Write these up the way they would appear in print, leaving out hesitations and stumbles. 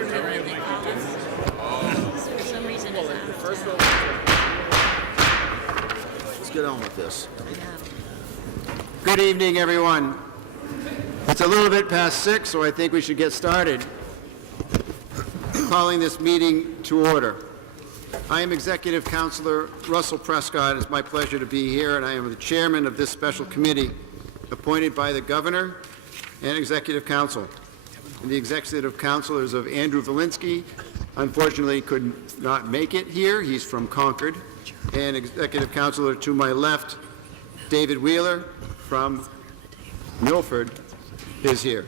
For some reason, it's out. Let's get on with this. Good evening, everyone. It's a little bit past 6, so I think we should get started. Calling this meeting to order. I am Executive Councilor Russell Prescott. It's my pleasure to be here, and I am the chairman of this special committee appointed by the Governor and Executive Council. And the Executive Councilors of Andrew Valinsky, unfortunately, could not make it here. He's from Concord. And Executive Councilor to my left, David Wheeler from Milford, is here.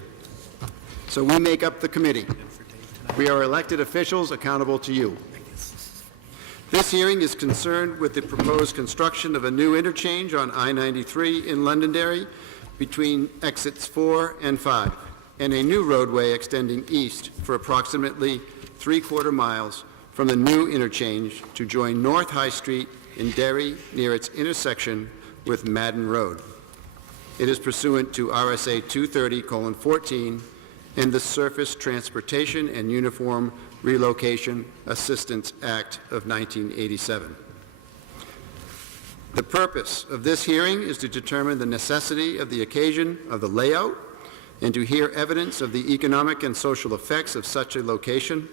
So we make up the committee. We are elected officials accountable to you. This hearing is concerned with the proposed construction of a new interchange on I-93 in Londonderry between exits 4 and 5, and a new roadway extending east for approximately 3/4 miles from the new interchange to join North High Street in Derry near its intersection with Madden Road. It is pursuant to RSA 230:14 and the Surface Transportation and Uniform Relocation Assistance Act of 1987. The purpose of this hearing is to determine the necessity of the occasion of the layout and to hear evidence of the economic and social effects of such a location,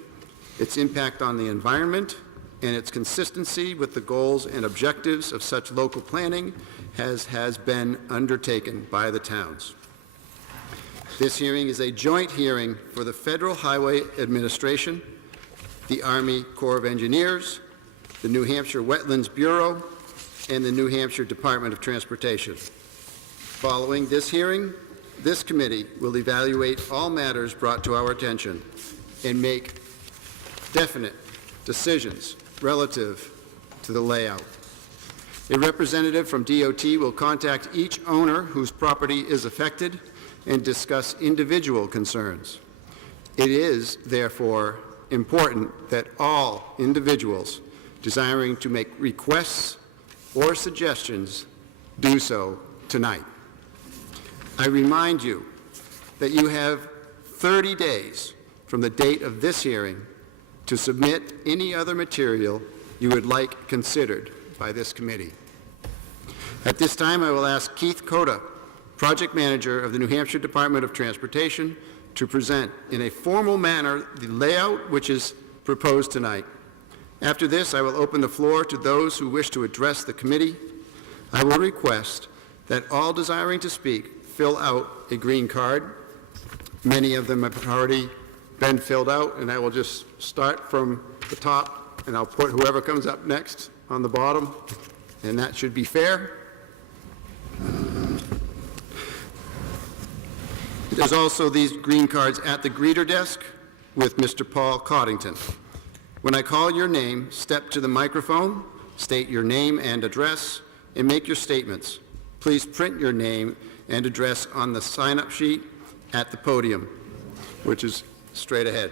its impact on the environment, and its consistency with the goals and objectives of such local planning as has been undertaken by the towns. This hearing is a joint hearing for the Federal Highway Administration, the Army Corps of Engineers, the New Hampshire Wetlands Bureau, and the New Hampshire Department of Transportation. Following this hearing, this committee will evaluate all matters brought to our attention and make definite decisions relative to the layout. A representative from DOT will contact each owner whose property is affected and discuss individual concerns. It is, therefore, important that all individuals desiring to make requests or suggestions do so tonight. I remind you that you have 30 days from the date of this hearing to submit any other material you would like considered by this committee. At this time, I will ask Keith Coda, Project Manager of the New Hampshire Department of Transportation, to present in a formal manner the layout which is proposed tonight. After this, I will open the floor to those who wish to address the committee. I will request that all desiring to speak fill out a green card. Many of them have already been filled out, and I will just start from the top, and I'll put whoever comes up next on the bottom, and that should be fair. There's also these green cards at the greeter desk with Mr. Paul Coddington. When I call your name, step to the microphone, state your name and address, and make your statements. Please print your name and address on the sign-up sheet at the podium, which is straight ahead.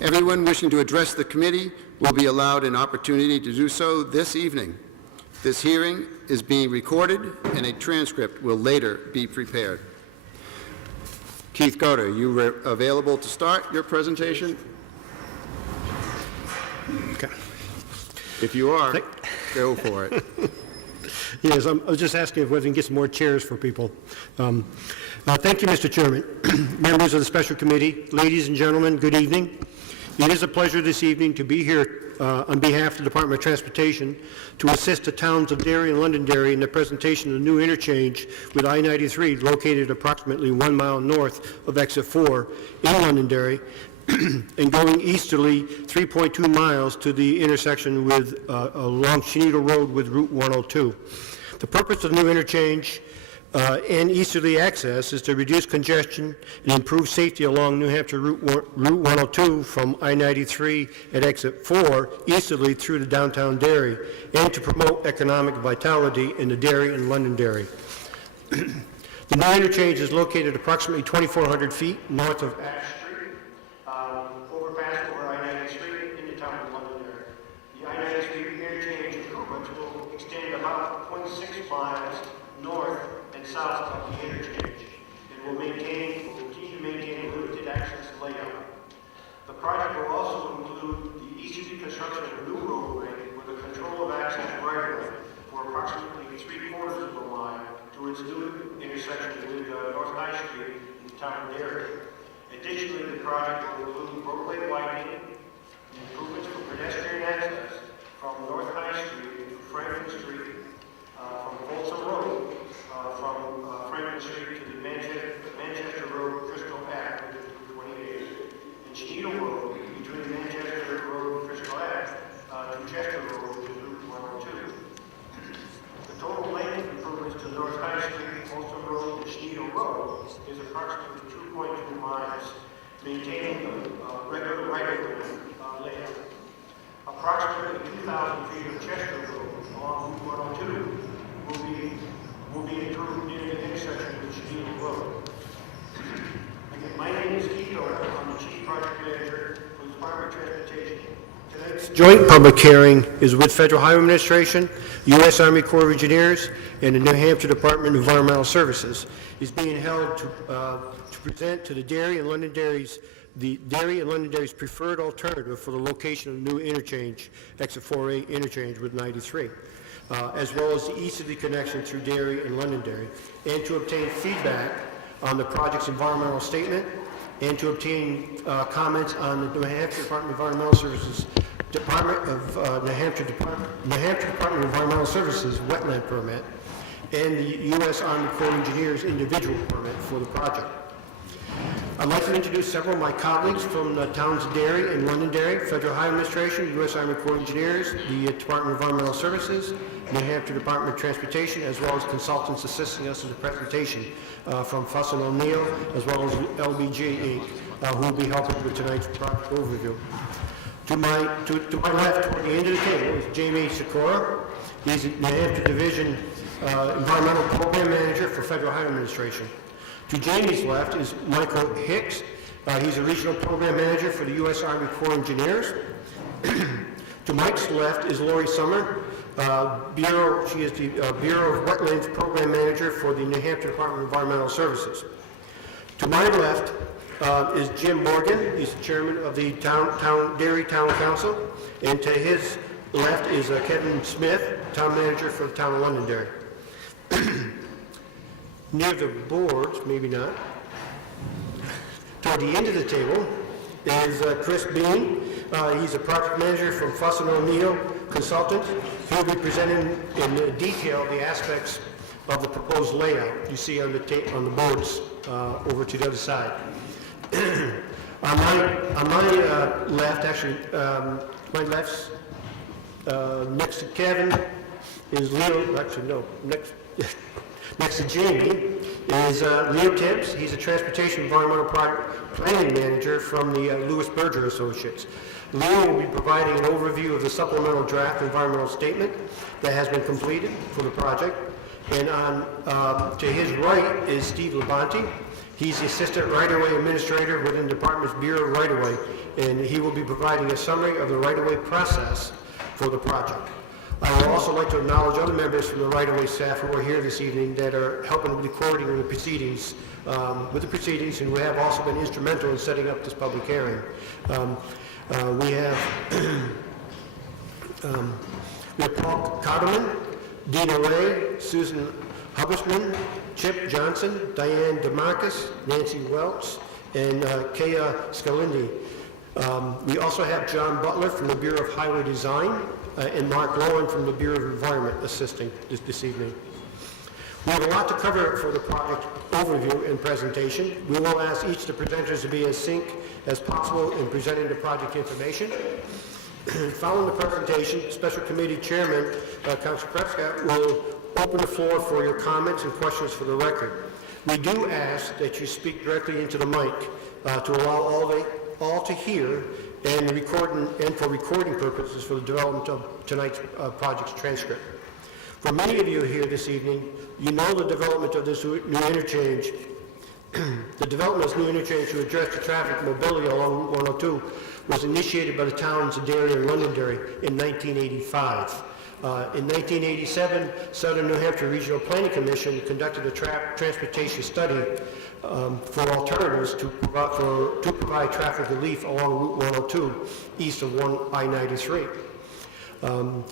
Everyone wishing to address the committee will be allowed an opportunity to do so this evening. This hearing is being recorded, and a transcript will later be prepared. Keith Coder, you available to start your presentation? Okay. If you are, go for it. Yes, I was just asking if we can get some more chairs for people. Thank you, Mr. Chairman. Members of the special committee, ladies and gentlemen, good evening. It is a pleasure this evening to be here on behalf of the Department of Transportation to assist the towns of Derry and Londonderry in the presentation of the new interchange with I-93 located approximately 1 mile north of exit 4 in Londonderry and going easterly 3.2 miles to the intersection with along Chenito Road with Route 102. The purpose of the new interchange and easterly access is to reduce congestion and improve safety along New Hampshire Route 102 from I-93 at exit 4 easterly through to downtown Derry, and to promote economic vitality in the Derry and Londonderry. The new interchange is located approximately 2,400 feet north of Ash Street, overpass over I-93 in the town of Londonderry. The I-93 interchange improvements will extend about 0.6 miles north and south of the interchange, and will continue to maintain a limited access layout. project will also include the easterly construction of a new roadway with a control of access right-of-way for approximately 3/4 of a mile to its new intersection with North High Street in the town of Derry. Additionally, the project will include roadway widening, improvements for pedestrian access from North High Street to Franklin Street, from Folsom Road, from Franklin Street to the Manchester Road, Crystal Ave, 28, and Cheadle Road between Manchester Road and Crystal Ave to Chester Road to Route 102. The total length improvements to North High Street, Folsom Road, and Cheadle Road is approximately 2.2 miles, maintaining the regular right-of-way layout. Approximately 2,000 feet of Chester Road along Route 102 will be improved near the intersection with Cheadle Road. Again, my name is Keith Orr. I'm the Chief Project Manager for the Department of Transportation. Tonight's joint public hearing is with Federal Highway Administration, U.S. Army Corps of Engineers, and the New Hampshire Department of Environmental Services. It's being held to present to the Derry and Londonderry's preferred alternative for the location of the new interchange, exit 4A interchange with 93, as well as the easterly connection through Derry and Londonderry, and to obtain feedback on the project's environmental statement, and to obtain comments on the New Hampshire Department of Environmental Services, New Hampshire Department of Environmental Services wetland permit, and the U.S. Army Corps of Engineers individual permit for the project. I'd like to introduce several of my colleagues from the towns of Derry and Londonderry, Federal Highway Administration, U.S. Army Corps of Engineers, the Department of Environmental Services, New Hampshire Department of Transportation, as well as consultants assisting us in the presentation from Fuss & O'Neill, as well as LBG Inc., who will be helping with tonight's project overview. To my left, toward the end of the table, is Jamie Sikora. He's the New Hampshire Division Environmental Program Manager for Federal Highway Administration. To Jamie's left is Michael Hicks. He's a Regional Program Manager for the U.S. Army Corps of Engineers. To Mike's left is Lori Summer. She is the Bureau of Wetlands Program Manager for the New Hampshire Department of Environmental Services. To my left is Jim Morgan. He's the Chairman of the Derry Town Council. And to his left is Kevin Smith, Town Manager for the Town of Londonderry. Near the boards, maybe not, toward the end of the table is Chris Bean. He's a project manager from Fuss & O'Neill Consultant. He'll be presenting in detail the aspects of the proposed layout you see on the boards over to the other side. on my left, actually, my left's next to Kevin is Leo. Actually, no, next to Jamie is Leo Tibbs. He's a Transportation Environmental Planning Manager from the Lewis Berger Associates. Leo will be providing an overview of the supplemental draft environmental statement that has been completed for the project. And to his right is Steve Labonte. He's the Assistant Right-of-Way Administrator within the Department's Bureau of Right-of-Way, and he will be providing a summary of the right-of-way process for the project. I would also like to acknowledge other members from the right-of-way staff who are here this evening that are helping with the recording of the proceedings, and who have also been instrumental in setting up this public hearing. We have Paul Cotterman, Dina Ray, Susan Hubbersman, Chip Johnson, Diane DeMarcus, Nancy Welch, and Kaya Scalindi. We also have John Butler from the Bureau of Highway Design, and Mark Lowen from the Bureau of Environment assisting this evening. We have a lot to cover for the project overview and presentation. We will ask each of the presenters to be as succinct as possible in presenting the project information. Following the presentation, Special Committee Chairman, Councilor Prescott, will open the floor for your comments and questions for the record. We do ask that you speak directly into the mic to allow all to hear and for recording purposes for the development of tonight's project's transcript. For many of you here this evening, you know the development of this new interchange. The development of this new interchange to address the traffic mobility along Route 102 was initiated by the towns of Derry and Londonderry in 1985. In 1987, Southern New Hampshire Regional Planning Commission conducted a transportation study for alternatives to provide traffic relief along Route 102 east of I-93. And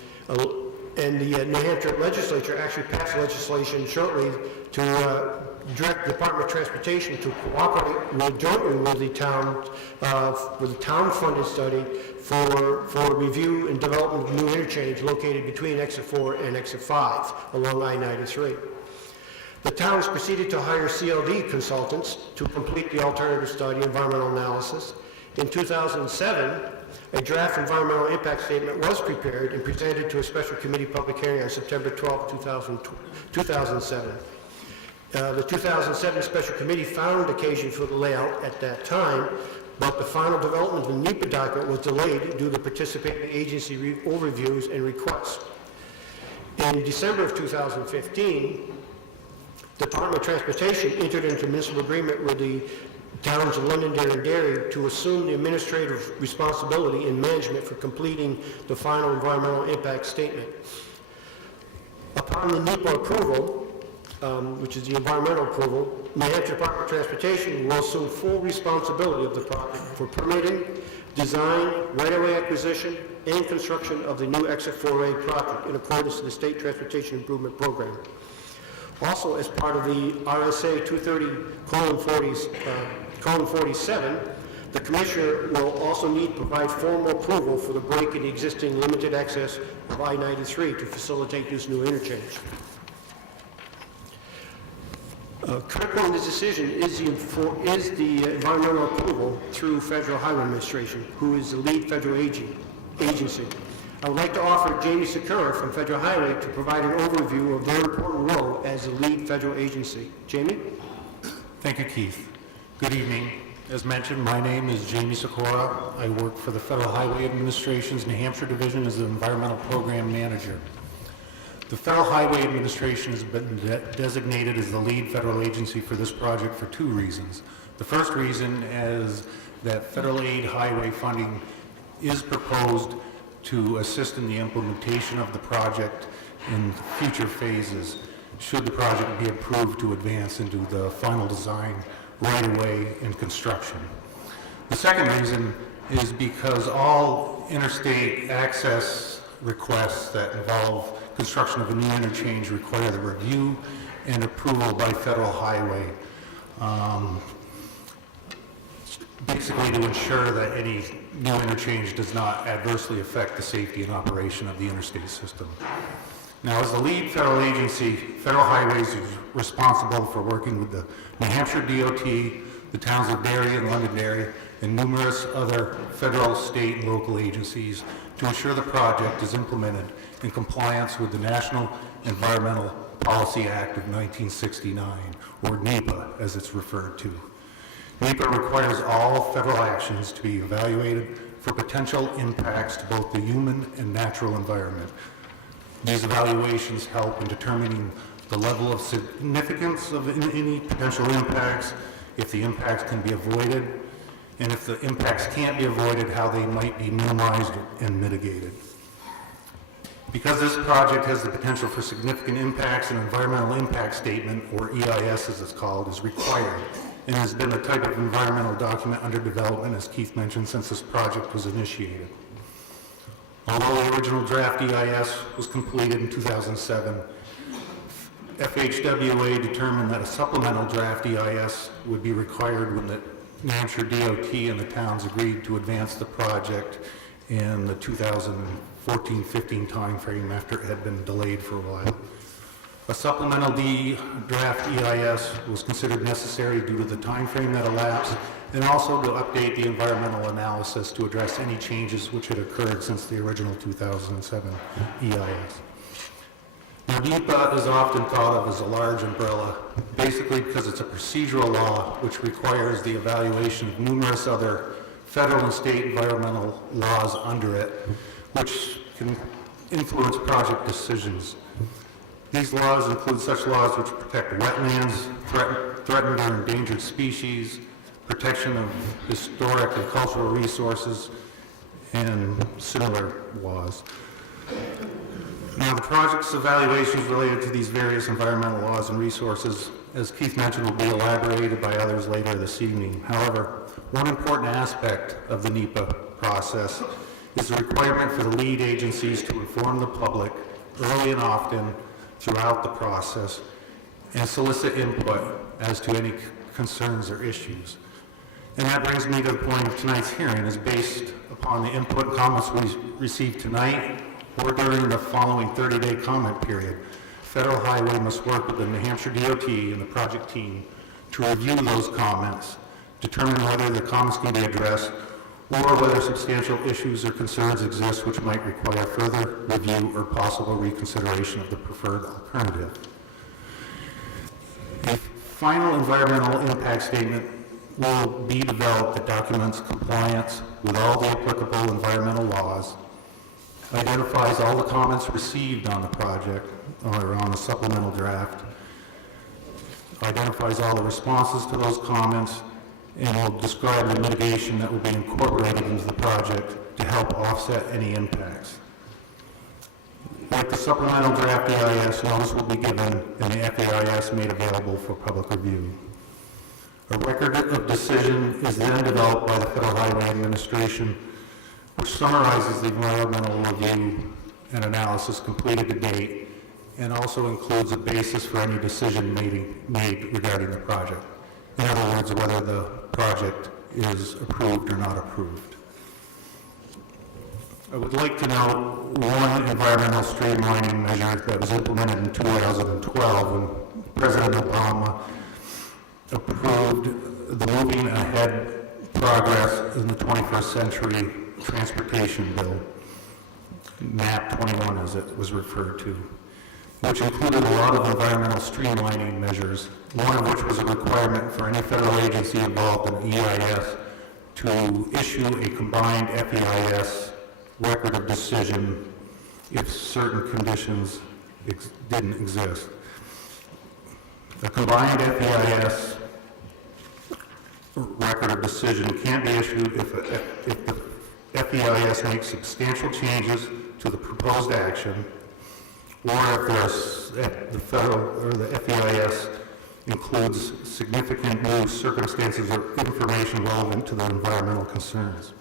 the New Hampshire legislature actually passed legislation shortly to direct the Department of Transportation to cooperate jointly with the town, with a town-funded study for review and development of new interchange located between Exit 4 and Exit 5 along I-93. The towns proceeded to hire CLD consultants to complete the alternative study environmental analysis. In 2007, a draft environmental impact statement was prepared and presented to a special committee public hearing on September 12, 2007. The 2007 special committee found occasion for the layout at that time, but the final development of the NEPA document was delayed due to participating agency overviews and requests. In December of 2015, the Department of Transportation entered into a municipal agreement with the towns of Londonderry and Derry to assume the administrative responsibility and management for completing the final environmental impact statement. Upon the NEPA approval, which is the environmental approval, New Hampshire Department of Transportation will assume full responsibility of the project for permitting, design, right-of-way acquisition, and construction of the new Exit 4A project in accordance with the State Transportation Improvement Program. Also, as part of the RSA 230:47, the Commissioner will also need to provide formal approval for the break in the existing limited access of I-93 to facilitate this new interchange. Critical in this decision is the environmental approval through Federal Highway Administration, who is the lead federal agency. I would like to offer Jamie Sakura from Federal Highway to provide an overview of their important role as the lead federal agency. Jamie? Thank you, Keith. Good evening. As mentioned, my name is Jamie Sakura. I work for the Federal Highway Administration's New Hampshire Division as the Environmental Program Manager. The Federal Highway Administration has been designated as the lead federal agency for this project for two reasons. The first reason is that federal aid highway funding is proposed to assist in the implementation of the project in future phases, should the project be approved to advance into the final design, right-of-way, and construction. The second reason is because all interstate access requests that involve construction of a new interchange require the review and approval by Federal Highway, basically to ensure that any new interchange does not adversely affect the safety and operation of the interstate system. Now, as the lead federal agency, Federal Highways is responsible for working with the New Hampshire DOT, the towns of Derry and Londonderry, and numerous other federal, state, and local agencies to ensure the project is implemented in compliance with the National Environmental Policy Act of 1969, or NEPA as it's referred to. NEPA requires all federal actions to be evaluated for potential impacts to both the human and natural environment. These evaluations help in determining the level of significance of any potential impacts, if the impacts can be avoided, and if the impacts can't be avoided, how they might be minimized and mitigated. Because this project has the potential for significant impacts, an environmental impact statement, or EIS as it's called, is required, and has been a type of environmental document under development, as Keith mentioned, since this project was initiated. Although the original draft EIS was completed in 2007, FHWA determined that a supplemental draft EIS would be required when the New Hampshire DOT and the towns agreed to advance the project in the 2014-15 timeframe after it had been delayed for a while. A supplemental draft EIS was considered necessary due to the timeframe that elapsed, and also to update the environmental analysis to address any changes which had occurred since the original 2007 EIS. Now, NEPA is often thought of as a large umbrella, basically because it's a procedural law which requires the evaluation of numerous other federal and state environmental laws under it, which can influence project decisions. These laws include such laws which protect wetlands, threatened or endangered species, protection of historic and cultural resources, and similar laws. Now, the project's evaluations related to these various environmental laws and resources, as Keith mentioned, will be elaborated by others later this evening. However, one important aspect of the NEPA process is the requirement for the lead agencies to inform the public early and often throughout the process and solicit input as to any concerns or issues. And that brings me to the point of tonight's hearing is based upon the input and comments we received tonight or during the following 30-day comment period. Federal Highway must work with the New Hampshire DOT and the project team to review those comments, determine whether the comments can be addressed, or whether substantial issues or concerns exist which might require further review or possible reconsideration of the preferred alternative. A final environmental impact statement will be developed that documents compliance with all the applicable environmental laws, identifies all the comments received on the project or on the supplemental draft, identifies all the responses to those comments, and will describe the mitigation that will be incorporated into the project to help offset any impacts. Like the supplemental draft EIS, notice will be given and the FEIS made available for public review. A record of decision is then developed by the Federal Highway Administration, which summarizes the environmental review and analysis completed to date, and also includes a basis for any decision made regarding the project. In other words, whether the project is approved or not approved. I would like to note one environmental streamlining measure that was implemented in 2012 when President Obama approved the Moving Ahead Progress in the 21st Century Transportation Bill, MAP 21 as it was referred to, which included a lot of environmental streamlining measures, one of which was a requirement for any federal agency involved in EIS to issue a combined FEIS record of decision if certain conditions didn't exist. The combined FEIS record of decision can be issued if the FEIS makes substantial changes to the proposed action, or if the federal or the FEIS includes significant new circumstances or information relevant to the environmental concerns.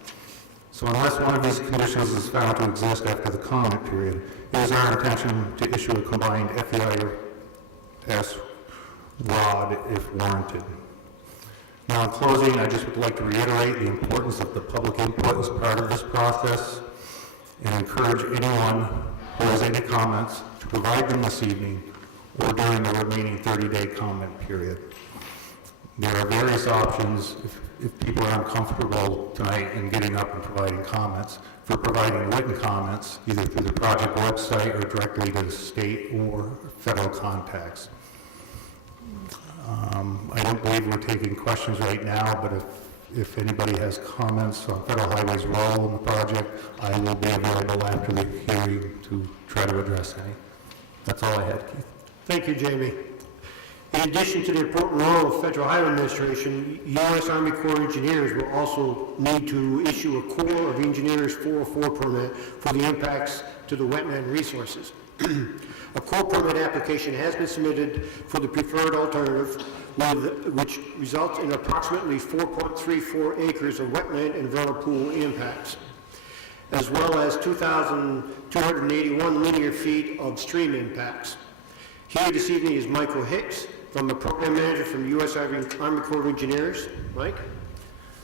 So unless one of these conditions is found to exist after the comment period, it is our intention to issue a combined FEIS ROD if warranted. Now, in closing, I just would like to reiterate the importance of the public input as part of this process and encourage anyone who has any comments to provide them this evening or during the remaining 30-day comment period. There are various options if people are uncomfortable tonight in getting up and providing comments, for providing written comments either through the project website or directly to the state or federal contacts. I don't believe we're taking questions right now, but if anybody has comments on Federal Highway's role in the project, I will be available after the hearing to try to address any. That's all I had, Keith. Thank you, Jamie. In addition to the important role of Federal Highway Administration, U.S. Army Corps of Engineers will also need to issue a Corps of Engineers 404 permit for the impacts to the wetland resources. A Corps permit application has been submitted for the preferred alternative, which results in approximately 4.34 acres of wetland and vernal pool impacts, as well as 2,281 linear feet of stream impacts. Here this evening is Michael Hicks, from the program manager from U.S. Army Corps of Engineers. Mike?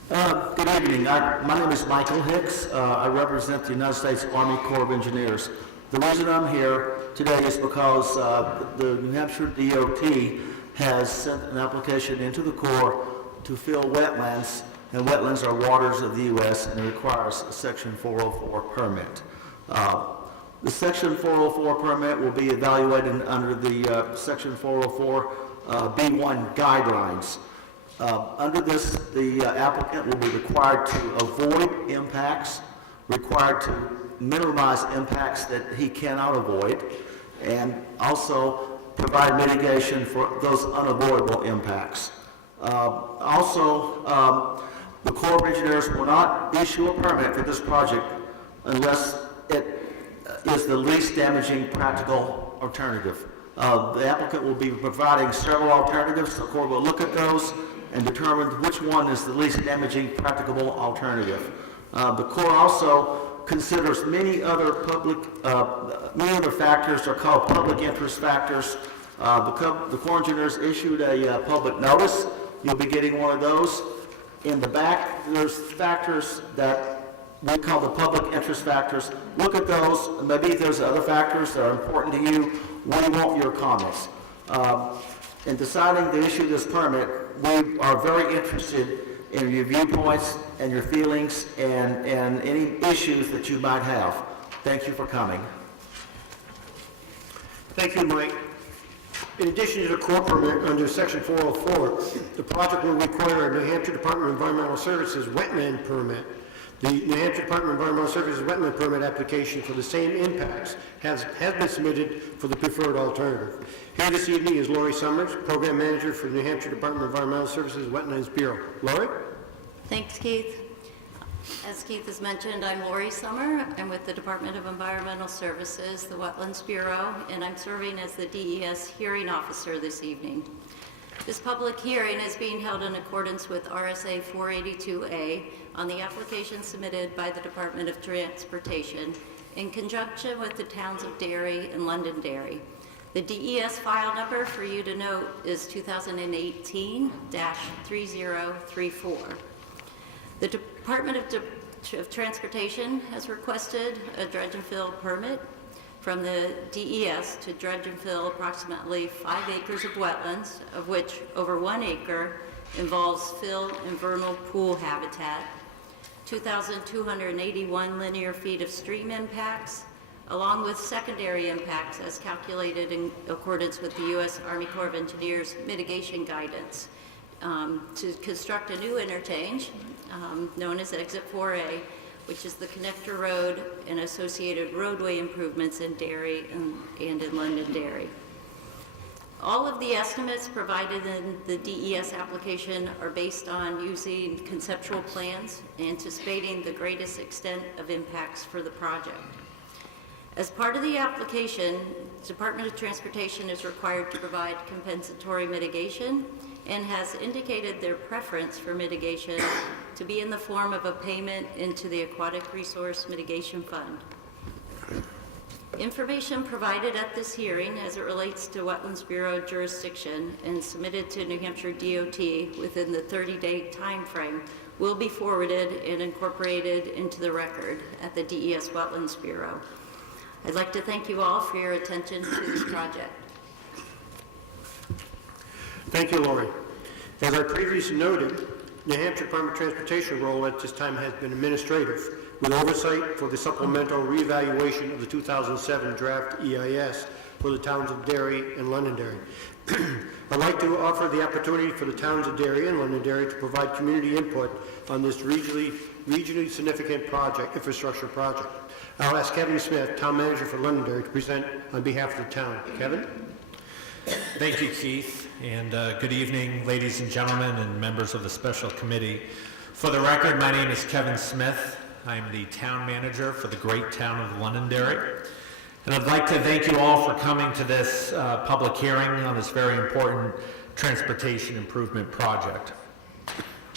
Good evening. My name is Michael Hicks. I represent the United States Army Corps of Engineers. The reason I'm here today is because the New Hampshire DOT has sent an application into the Corps to fill wetlands, and wetlands are waters of the U.S., and it requires a Section 404 permit. The Section 404 permit will be evaluated under the Section 404 B1 guidelines. Under this, the applicant will be required to avoid impacts, required to minimize impacts that he cannot avoid, and also provide mitigation for those unavoidable impacts. The Corps of Engineers will not issue a permit for this project unless it is the least damaging practical alternative. The applicant will be providing several alternatives. The Corps will look at those and determine which one is the least damaging practicable alternative. The Corps also considers many other factors are called public interest factors. The Corps engineers issued a public notice. You'll be getting one of those. In the back, there's factors that we call the public interest factors. Look at those. Maybe there's other factors that are important to you. We want your comments. In deciding to issue this permit, we are very interested in your viewpoints and your feelings and any issues that you might have. Thank you for coming. Thank you, Mike. In addition to the core permit under Section 404, the project will require a New Hampshire Department of Environmental Services wetland permit. The New Hampshire Department of Environmental Services wetland permit application for the same impacts has been submitted for the preferred alternative. Here this evening is Lori Summers, Program Manager for the New Hampshire Department of Environmental Services Wetlands Bureau. Lori? Thanks, Keith. As Keith has mentioned, I'm Lori Summer. I'm with the Department of Environmental Services, the Wetlands Bureau, and I'm serving as the DES hearing officer this evening. This public hearing is being held in accordance with RSA 482A on the application submitted by the Department of Transportation in conjunction with the towns of Derry and Londonderry. The DES file number for you to note is 2018-3034. The Department of Transportation has requested a dredge and fill permit from the DES to dredge and fill approximately 5 acres of wetlands, of which over 1 acre involves fill and vernal pool habitat, 2,281 linear feet of stream impacts, along with secondary impacts as calculated in accordance with the U.S. Army Corps of Engineers mitigation guidance to construct a new interchange known as Exit 4A, which is the connector road and associated roadway improvements in Derry and in Londonderry. All of the estimates provided in the DES application are based on using conceptual plans, anticipating the greatest extent of impacts for the project. As part of the application, the Department of Transportation is required to provide compensatory mitigation and has indicated their preference for mitigation to be in the form of a payment into the Aquatic Resource Mitigation Fund. Information provided at this hearing as it relates to Wetlands Bureau jurisdiction and submitted to New Hampshire DOT within the 30-day time frame will be forwarded and incorporated into the record at the DES Wetlands Bureau. I'd like to thank you all for your attention to this project. Thank you, Lori. As I previously noted, New Hampshire Department of Transportation role at this time has been administrative, with oversight for the supplemental reevaluation of the 2007 draft EIS for the towns of Derry and Londonderry. I'd like to offer the opportunity for the towns of Derry and Londonderry to provide community input on this regionally significant infrastructure project. I'll ask Kevin Smith, Town Manager for Londonderry, to present on behalf of the town. Kevin? Thank you, Keith, and good evening, ladies and gentlemen, and members of the special committee. For the record, my name is Kevin Smith. I'm the town manager for the great town of Londonderry, and I'd like to thank you all for coming to this public hearing on this very important transportation improvement project.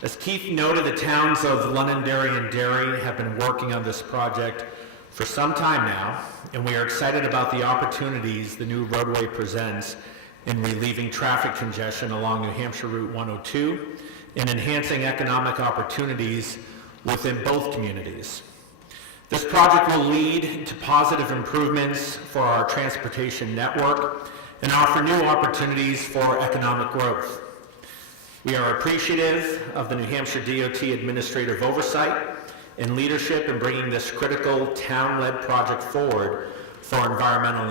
As Keith noted, the towns of Londonderry and Derry have been working on this project for some time now, and we are excited about the opportunities the new roadway presents in relieving traffic congestion along New Hampshire Route 102 and enhancing economic opportunities within both communities. This project will lead to positive improvements for our transportation network and offer new opportunities for economic growth. We are appreciative of the New Hampshire DOT administrative oversight and leadership in bringing this critical town-led project forward for environmental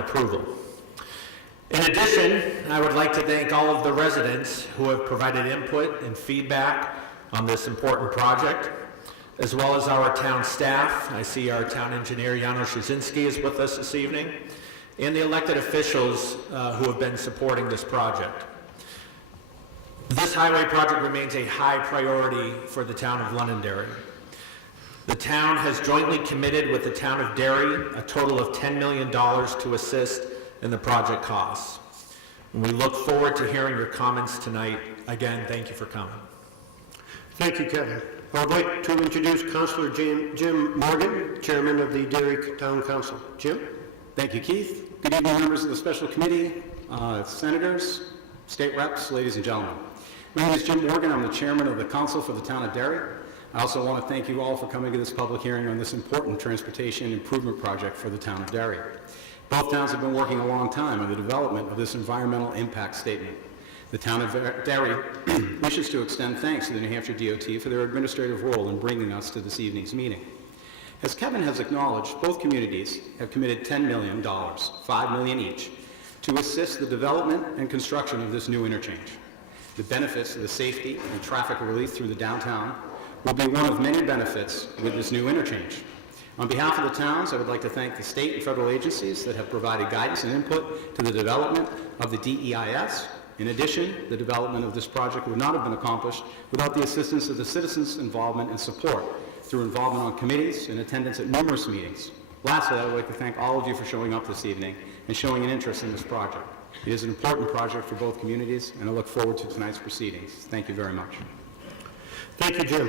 approval. In addition, I would like to thank all of the residents who have provided input and feedback on this important project, as well as our town staff. I see our town engineer, Janos Jasinski, is with us this evening, and the elected officials who have been supporting this project. This highway project remains a high priority for the town of Londonderry. The town has jointly committed with the town of Derry a total of $10 million to assist in the project costs. And we look forward to hearing your comments tonight. Again, thank you for coming. Thank you, Kevin. I would like to introduce Councilor Jim Morgan, Chairman of the Derry Town Council. Jim? Thank you, Keith. Good evening, members of the special committee, senators, state reps, ladies and gentlemen. My name is Jim Morgan. I'm the chairman of the council for the town of Derry. I also want to thank you all for coming to this public hearing on this important transportation improvement project for the town of Derry. Both towns have been working a long time on the development of this environmental impact statement. The town of Derry wishes to extend thanks to the New Hampshire DOT for their administrative role in bringing us to this evening's meeting. As Kevin has acknowledged, both communities have committed $10 million, $5 million each, to assist the development and construction of this new interchange. The benefits of the safety and traffic relief through the downtown will be one of many benefits with this new interchange. On behalf of the towns, I would like to thank the state and federal agencies that have provided guidance and input to the development of the DEIS. In addition, the development of this project would not have been accomplished without the assistance of the citizens' involvement and support through involvement on committees and attendance at numerous meetings. Lastly, I would like to thank all of you for showing up this evening and showing an interest in this project. It is an important project for both communities, and I look forward to tonight's proceedings. Thank you very much. Thank you, Jim.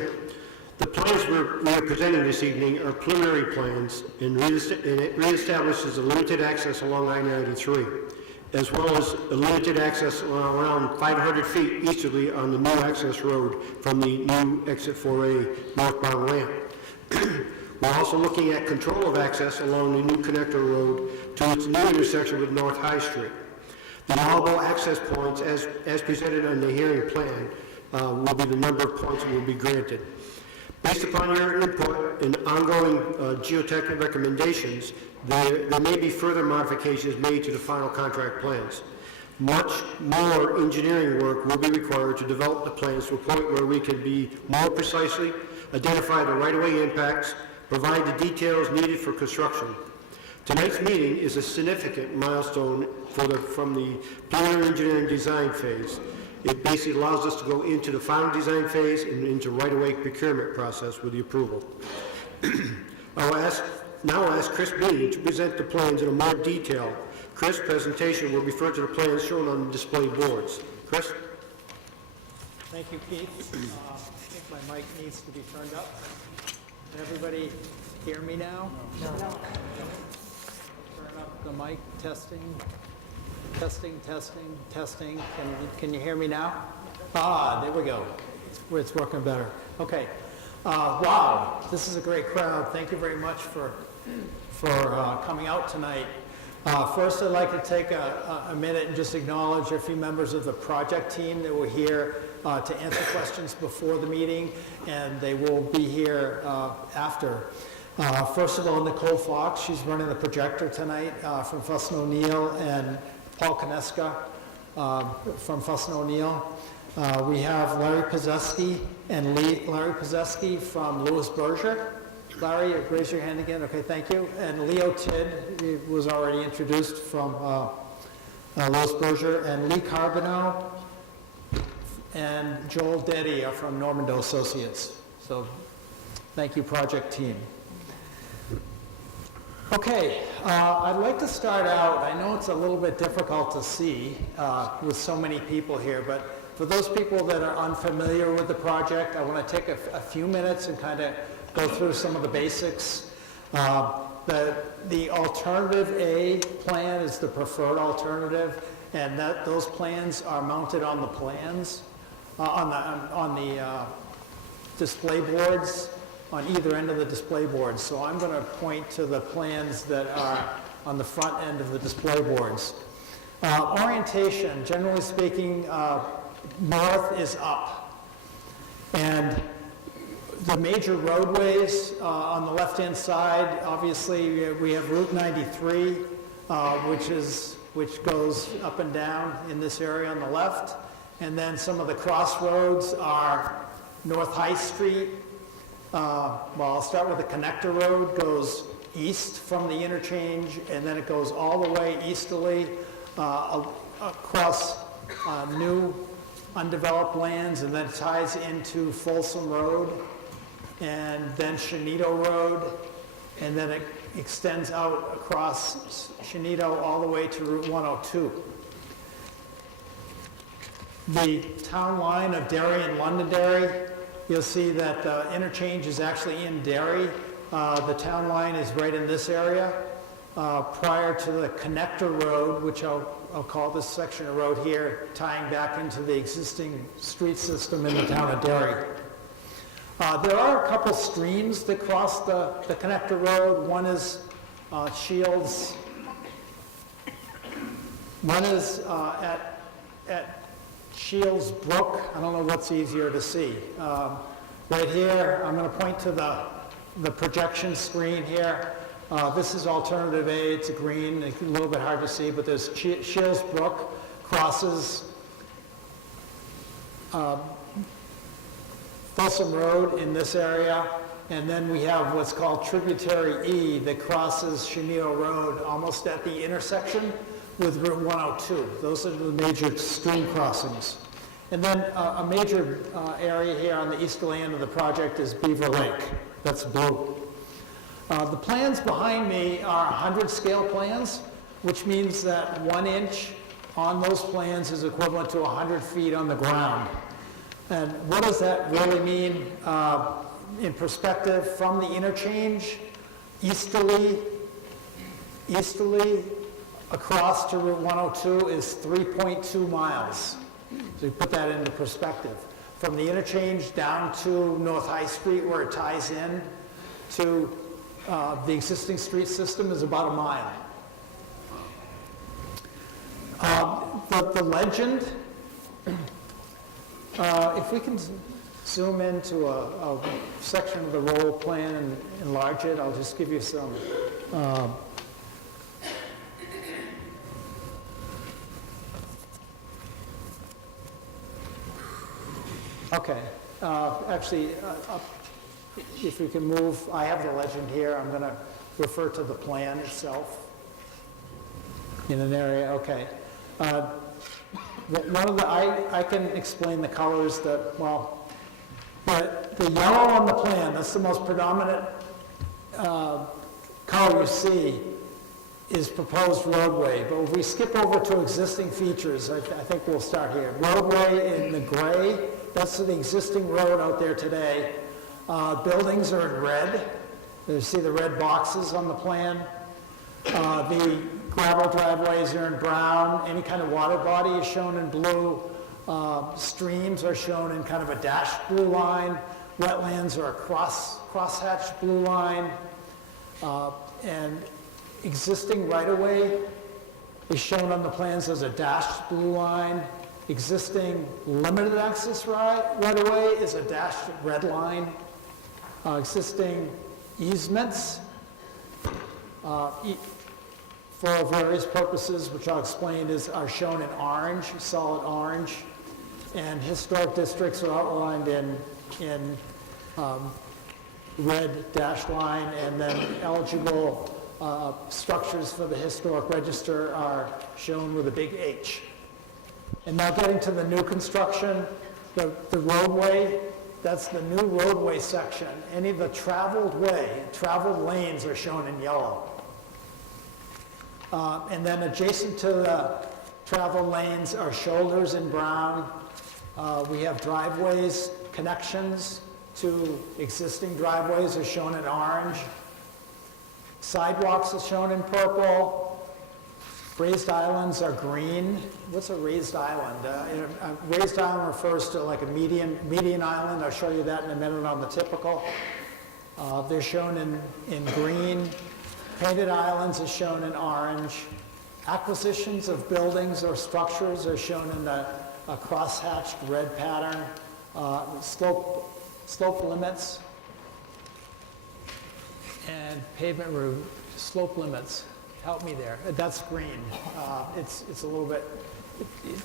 The plans we are presenting this evening are preliminary plans, and it reestablishes a limited access along I-93, as well as a limited access around 500 feet easterly on the new access road from the new Exit 4A northbound ramp. We're also looking at control of access along the new connector road to its new intersection with North High Street. The allowable access points, as presented on the hearing plan, will be the number of points that will be granted. Based upon your input and ongoing geotechnical recommendations, there may be further modifications made to the final contract plans. Much more engineering work will be required to develop the plans to a point where we can be more precisely identify the right-of-way impacts, provide the details needed for construction. Tonight's meeting is a significant milestone from the preliminary engineering design phase. It basically allows us to go into the final design phase and into right-of-way procurement process with the approval. I'll now ask Chris Bean to present the plans in more detail. Chris' presentation will refer to the plans shown on the display boards. Chris? Thank you, Keith. I think my mic needs to be turned up. Can everybody hear me now? No. Turn up the mic. Testing. Can you hear me now? There we go. It's working better. Okay. Wow, this is a great crowd. Thank you very much for coming out tonight. First, I'd like to take a minute and just acknowledge a few members of the project team that were here to answer questions before the meeting, and they will be here after. First of all, Nicole Fox, she's running the projector tonight from Fuss & O'Neill, and Paul Koneska from Fuss & O'Neill. We have Larry Pozeski and Larry Pozeski from Lewis Berger. Larry, raise your hand again. Okay, thank you. And Leo Tidd, he was already introduced from Lewis Berger, and Lee Carbonell and Joel Deddy are from Normando Associates. So thank you, project team. Okay, I'd like to start out, I know it's a little bit difficult to see with so many people here, but for those people that are unfamiliar with the project, I want to take a few minutes and kind of go through some of the basics. The alternative A plan is the preferred alternative, and those plans are mounted on the plans, on the display boards, on either end of the display boards. So I'm going to point to the plans that are on the front end of the display boards. Orientation, generally speaking, north is up. And the major roadways on the left-hand side, obviously we have Route 93, which goes up and down in this area on the left. And then some of the crossroads are North High Street. Well, I'll start with the connector road, goes east from the interchange, and then it goes all the way easterly across new undeveloped lands, and then ties into Folsom Road. and then Shenito Road, and then it extends out across Shenito all the way to Route 102. The town line of Derry and Londonderry, you'll see that the interchange is actually in Derry. The town line is right in this area, prior to the connector road, which I'll call this section of road here, tying back into the existing street system in the town of Derry. There are a couple streams that cross the connector road. One is Shields. One is at Shields Brook. I don't know what's easier to see. Right here, I'm going to point to the projection screen here. This is alternative A. It's a green, a little bit hard to see, but there's Shields Brook crosses Folsom Road in this area, and then we have what's called tributary E that crosses Shenito Road almost at the intersection with Route 102. Those are the major stream crossings. And then a major area here on the easterly end of the project is Beaver Lake. That's blue. The plans behind me are 100 scale plans, which means that 1 inch on those plans is equivalent to 100 feet on the ground. And what does that really mean in perspective? From the interchange, easterly across to Route 102 is 3.2 miles. So you put that into perspective. From the interchange down to North High Street, where it ties in to the existing street system, is about a mile. The legend, if we can zoom into a section of the roll plan and enlarge it, I'll just give you some. Okay, actually, if we can move, I have the legend here. I'm going to refer to the plan itself in an area. Okay. One of the, I can explain the colors that, well, the yellow on the plan, that's the most predominant color you see, is proposed roadway. But if we skip over to existing features, I think we'll start here. Roadway in the gray, that's the existing road out there today. Buildings are in red. You see the red boxes on the plan. The gravel driveways are in brown. Any kind of water body is shown in blue. Streams are shown in kind of a dashed blue line. Wetlands are a crosshatched blue line. And existing right-of-way is shown on the plans as a dashed blue line. Existing limited access right-of-way is a dashed red line. Existing easements for various purposes, which I'll explain, are shown in orange, solid orange. And historic districts are outlined in red dashed line, and then eligible structures for the historic register are shown with a big H. And now getting to the new construction, the roadway, that's the new roadway section. Any of the traveled lanes are shown in yellow. And then adjacent to the travel lanes are shoulders in brown. We have driveways, connections to existing driveways are shown in orange. Sidewalks are shown in purple. Raised islands are green. What's a raised island? A raised island refers to like a median island. I'll show you that in a minute on the typical. They're shown in green. Painted islands are shown in orange. Acquisitions of buildings or structures are shown in a crosshatched red pattern. Slope limits and pavement route slope limits. Help me there. That's green. It's a little bit,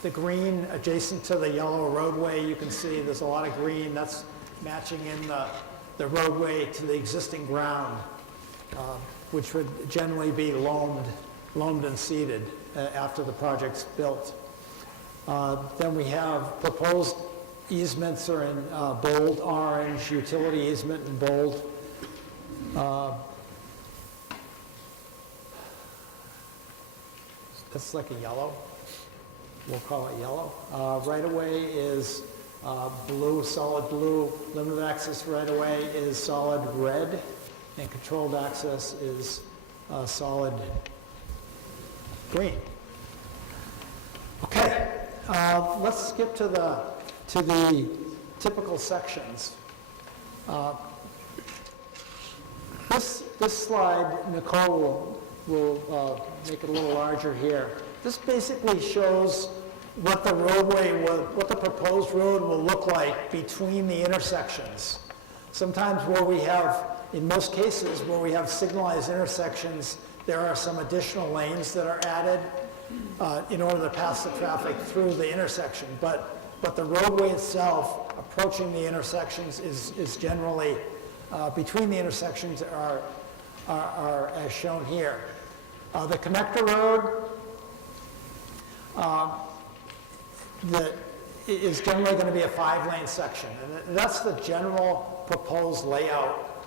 the green adjacent to the yellow roadway, you can see there's a lot of green. That's matching in the roadway to the existing ground, which would generally be loamed and seeded after the project's built. Then we have proposed easements are in bold orange, utility easement in bold. That's like a yellow. We'll call it yellow. Right-of-way is blue, solid blue. Limited access right-of-way is solid red, and controlled access is solid green. Okay, let's skip to the typical sections. This slide, Nicole will make it a little larger here. This basically shows what the what the proposed road will look like between the intersections. Sometimes in most cases, where we have signalized intersections, there are some additional lanes that are added in order to pass the traffic through the intersection. But the roadway itself, approaching the intersections, is generally, between the intersections are as shown here. The connector road that is generally going to be a 5-lane section. And that's the general proposed layout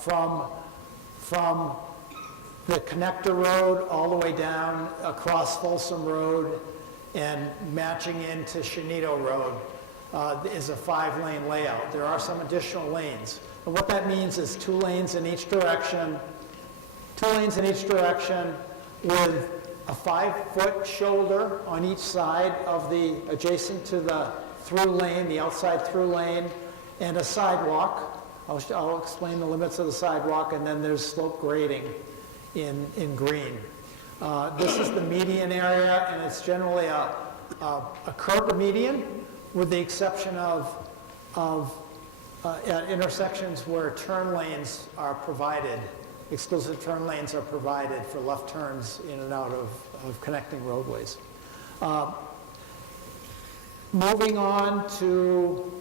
from the connector road all the way down across Folsom Road and matching into Shenito Road is a 5-lane layout. There are some additional lanes. And what that means is 2 lanes in each direction, with a 5-foot shoulder on each side of the adjacent to the through lane, the outside through lane, and a sidewalk. I'll explain the limits of the sidewalk, and then there's slope grading in green. This is the median area, and it's generally a curb median, with the exception of at intersections where turn lanes are provided. Exclusive turn lanes are provided for left turns in and out of connecting roadways. Moving on to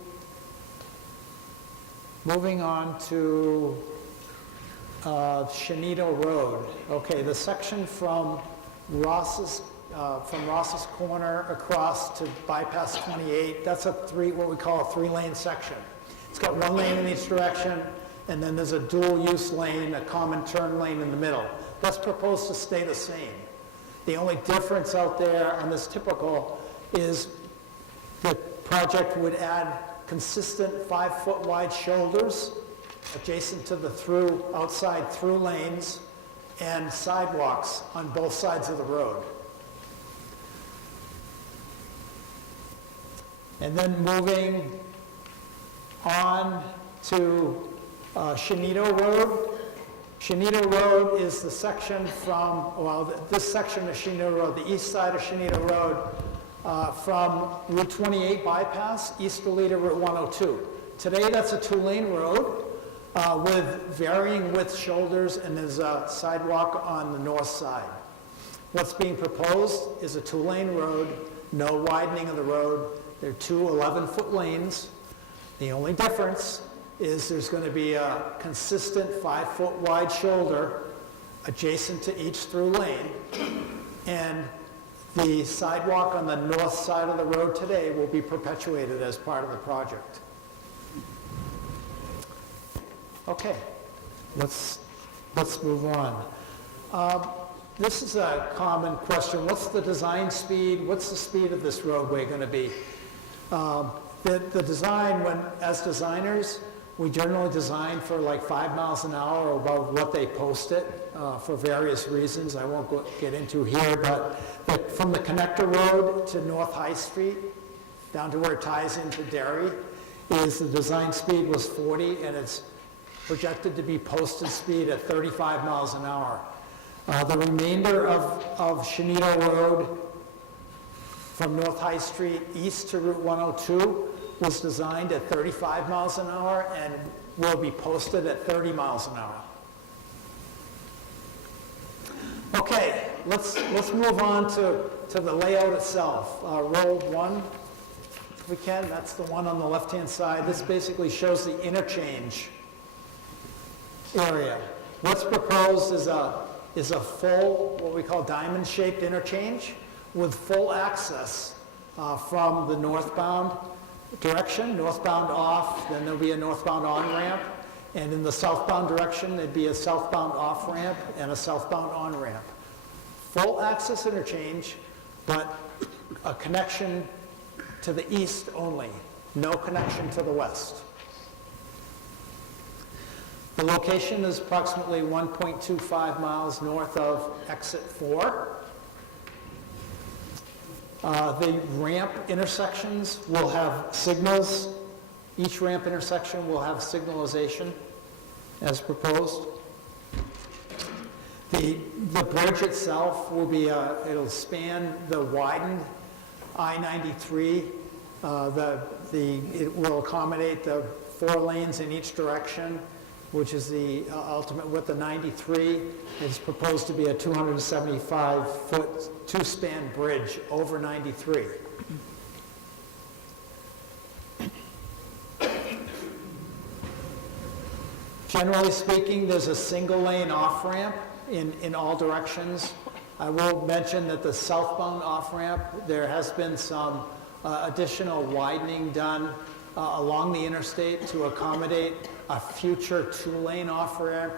Shenito Road. Okay, the section from Ross's Corner across to bypass 28. That's what we call a 3-lane section. It's got 1 lane in each direction, and then there's a dual-use lane, a common turn lane in the middle. That's proposed to stay the same. The only difference out there on this typical is the project would add consistent 5-foot wide shoulders adjacent to the outside through lanes and sidewalks on both sides of the road. And then moving on to Shenito Road. Shenito Road is the section this section of Shenito Road, the east side of Shenito Road, from Route 28 bypass easterly to Route 102. Today, that's a 2-lane road with varying width shoulders, and there's a sidewalk on the north side. What's being proposed is a 2-lane road, no widening of the road. There are 2 11-foot lanes. The only difference is there's going to be a consistent 5-foot wide shoulder adjacent to each through lane, and the sidewalk on the north side of the road today will be perpetuated as part of the project. Okay, let's move on. This is a common question. What's the design speed? What's the speed of this roadway going to be? The design, as designers, we generally design for like 5 miles an hour or above what they post it for various reasons I won't get into here, but from the connector road to North High Street, down to where it ties into Derry, the design speed was 40, and it's projected to be posted speed at 35 miles an hour. The remainder of Shenito Road from North High Street east to Route 102 was designed at 35 miles an hour and will be posted at 30 miles an hour. Okay, let's move on to the layout itself. Roll 1, if we can. That's the one on the left-hand side. This basically shows the interchange area. What's proposed is a full, what we call diamond-shaped interchange with full access from the northbound direction, northbound off, then there'll be a northbound on-ramp, and in the southbound direction, there'd be a southbound off-ramp and a southbound on-ramp. Full access interchange, but a connection to the east only, no connection to the west. The location is approximately 1.25 miles north of exit 4. The ramp intersections will have signals. Each ramp intersection will have signalization as proposed. The bridge itself will be, it'll span the widened I-93. It will accommodate the 4 lanes in each direction, which is the ultimate width of 93. It's proposed to be a 275-foot, 2-span bridge over 93. Generally speaking, there's a single lane off-ramp in all directions. I will mention that the southbound off-ramp, there has been some additional widening done along the interstate to accommodate a future 2-lane off-ramp,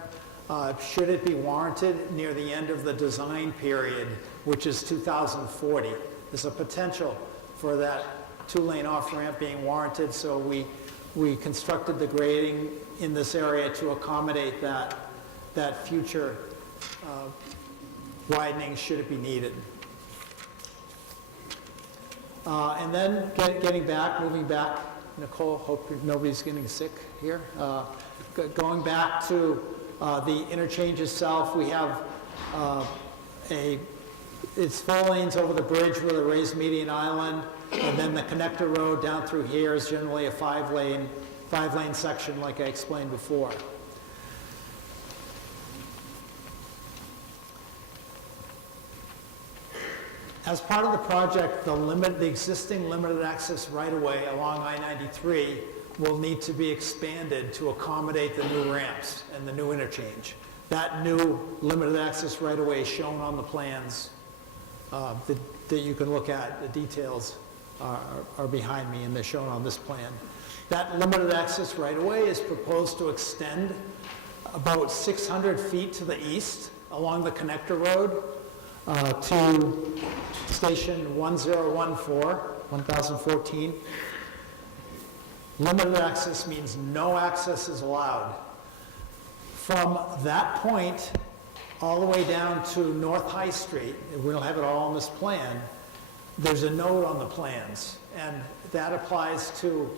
should it be warranted near the end of the design period, which is 2040. There's a potential for that 2-lane off-ramp being warranted, so we constructed the grading in this area to accommodate that future widening should it be needed. And then moving back, Nicole, hope nobody's getting sick here. Going back to the interchange itself, we have it's 4 lanes over the bridge with a raised median island, and then the connector road down through here is generally a 5-lane section like I explained before. As part of the project, the existing limited access right-of-way along I-93 will need to be expanded to accommodate the new ramps and the new interchange. That new limited access right-of-way is shown on the plans that you can look at. The details are behind me and they're shown on this plan. That limited access right-of-way is proposed to extend about 600 feet to the east along the connector road to station 1014. Limited access means no access is allowed. From that point all the way down to North High Street, and we'll have it all on this plan, there's a note on the plans, and that applies to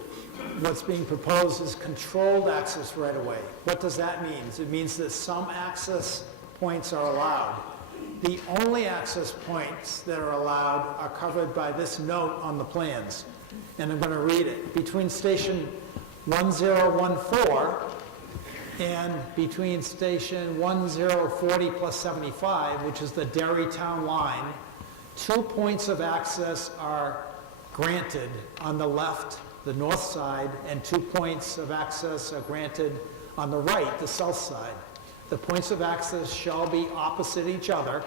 what's being proposed as controlled access right away. What does that mean? It means that some access points are allowed. The only access points that are allowed are covered by this note on the plans. And I'm going to read it. Between station 1014 and between station 1040 plus 75, which is the Derry town line, 2 points of access are granted on the left, the north side, and 2 points of access are granted on the right, the south side. The points of access shall be opposite each other,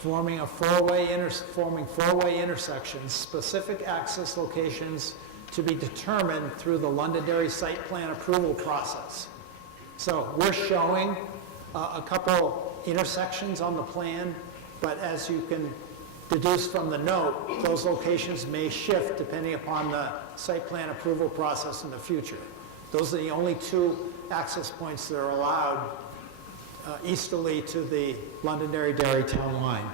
forming four-way intersections, specific access locations to be determined through the Londonderry site plan approval process. So we're showing a couple intersections on the plan, but as you can deduce from the note, those locations may shift depending upon the site plan approval process in the future. Those are the only 2 access points that are allowed easterly to the Londonderry-Derry town line.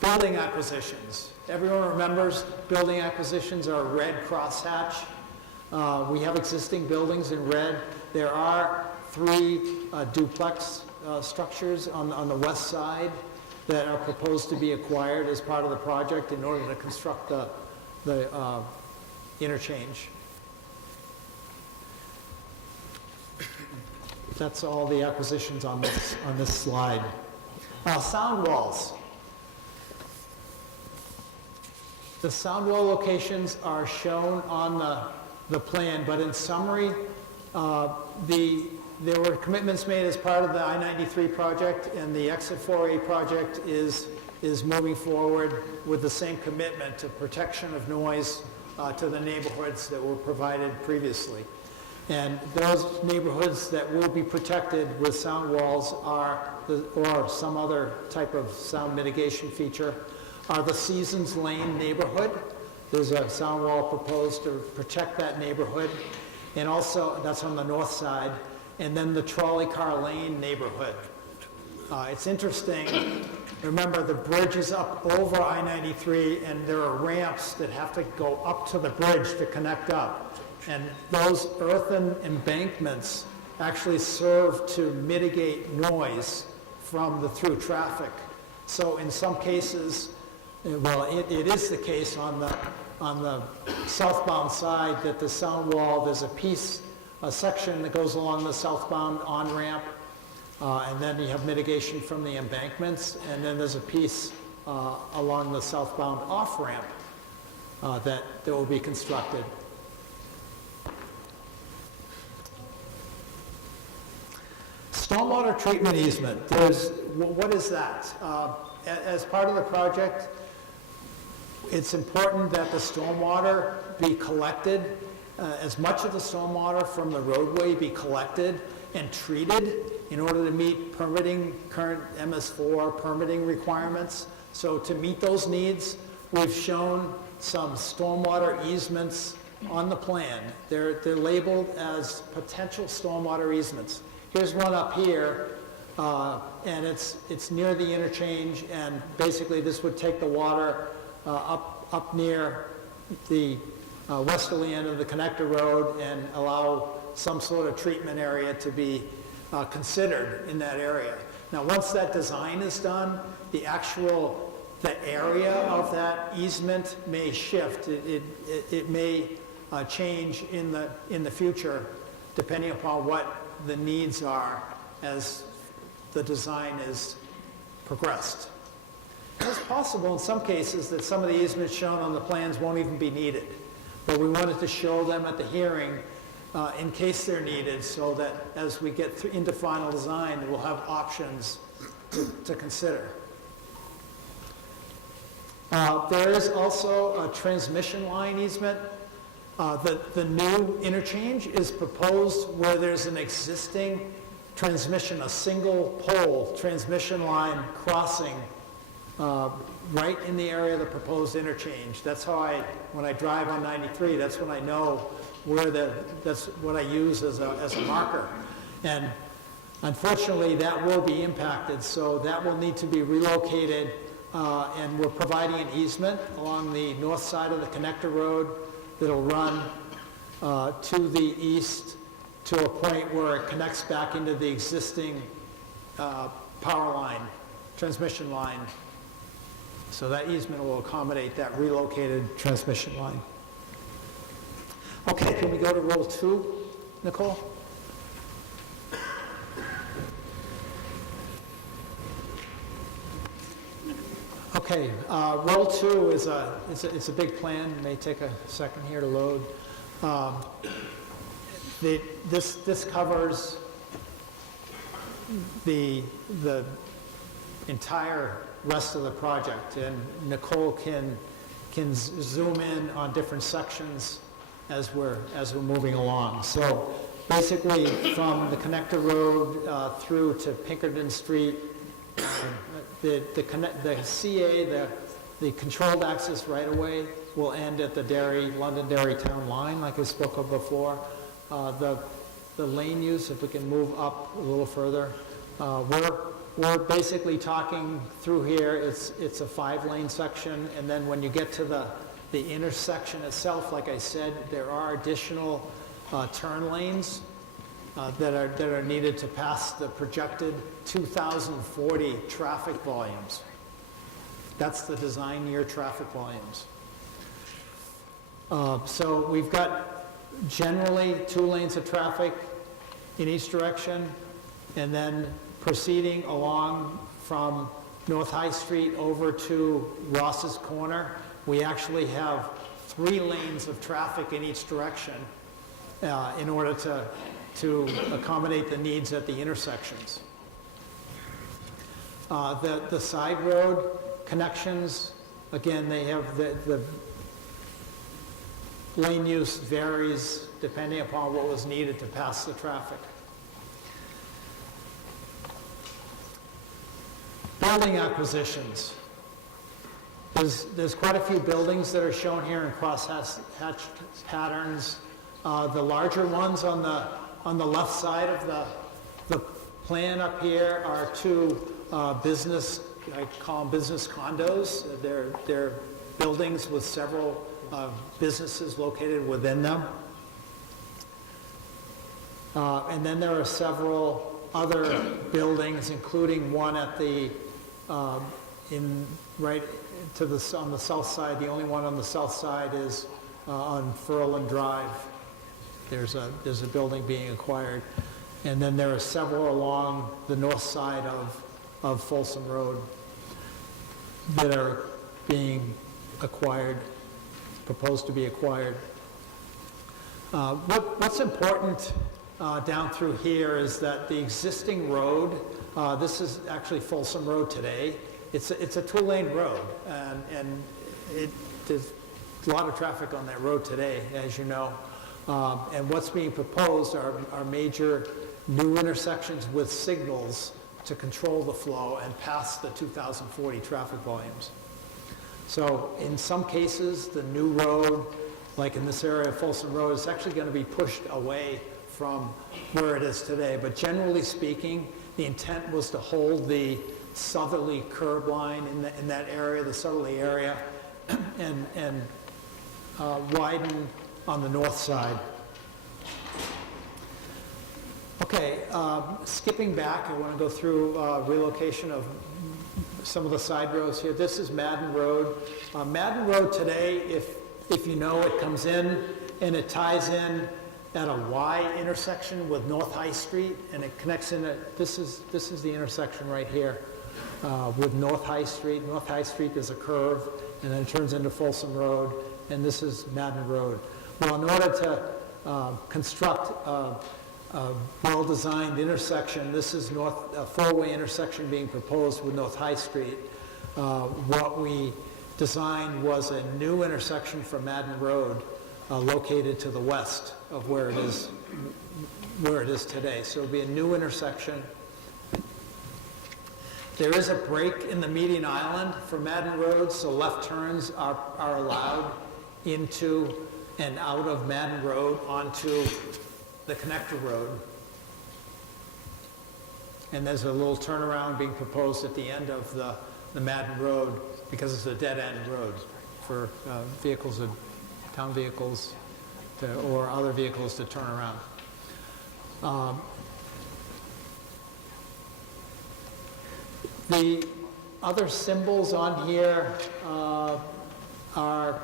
Building acquisitions. Everyone remembers building acquisitions are a red crosshatch. We have existing buildings in red. There are 3 duplex structures on the west side that are proposed to be acquired as part of the project in order to construct the interchange. That's all the acquisitions on this slide. Sound walls. The sound wall locations are shown on the plan, but in summary, there were commitments made as part of the I-93 project, and the Exit 4A project is is moving forward with the same commitment to protection of noise to the neighborhoods that were provided previously. And those neighborhoods that will be protected with sound walls or some other type of sound mitigation feature are the Seasons Lane neighborhood. There's a sound wall proposed to protect that neighborhood, and also that's on the north side, and then the Trolley Car Lane neighborhood. It's interesting, remember the bridge is up over I-93 and there are ramps that have to go up to the bridge to connect up. And those earthen embankments actually serve to mitigate noise from the through traffic. So in some cases, well, it is the case on the southbound side that the sound wall, there's a section that goes along the southbound on-ramp, and then you have mitigation from the embankments, and then there's a piece along the southbound off-ramp that will be constructed. Stormwater treatment easement, what is that? As part of the project, it's important that the stormwater be collected, as much of the stormwater from the roadway be collected and treated in order to meet current MS4 permitting requirements. So to meet those needs, we've shown some stormwater easements on the plan. They're labeled as potential stormwater easements. Here's one up here, and it's near the interchange, and basically this would take the water up near the westerly end of the connector road and allow some sort of treatment area to be considered in that area. Now, once that design is done, the area of that easement may shift. It may change in the future, depending upon what the needs are as the design is progressed. And it's possible in some cases that some of the easements shown on the plans won't even be needed, but we wanted to show them at the hearing in case they're needed, so that as we get into final design, we'll have options to consider. There is also a transmission line easement. The new interchange is proposed where there's an existing transmission, a single pole transmission line crossing right in the area of the proposed interchange. That's how when I drive on 93, that's when I know where that's what I use as a marker. And unfortunately, that will be impacted, so that will need to be relocated, and we're providing an easement along the north side of the connector road that'll run to the east to a point where it connects back into the existing power line, transmission line. So that easement will accommodate that relocated transmission line. Okay, can we go to roll 2, Nicole? Okay, roll 2 is it's a big plan. It may take a second here to load. This covers the entire rest of the project, and Nicole can zoom in on different sections as we're moving along. So basically, from the connector road through to Pinkerton Street, the CA, the controlled access right-of-way, will end at the London-Derry town line, like I spoke of before. The lane use, if we can move up a little further, we're basically talking through here. It's a 5-lane section, and then when you get to the intersection itself, like I said, there are additional turn lanes that are needed to pass the projected 2040 traffic volumes. That's the design year traffic volumes. So we've got generally 2 lanes of traffic in each direction, and then proceeding along from North High Street over to Ross's Corner, we actually have 3 lanes of traffic in each direction in order to accommodate the needs at the intersections. The side road connections, again, they have the lane use varies depending upon what was needed to pass the traffic. Building acquisitions. There's quite a few buildings that are shown here in cross-hatch patterns. The larger ones on the left side of the plan up here are two business, I call them business condos. They're buildings with several businesses located within them. And then there are several other buildings, including one at the on the south side. The only one on the south side is on Furland Drive. There's a building being acquired. And then there are several along the north side of Folsom Road that are being acquired, proposed to be acquired. What's important down through here is that the existing road, this is actually Folsom Road today. It's a two-lane road, and there's a lot of traffic on that road today, as you know. And what's being proposed are major new intersections with signals to control the flow and pass the 2040 traffic volumes. So in some cases, the new road, like in this area of Folsom Road, is actually going to be pushed away from where it is today. But generally speaking, the intent was to hold the southerly curb line in that area, the southerly area, and widen on the north side. Okay, skipping back, I want to go through relocation of some of the side roads here. This is Madden Road. Madden Road today, if you know, it comes in and it ties in at a Y intersection with North High Street, and it connects in at, this is the intersection right here with North High Street. North High Street is a curve, and then it turns into Folsom Road, and this is Madden Road. Well, in order to construct a well-designed intersection, this is a four-way intersection being proposed with North High Street. What we designed was a new intersection for Madden Road located to the west of where it is today. So it'll be a new intersection. There is a break in the median island for Madden Road, so left turns are allowed into and out of Madden Road onto the connector road. And there's a little turnaround being proposed at the end of the Madden Road because it's a dead-end road for vehicles, town vehicles, or other vehicles to turn around. The other symbols on here are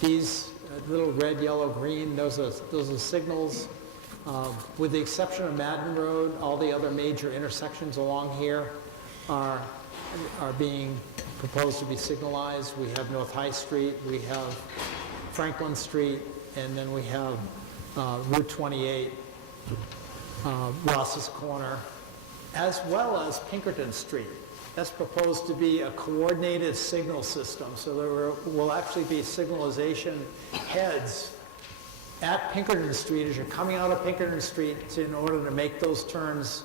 these little red, yellow, green. Those are signals. With the exception of Madden Road, all the other major intersections along here are being proposed to be signalized. We have North High Street, we have Franklin Street, and then we have Route 28, Ross's Corner, as well as Pinkerton Street. That's proposed to be a coordinated signal system, so there will actually be signalization heads at Pinkerton Street as you're coming out of Pinkerton Street in order to make those turns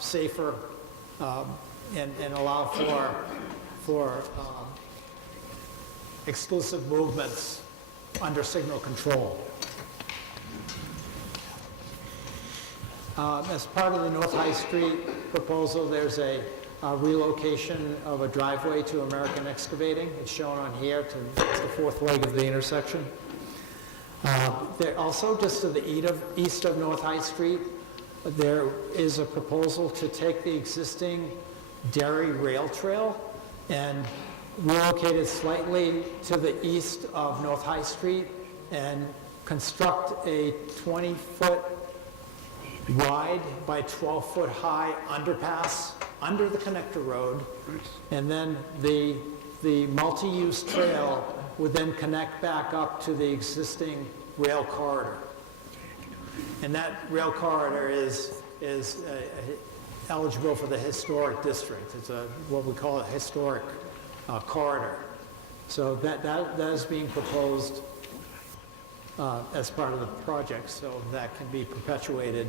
safer and allow for exclusive movements under signal control. As part of the North High Street proposal, there's a relocation of a driveway to American Excavating. It's shown on here. It's the fourth leg of the intersection. There also, just to the east of North High Street, there is a proposal to take the existing Derry rail trail and relocate it slightly to the east of North High Street and construct a 20-foot wide by 12-foot high underpass under the connector road, and then the multi-use trail would then connect back up to the existing rail corridor. And that rail corridor is eligible for the historic district. It's what we call a historic corridor. So that is being proposed as part of the project, so that can be perpetuated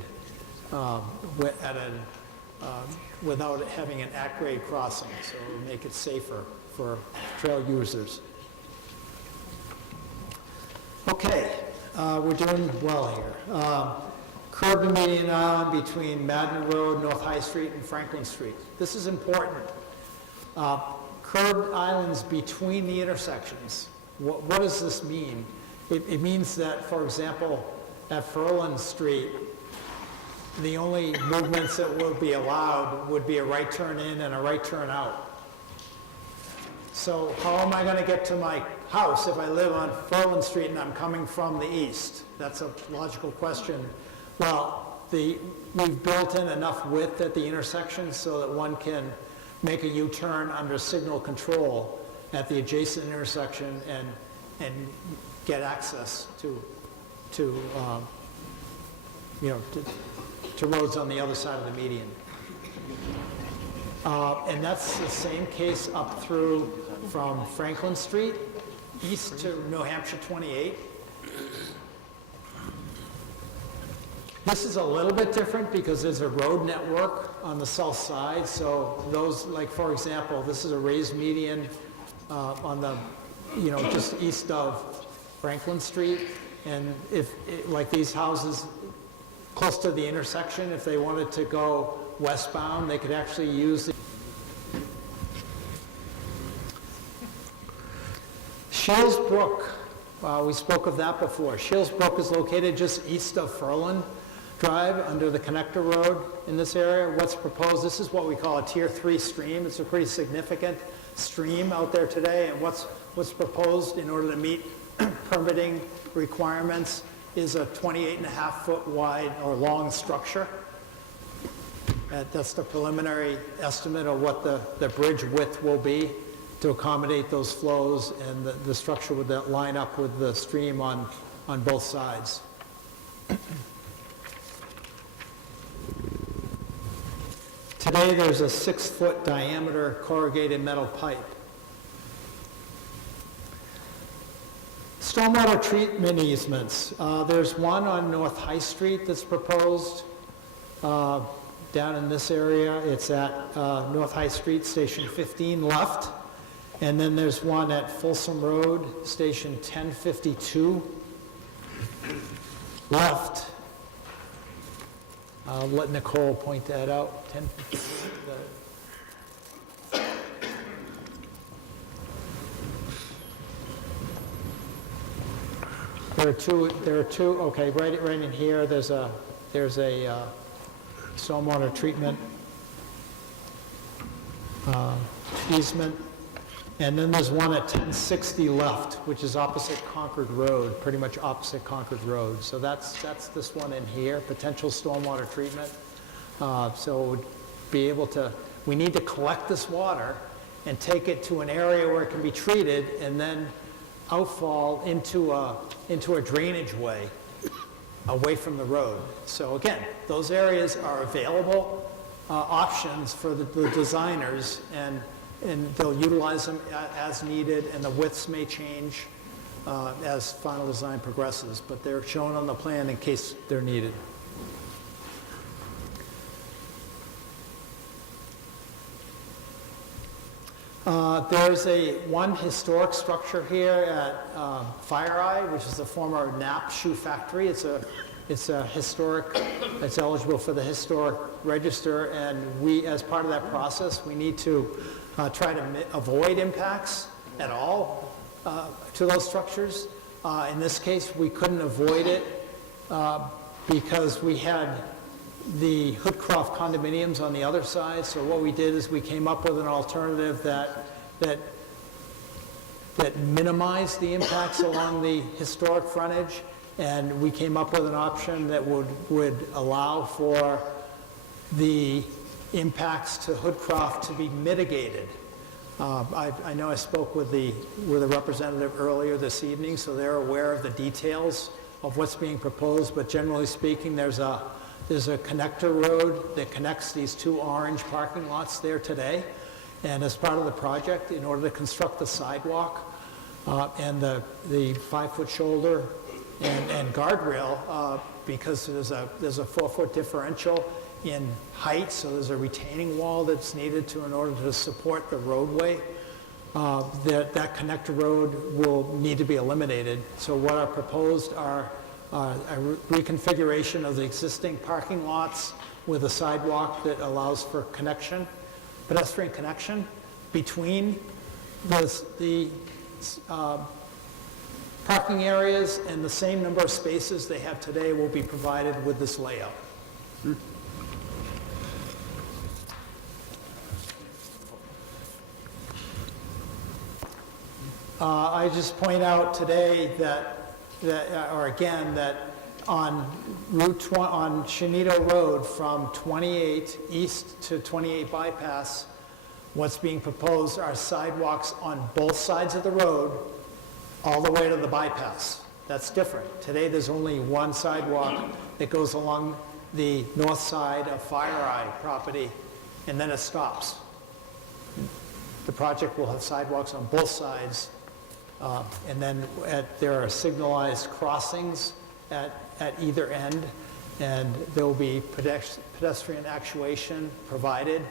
without having an at-grade crossing, so it will make it safer for trail users. Okay, we're doing well here. Curb and median island between Madden Road, North High Street, and Franklin Street. This is important. Curb islands between the intersections. What does this mean? It means that, for example, at Furlan Street, the only movements that would be allowed would be a right turn in and a right turn out. So how am I going to get to my house if I live on Furlan Street and I'm coming from the east? That's a logical question. Well, we've built in enough width at the intersection so that one can make a U-turn under signal control at the adjacent intersection and get access to roads on the other side of the median. And that's the same case up through from Franklin Street east to New Hampshire 28. This is a little bit different because there's a road network on the south side. So those, like for example, this is a raised median on the, just east of Franklin Street. And like these houses close to the intersection, if they wanted to go westbound, they could actually use the Shields Brook. We spoke of that before. Shields Brook is located just east of Furlan Drive under the connector road in this area. What's proposed, this is what we call a tier 3 stream. It's a pretty significant stream out there today, and what's proposed in order to meet permitting requirements is a 28.5-foot wide or long structure. That's the preliminary estimate of what the bridge width will be to accommodate those flows, and the structure would line up with the stream on both sides. Today there's a 6-foot diameter corrugated metal pipe. Stormwater treatment easements. There's one on North High Street that's proposed down in this area. It's at North High Street, Station 15 left. And then there's one at Folsom Road, Station 1052 left. I'll let Nicole point that out. 1052. There are two, okay, right in here, there's a stormwater treatment easement. And then there's one at 1060 left, which is opposite Concord Road, pretty much opposite Concord Road. So that's this one in here, potential stormwater treatment. So it would be able to, we need to collect this water and take it to an area where it can be treated and then outfall into a drainage way away from the road. So again, those areas are available options for the designers, and they'll utilize them as needed, and the widths may change as final design progresses, but they're shown on the plan in case they're needed. There's one historic structure here at Fire Eye, which is the former Knapp Shoe Factory. It's a historic, it's eligible for the historic register, and we, as part of that process, we need to try to avoid impacts at all to those structures. In this case, we couldn't avoid it because we had the Hoodcroft condominiums on the other side. So what we did is we came up with an alternative that minimized the impacts along the historic frontage, and we came up with an option that would allow for the impacts to Hoodcroft to be mitigated. I know I spoke with a representative earlier this evening, so they're aware of the details of what's being proposed, but generally speaking, there's a connector road that connects these two orange parking lots there today, And as part of the project, in order to construct the sidewalk and the 5-foot shoulder and guardrail, because there's a 4-foot differential in height, so there's a retaining wall that's needed in order to support the roadway. That connector road will need to be eliminated. So what are proposed are a reconfiguration of the existing parking lots with a sidewalk that allows for pedestrian connection between the parking areas, and the same number of spaces they have today will be provided with this layout. I just point out today that on on Shenito Road from 28 east to 28 bypass, what's being proposed are sidewalks on both sides of the road all the way to the bypass. That's different. Today there's only one sidewalk that goes along the north side of Fire Eye property, and then it stops. The project will have sidewalks on both sides, and then there are signalized crossings at either end, and there will be pedestrian actuation provided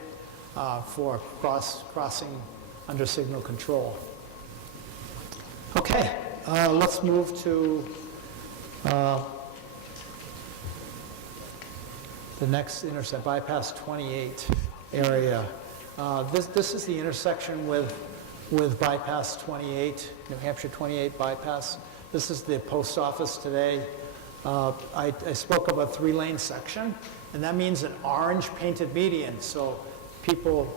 for crossing under signal control. Okay, let's move to the next intersection, bypass 28 area. This is the intersection with bypass 28, New Hampshire 28 bypass. This is the post office today. I spoke of a 3-lane section, and that means an orange painted median, so people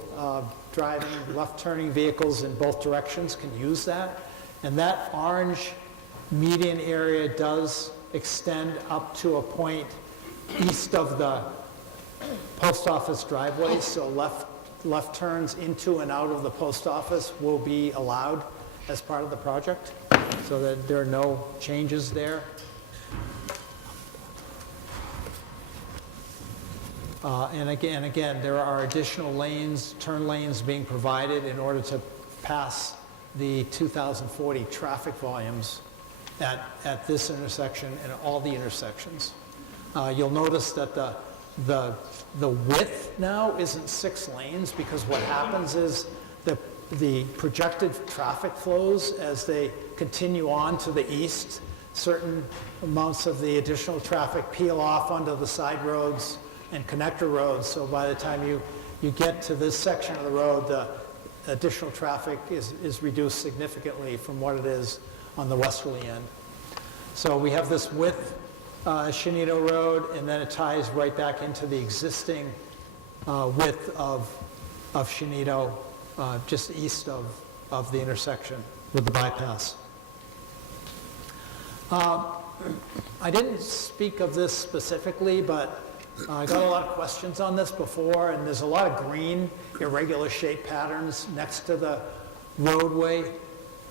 driving left-turning vehicles in both directions can use that. And that orange median area does extend up to a point east of the post office driveway, so left turns into and out of the post office will be allowed as part of the project, so that there are no changes there. And again, there are additional lanes, turn lanes being provided in order to pass the 2040 traffic volumes at this intersection and all the intersections. You'll notice that the width now isn't 6 lanes, because what happens is the projected traffic flows as they continue on to the east. Certain amounts of the additional traffic peel off onto the side roads and connector roads, so by the time you get to this section of the road, the additional traffic is reduced significantly from what it is on the westerly end. So we have this width, Shenito Road, and then it ties right back into the existing width of Shenito, just east of the intersection with the bypass. I didn't speak of this specifically, but I got a lot of questions on this before, and there's a lot of green, irregular shape patterns next to the roadway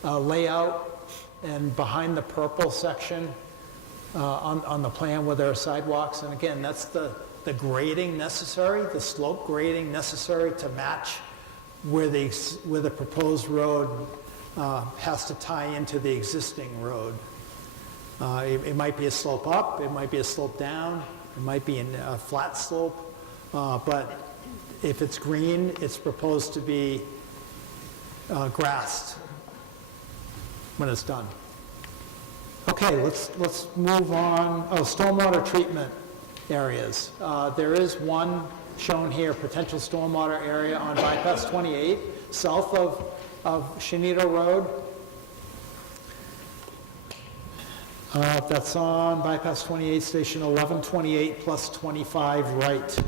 layout and behind the purple section on the plan where there are sidewalks. And again, that's the grading necessary, the slope grading necessary to match where the proposed road has to tie into the existing road. It might be a slope up, it might be a slope down, it might be a flat slope, but if it's green, it's proposed to be grassed when it's done. Okay, let's move on. Oh, stormwater treatment areas. There is one shown here, potential stormwater area on bypass 28, south of Shenito Road. That's on bypass 28, station 1128 plus 25 right.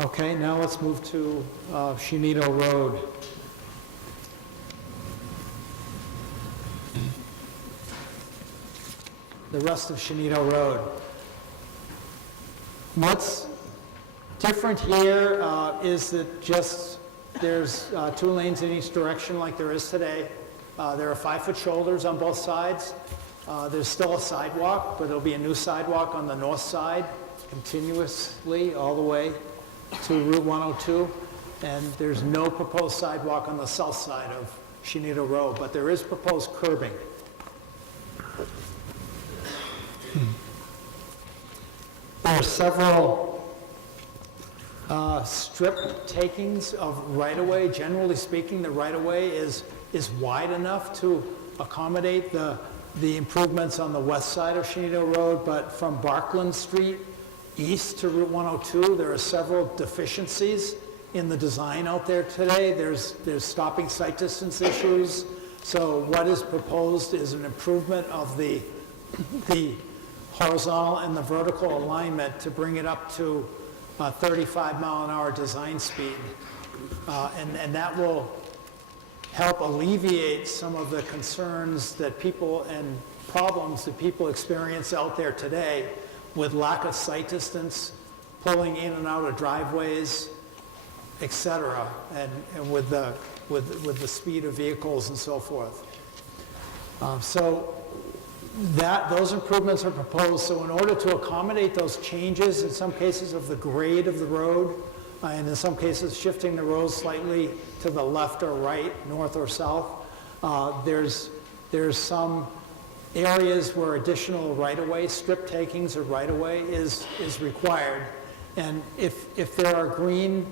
Okay, now let's move to Shenito Road. The rest of Shenito Road. What's different here is that there's 2 lanes in each direction like there is today. There are 5-foot shoulders on both sides. There's still a sidewalk, but it'll be a new sidewalk on the north side, continuously all the way to Route 102. and there's no proposed sidewalk on the south side of Shenito Road, but there is proposed curbing. There are several strip takings of right-of-way. Generally speaking, the right-of-way is wide enough to accommodate the improvements on the west side of Shenito Road, but from Barkland Street east to Route 102, there are several deficiencies in the design out there today. There's stopping sight distance issues. So what is proposed is an improvement of the horizontal and the vertical alignment to bring it up to 35 mile an hour design speed. And that will help alleviate some of the concerns that people and problems that people experience out there today with lack of sight distance, pulling in and out of driveways, et cetera, and with the speed of vehicles and so forth. So those improvements are proposed. So in order to accommodate those changes, in some cases of the grade of the road, and in some cases shifting the road slightly to the left or right, north or south, there's some areas where additional right-of-way, strip takings or right-of-way is required. And if there are green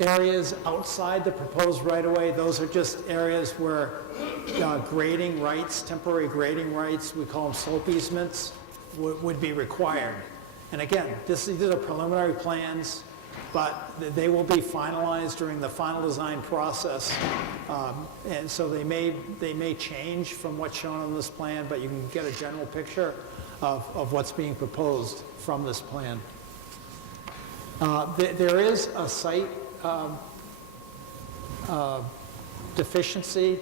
areas outside the proposed right-of-way, those are just areas where grading rights, temporary grading rights, we call them slope easements, would be required. And again, these are preliminary plans, but they will be finalized during the final design process. And so they may change from what's shown on this plan, but you can get a general picture of what's being proposed from this plan. There is a site deficiency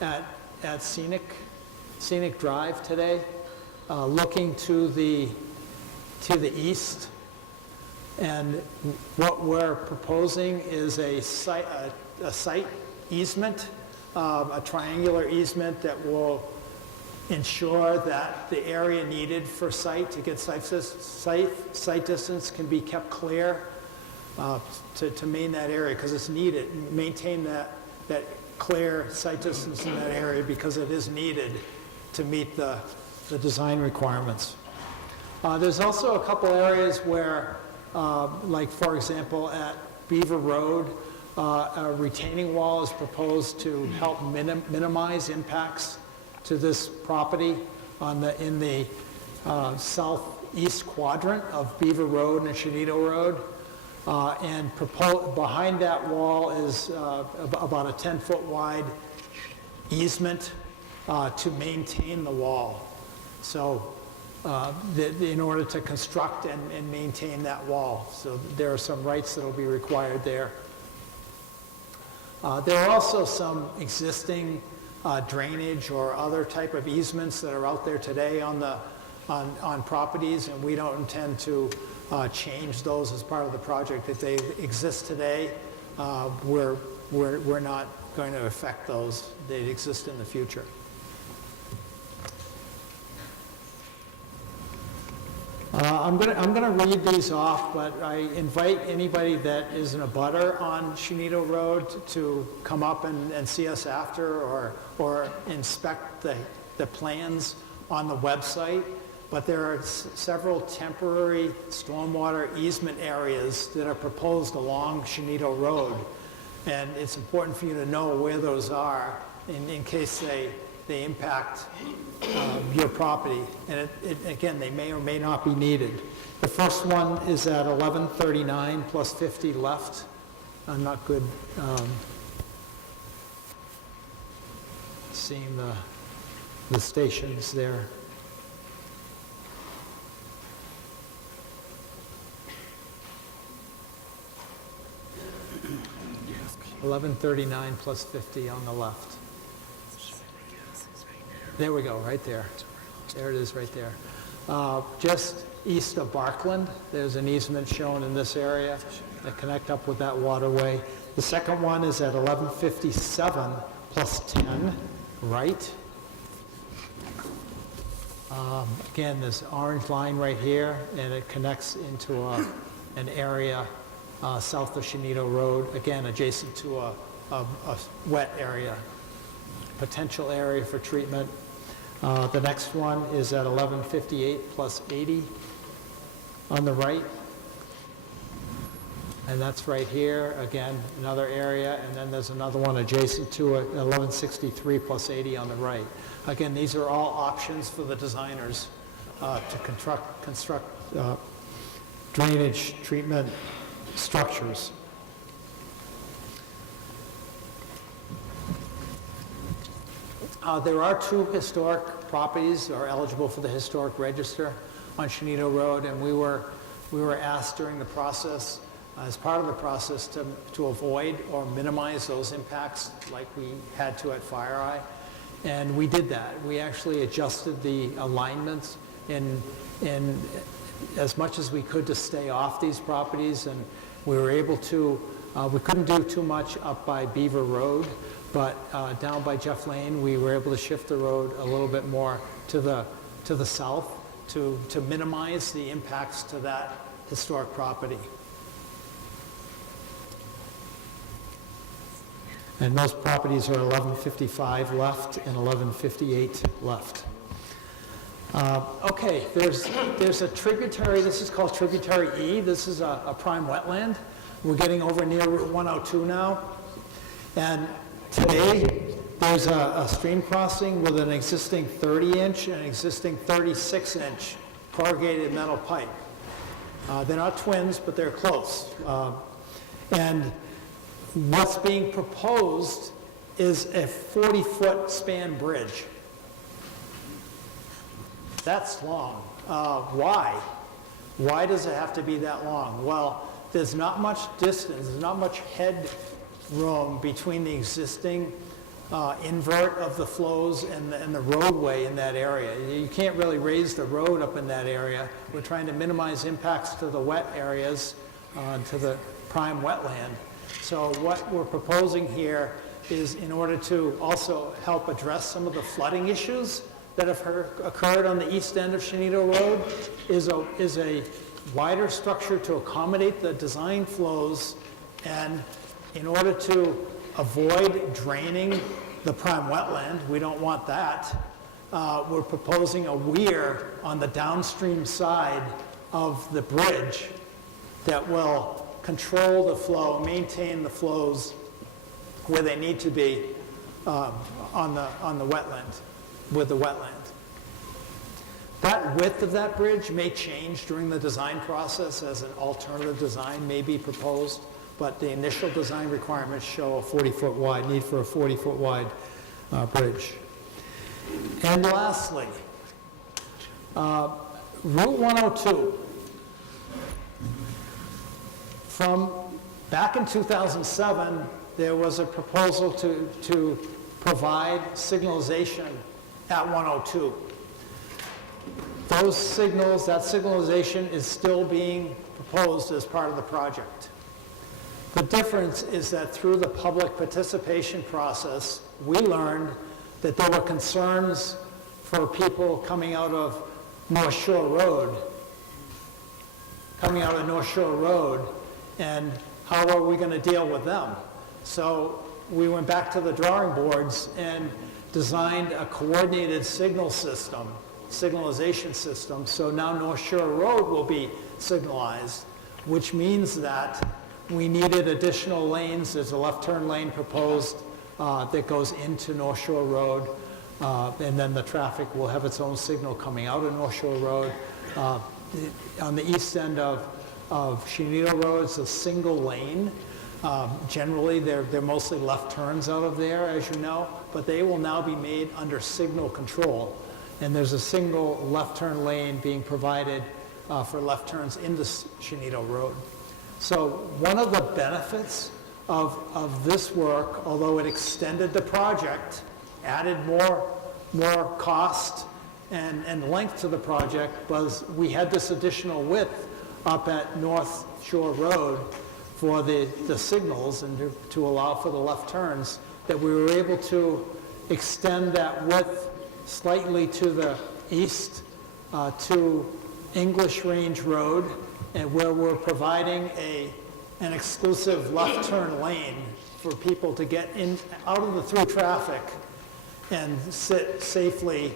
at Scenic Drive today, looking to the east. And what we're proposing is a site easement, a triangular easement that will ensure that the area needed for to get sight distance can be kept clear to maintain that area, because it's needed. Maintain that clear sight distance in that area because it is needed to meet the design requirements. There's also a couple areas where like for example at Beaver Road, a retaining wall is proposed to help minimize impacts to this property in the southeast quadrant of Beaver Road and Shenito Road. And behind that wall is about a 10-foot wide easement to maintain the wall. So in order to construct and maintain that wall. So there are some rights that will be required there. There are also some existing drainage or other type of easements that are out there today on properties, and we don't intend to change those as part of the project. If they exist today, we're not going to affect those. They exist in the future. I'm gonna read these off, but I invite anybody that is in a butter on Shenito Road to come up and see us after, or inspect the plans on the website. But there are several temporary stormwater easement areas that are proposed along Shenito Road. And it's important for you to know where those are in case they impact your property. And again, they may or may not be needed. The first one is at 1139 plus 50 left. I'm not good seeing the stations there. 1139 plus 50 on the left. There we go, right there. There it is right there. Just east of Barkland, there's an easement shown in this area that connect up with that waterway. The second one is at 1157 plus 10, right. Again, this orange line right here, and it connects into an area south of Shenito Road, again, adjacent to a wet area, potential area for treatment. The next one is at 1158 plus 80 on the right. And that's right here, again, another area, and then there's another one adjacent to it, 1163 plus 80 on the right. Again, these are all options for the designers to construct drainage treatment structures. There are 2 historic properties that are eligible for the historic register on Shenito Road, and we were asked during the process, as part of the process, to avoid or minimize those impacts like we had to at FireEye, and we did that. We actually adjusted the alignments in as much as we could to stay off these properties, and we were able to, we couldn't do too much up by Beaver Road, but down by Jeff Lane, we were able to shift the road a little bit more to the south to minimize the impacts to that historic property. And those properties are 1155 left and 1158 left. Okay, there's a tributary, this is called Tributary E. This is a prime wetland. We're getting over near Route 102 now. And today, there's a stream crossing with an existing 30-inch and an existing 36-inch corrugated metal pipe. They're not twins, but they're close. And what's being proposed is a 40-foot span bridge. That's long. Why? Why does it have to be that long? Well, there's not much distance, there's not much head room between the existing invert of the flows and the roadway in that area. You can't really raise the road up in that area. We're trying to minimize impacts to the wet areas, to the prime wetland. So what we're proposing here is, in order to also help address some of the flooding issues that have occurred on the east end of Shenito Road, is a wider structure to accommodate the design flows, and in order to avoid draining the prime wetland, we don't want that, we're proposing a weir on the downstream side of the bridge that will control the flow, maintain the flows where they need to be on the wetland, with the wetland. That width of that bridge may change during the design process as an alternative design may be proposed, but the initial design requirements show a 40-foot wide, need for a 40-foot wide bridge. And lastly, Route 102. From back in 2007, there was a proposal to provide signalization at 102. Those signals, that signalization is still being proposed as part of the project. The difference is that through the public participation process, we learned that there were concerns for people coming out of North Shore Road, and how are we going to deal with them? So we went back to the drawing boards and designed a coordinated signalization system. So now North Shore Road will be signalized, which means that we needed additional lanes. There's a left turn lane proposed that goes into North Shore Road, and then the traffic will have its own signal coming out of North Shore Road. On the east end of Shenito Road, it's a single lane. Generally, they're mostly left turns out of there, as you know, but they will now be made under signal control. And there's a single left turn lane being provided for left turns into Shenito Road. So one of the benefits of this work, although it extended the project, added more cost and length to the project, was we had this additional width up at North Shore Road for the signals and to allow for the left turns, that we were able to extend that width slightly to the east to English Range Road, and where we're providing a an exclusive left turn lane for people to get in, out of the through traffic and sit safely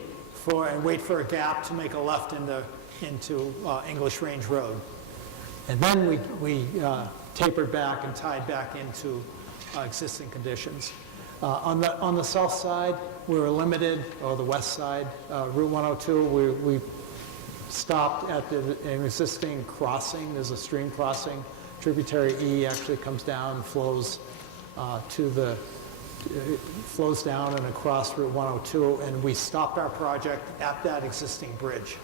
and wait for a gap to make a left into English Range Road. And then we tapered back and tied back into existing conditions. On the south side, we were limited, or the west side, Route 102, we stopped at an existing crossing. There's a stream crossing. Tributary E actually comes down and flows flows down and across Route 102, and we stopped our project at that existing bridge.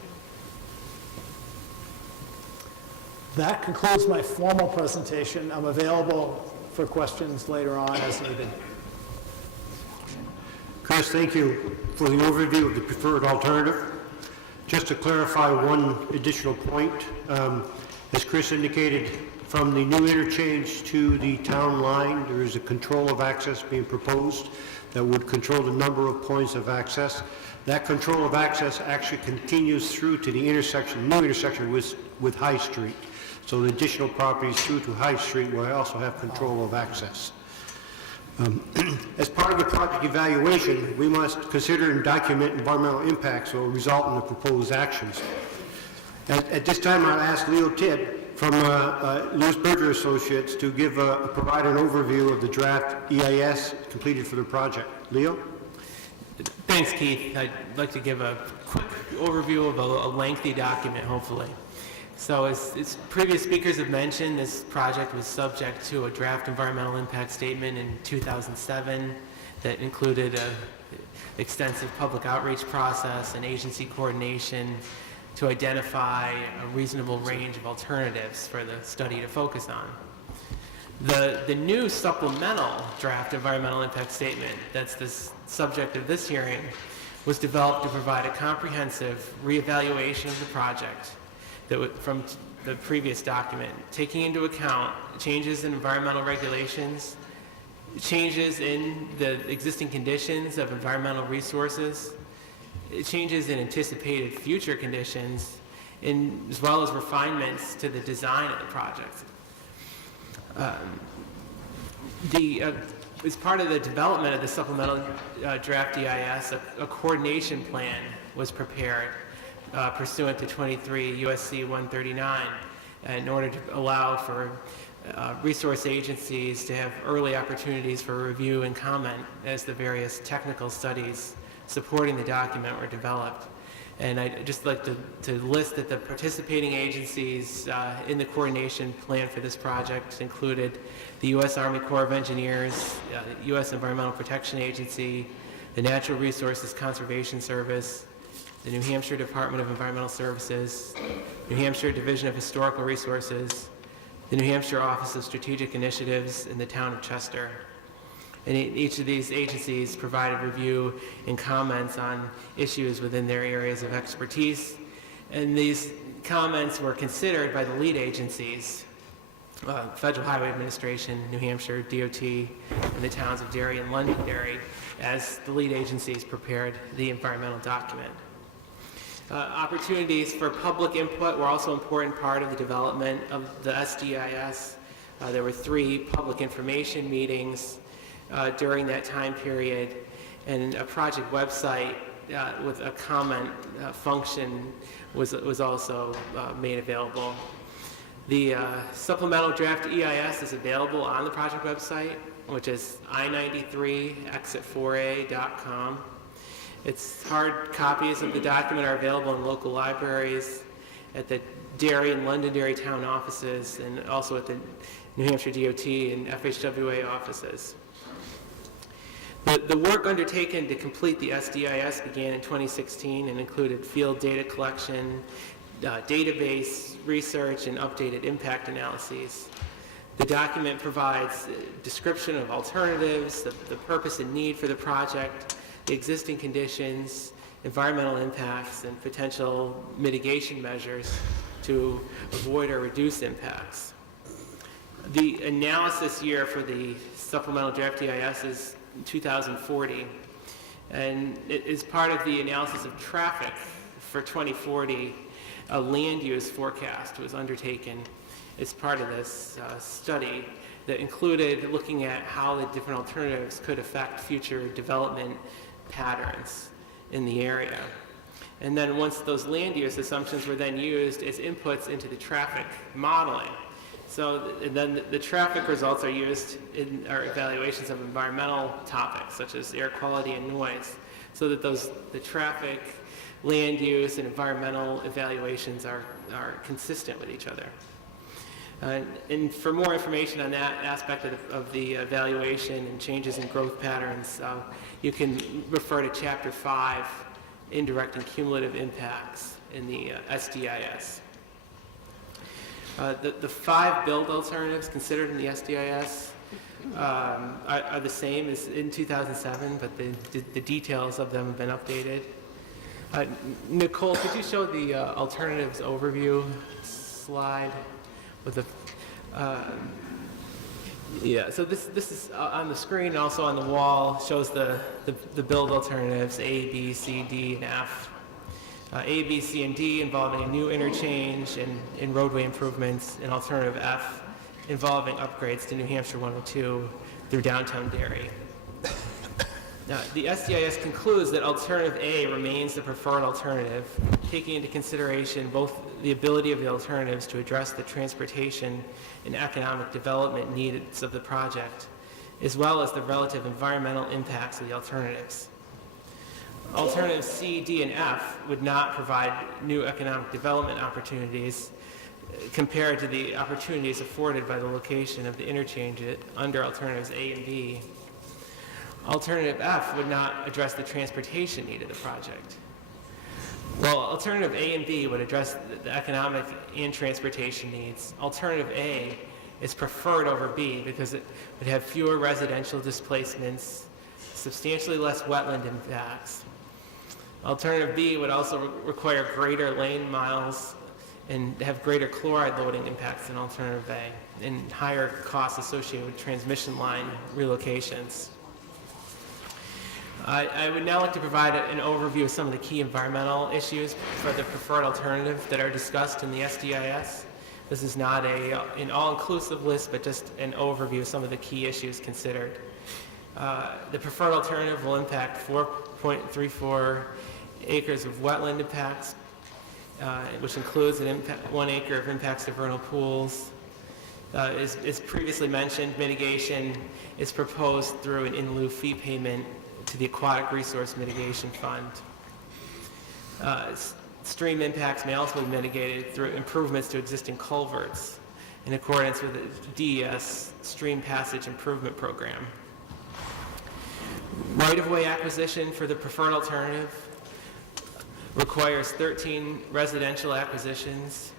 That concludes my formal presentation. I'm available for questions later on as needed. Chris, thank you for the overview of the preferred alternative. Just to clarify one additional point, as Chris indicated, from the new interchange to the town line, there is a control of access being proposed that would control the number of points of access. That control of access actually continues through to the new intersection with High Street. So the additional properties through to High Street will also have control of access. As part of the project evaluation, we must consider and document environmental impacts that will result in the proposed actions. At this time, I'll ask Leo Tidd from Lewis Berger Associates to provide an overview of the draft EIS completed for the project. Leo? Thanks, Keith. I'd like to give a quick overview of a lengthy document, hopefully. So as previous speakers have mentioned, this project was subject to a draft environmental impact statement in 2007 that included an extensive public outreach process and agency coordination to identify a reasonable range of alternatives for the study to focus on. The new supplemental draft environmental impact statement that's the subject of this hearing was developed to provide a comprehensive reevaluation of the project from the previous document, taking into account changes in environmental regulations, changes in the existing conditions of environmental resources, changes in anticipated future conditions, as well as refinements to the design of the project. As part of the development of the supplemental draft EIS, a coordination plan was prepared pursuant to 23 USC 139 in order to allow for resource agencies to have early opportunities for review and comment as the various technical studies supporting the document were developed. And I'd just like to list that the participating agencies in the coordination plan for this project included the U.S. Army Corps of Engineers, the U.S. Environmental Protection Agency, the Natural Resources Conservation Service, the New Hampshire Department of Environmental Services, New Hampshire Division of Historical Resources, the New Hampshire Office of Strategic Initiatives, and the Town of Chester. And each of these agencies provided review and comments on issues within their areas of expertise. And these comments were considered by the lead agencies, Federal Highway Administration, New Hampshire DOT, and the towns of Derry and Londonderry, as the lead agencies prepared the environmental document. Opportunities for public input were also an important part of the development of the SDIS. There were 3 public information meetings during that time period, and a project website with a comment function was also made available. The supplemental draft EIS is available on the project website, which is i93exit4a.com. Its hard copies of the document are available in local libraries, at the Derry and Londonderry town offices, and also at the New Hampshire DOT and FHWA offices. The work undertaken to complete the SDIS began in 2016 and included field data collection, database research, and updated impact analyses. The document provides a description of alternatives, the purpose and need for the project, the existing conditions, environmental impacts, and potential mitigation measures to avoid or reduce impacts. The analysis year for the supplemental draft EIS is 2040, and it is part of the analysis of traffic for 2040. A land use forecast was undertaken, as part of this study that included looking at how the different alternatives could affect future development patterns in the area. And then once those land use assumptions were then used as inputs into the traffic modeling. So and then the traffic results are used in our evaluations of environmental topics such as air quality and noise, so that the traffic, land use, and environmental evaluations are consistent with each other. And for more information on that aspect of the evaluation and changes in growth patterns, you can refer to Chapter 5, Indirect and Cumulative Impacts in the SDIS. The 5 build alternatives considered in the SDIS are the same as in 2007, but the details of them have been updated. Nicole, could you show the alternatives overview slide with the yeah, so this is on the screen and also on the wall, shows the build alternatives A, B, C, D, and F. A, B, C, and D involving a new interchange and roadway improvements, and alternative F involving upgrades to New Hampshire 102 through downtown Derry. Now, the SDIS concludes that alternative A remains the preferred alternative, taking into consideration both the ability of the alternatives to address the transportation and economic development needs of the project, as well as the relative environmental impacts of the alternatives. Alternatives C, D, and F would not provide new economic development opportunities compared to the opportunities afforded by the location of the interchange under alternatives A and B. Alternative F would not address the transportation need of the project. While alternative A and B would address the economic and transportation needs, alternative A is preferred over B because it would have fewer residential displacements, substantially less wetland impacts. Alternative B would also require greater lane miles and have greater chloride loading impacts than alternative A, and higher costs associated with transmission line relocations. I would now like to provide an overview of some of the key environmental issues for the preferred alternative that are discussed in the SDIS. This is not an all-inclusive list, but just an overview of some of the key issues considered. The preferred alternative will impact 4.34 acres of wetland impacts, which includes 1 acre of impacts to vernal pools. As previously mentioned, mitigation is proposed through an in-lieu fee payment to the Aquatic Resource Mitigation Fund. Stream impacts may also be mitigated through improvements to existing culverts in accordance with the DES Stream Passage Improvement Program. Right-of-way acquisition for the preferred alternative requires 13 residential acquisitions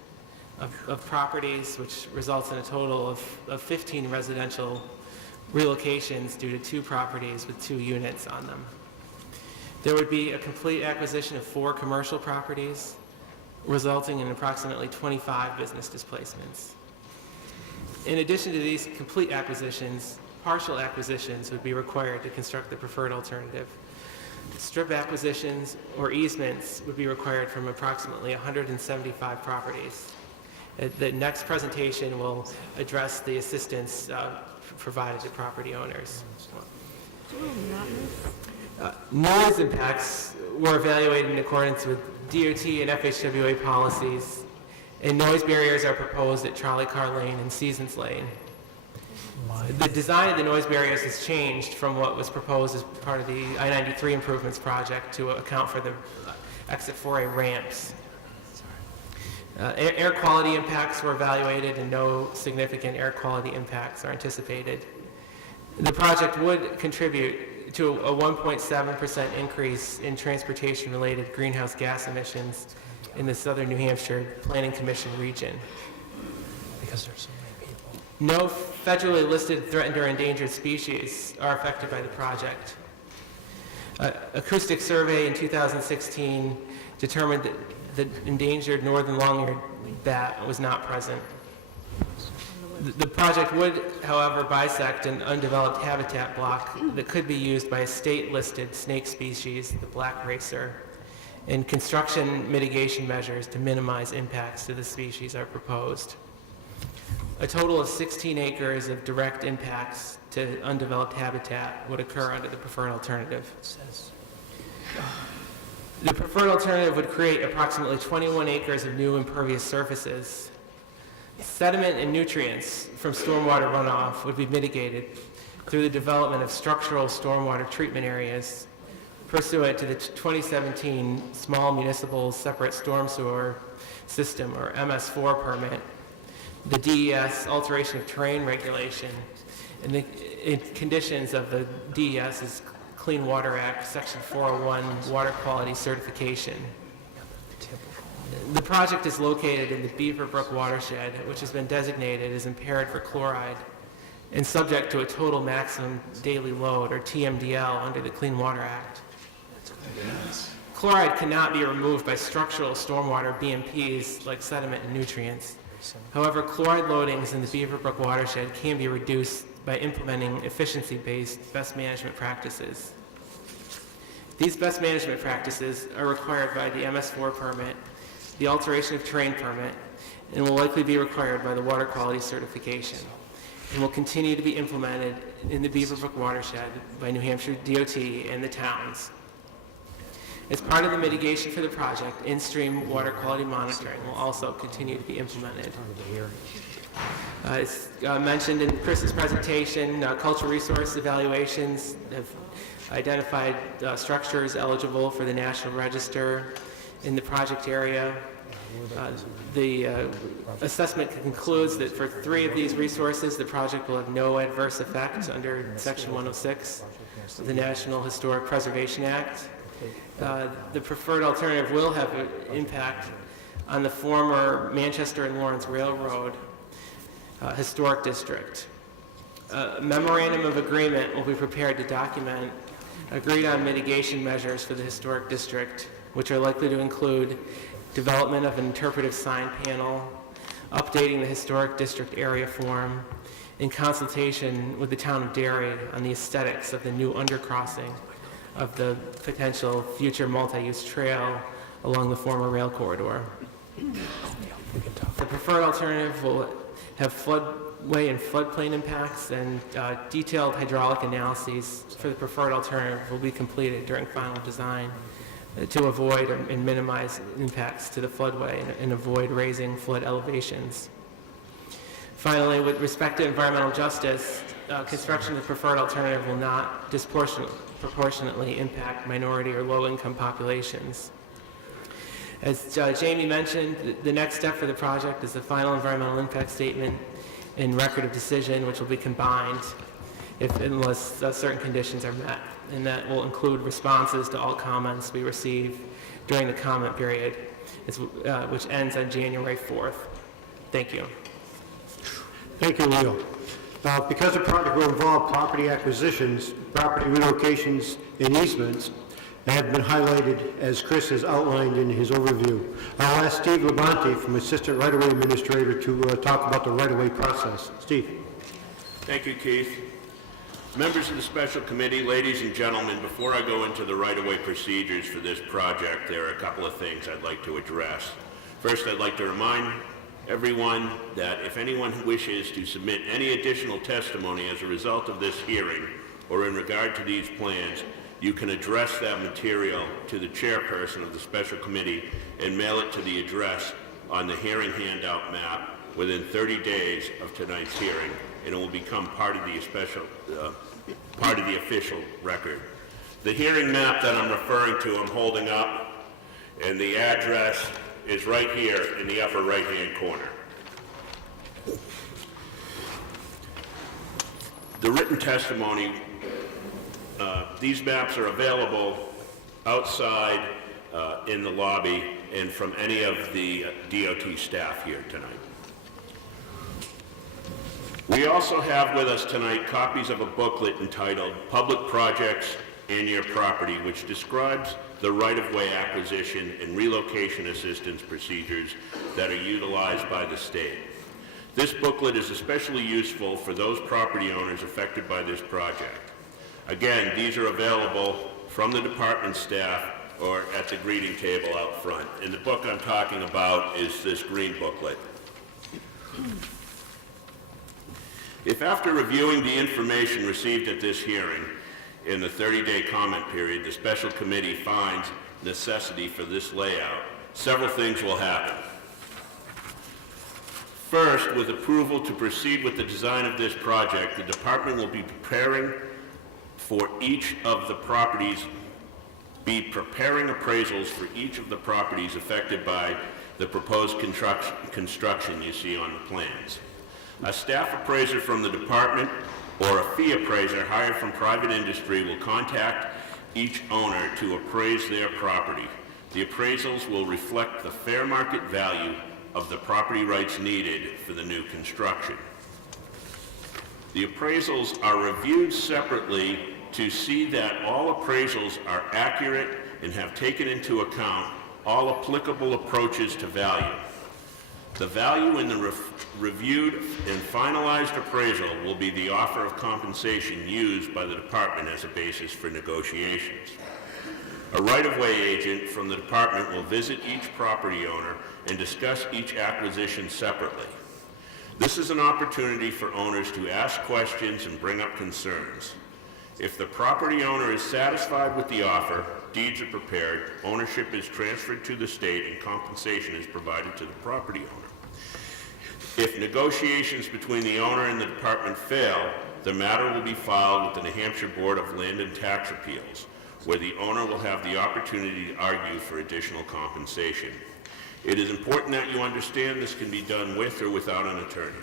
of properties, which results in a total of 15 residential relocations due to 2 properties with 2 units on them. There would be a complete acquisition of 4 commercial properties, resulting in approximately 25 business displacements. In addition to these complete acquisitions, partial acquisitions would be required to construct the preferred alternative. Strip acquisitions or easements would be required from approximately 175 properties. The next presentation will address the assistance provided to property owners. Noise impacts were evaluated in accordance with DOT and FHWA policies, and noise barriers are proposed at Trolley Car Lane and Seasons Lane. The design of the noise barriers has changed from what was proposed as part of the I-93 improvements project to account for the exit 4A ramps. Air quality impacts were evaluated and no significant air quality impacts are anticipated. The project would contribute to a 1.7% increase in transportation-related greenhouse gas emissions in the Southern New Hampshire Planning Commission region. Because there's so many people. No federally listed threatened or endangered species are affected by the project. Acoustic survey in 2016 determined that the endangered northern long-eared bat was not present. The project would, however, bisect an undeveloped habitat block that could be used by a state-listed snake species, the black racer, and construction mitigation measures to minimize impacts to the species are proposed. A total of 16 acres of direct impacts to undeveloped habitat would occur under the preferred alternative. The preferred alternative would create approximately 21 acres of new impervious surfaces. Sediment and nutrients from stormwater runoff would be mitigated through the development of structural stormwater treatment areas pursuant to the 2017 Small Municipal Separate Storm Sewer System, or MS4 permit, the DES alteration of terrain regulation, and the conditions of the DES's Clean Water Act, Section 401, water quality certification. The project is located in the Beaver Brook watershed, which has been designated as impaired for chloride and subject to a total maximum daily load, or TMDL, under the Clean Water Act. Chloride cannot be removed by structural stormwater BMPs like sediment and nutrients. However, chloride loadings in the Beaver Brook watershed can be reduced by implementing efficiency-based best management practices. These best management practices are required by the MS4 permit, the alteration of terrain permit, and will likely be required by the water quality certification, and will continue to be implemented in the Beaver Brook watershed by New Hampshire DOT and the towns. As part of the mitigation for the project, in-stream water quality monitoring will also continue to be implemented. As mentioned in Chris's presentation, cultural resource evaluations have identified structures eligible for the National Register in the project area. The assessment concludes that for 3 of these resources, the project will have no adverse effect under Section 106 of the National Historic Preservation Act. The preferred alternative will have an impact on the former Manchester and Lawrence Railroad Historic District. A memorandum of agreement will be prepared to document agreed-on mitigation measures for the historic district, which are likely to include development of an interpretive sign panel, updating the historic district area form, in consultation with the town of Derry on the aesthetics of the new undercrossing of the potential future multi-use trail along the former rail corridor. The preferred alternative will have floodway and floodplain impacts, and detailed hydraulic analyses for the preferred alternative will be completed during final design to avoid and minimize impacts to the floodway and avoid raising flood elevations. Finally, with respect to environmental justice, construction of the preferred alternative will not disproportionately impact minority or low-income populations. As Jamie mentioned, the next step for the project is the final environmental impact statement and record of decision, which will be combined unless certain conditions are met, and that will include responses to all comments we receive during the comment period, which ends on January 4th. Thank you. Thank you, Leo. Because the project will involve property acquisitions, property relocations, and easements that have been highlighted as Chris has outlined in his overview, I'll ask Steve Labonte from Assistant Right-of-Way Administrator to talk about the right-of-way process. Steve. Thank you, Keith. Members of the Special Committee, ladies and gentlemen, before I go into the right-of-way procedures for this project, there are a couple of things I'd like to address. First, I'd like to remind everyone that if anyone wishes to submit any additional testimony as a result of this hearing or in regard to these plans, you can address that material to the chairperson of the Special Committee and mail it to the address on the hearing handout map within 30 days of tonight's hearing, and it will become part of the official record. The hearing map that I'm referring to, I'm holding up, and the address is right here in the upper right-hand corner. The written testimony, these maps are available outside in the lobby and from any of the DOT staff here tonight. We also have with us tonight copies of a booklet entitled Public Projects and Your Property, which describes the right-of-way acquisition and relocation assistance procedures that are utilized by the state. This booklet is especially useful for those property owners affected by this project. Again, these are available from the department staff or at the greeting table out front. And the book I'm talking about is this green booklet. If after reviewing the information received at this hearing in the 30-day comment period, the special committee finds necessity for this layout, several things will happen. First, with approval to proceed with the design of this project, the department will be preparing appraisals for each of the properties affected by the proposed construction you see on the plans. A staff appraiser from the department or a fee appraiser hired from private industry will contact each owner to appraise their property. The appraisals will reflect the fair market value of the property rights needed for the new construction. The appraisals are reviewed separately to see that all appraisals are accurate and have taken into account all applicable approaches to value. The value in the reviewed and finalized appraisal will be the offer of compensation used by the department as a basis for negotiations. A right-of-way agent from the department will visit each property owner and discuss each acquisition separately. This is an opportunity for owners to ask questions and bring up concerns. If the property owner is satisfied with the offer, deeds are prepared, ownership is transferred to the state, and compensation is provided to the property owner. If negotiations between the owner and the department fail, the matter will be filed with the New Hampshire Board of Land and Tax Appeals, where the owner will have the opportunity to argue for additional compensation. It is important that you understand this can be done with or without an attorney.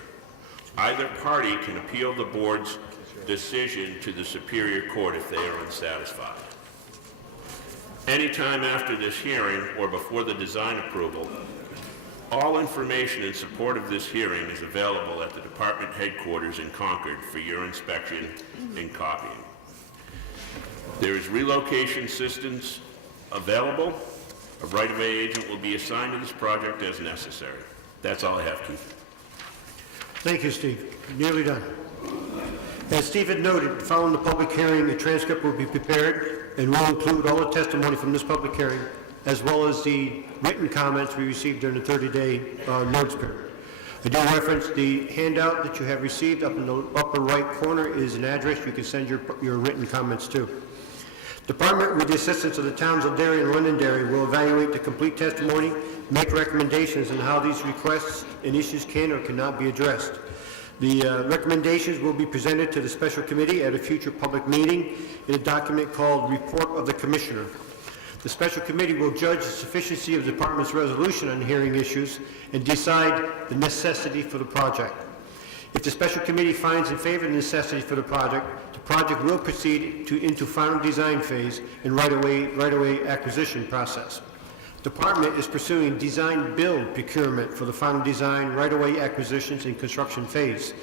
Either party can appeal the board's decision to the Superior Court if they are unsatisfied. Anytime after this hearing or before the design approval, all information in support of this hearing is available at the department headquarters in Concord for your inspection and copying. There is relocation assistance available. A right-of-way agent will be assigned to this project as necessary. That's all I have, Keith. Thank you, Steve. Nearly done. As Steve had noted, following the public hearing, a transcript will be prepared and will include all the testimony from this public hearing, as well as the written comments we received during the 30-day notice period. I do reference the handout that you have received. Up in the upper right corner is an address you can send your written comments to. Department, with the assistance of the towns of Derry and Londonderry, will evaluate the complete testimony, make recommendations on how these requests and issues can or cannot be addressed. The recommendations will be presented to the special committee at a future public meeting in a document called Report of the Commissioner. The special committee will judge the sufficiency of the department's resolution on hearing issues and decide the necessity for the project. If the special committee finds in favor of the necessity for the project will proceed into final design phase and right-of-way acquisition process. Department is pursuing design-build procurement for the final design, right-of-way acquisitions, and construction phase.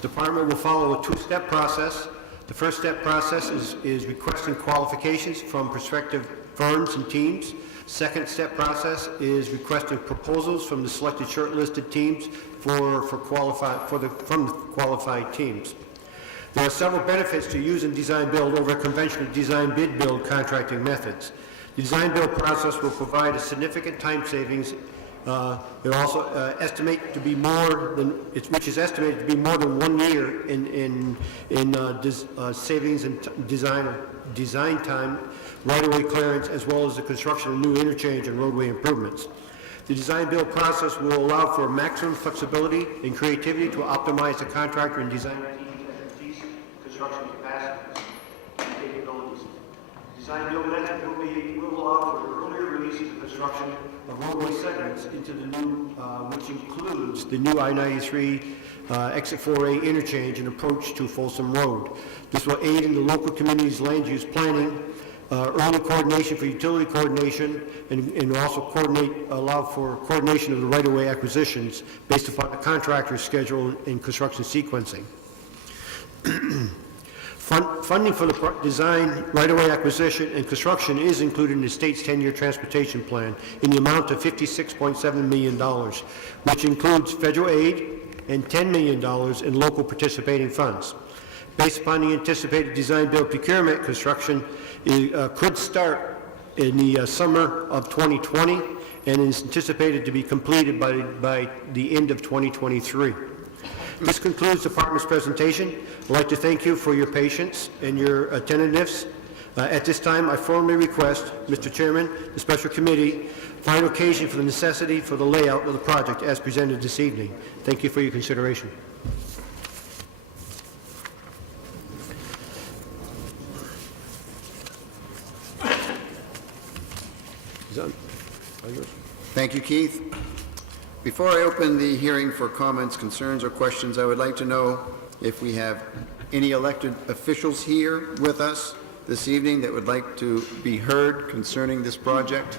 Department will follow a two-step process. The first step process is requesting qualifications from prospective firms and teams. Second step process is requesting proposals from the selected shortlisted teams from the qualified teams. There are several benefits to using design-build over conventional design-bid-build contracting methods. The design-build process will provide a significant time savings. It also estimated to be which is estimated to be more than 1 year in savings and design time, right-of-way clearance, as well as the construction of new interchange and roadway improvements. The design-build process will allow for maximum flexibility and creativity to optimize the contractor and design expertise, construction capacity, and capabilities. Design-build method will allow for the earlier release of construction of roadway segments into the new, which includes the new I-93 Exit 4A interchange and approach to Folsom Road. This will aid in the local community's land use planning, early coordination for utility coordination, and also allow for coordination of the right-of-way acquisitions based upon the contractor's schedule and construction sequencing. Funding for the design, right-of-way acquisition, and construction is included in the state's 10-year transportation plan in the amount of $56.7 million, which includes federal aid and $10 million in local participating funds. Based upon the anticipated design-build procurement, construction could start in the summer of 2020 and is anticipated to be completed by the end of 2023. This concludes the department's presentation. I'd like to thank you for your patience and your attentiveness. At this time, I formally request, Mr. Chairman, the special committee find occasion for the necessity for the layout of the project as presented this evening. Thank you for your consideration. Thank you, Keith. Before I open the hearing for comments, concerns, or questions, I would like to know if we have any elected officials here with us this evening that would like to be heard concerning this project.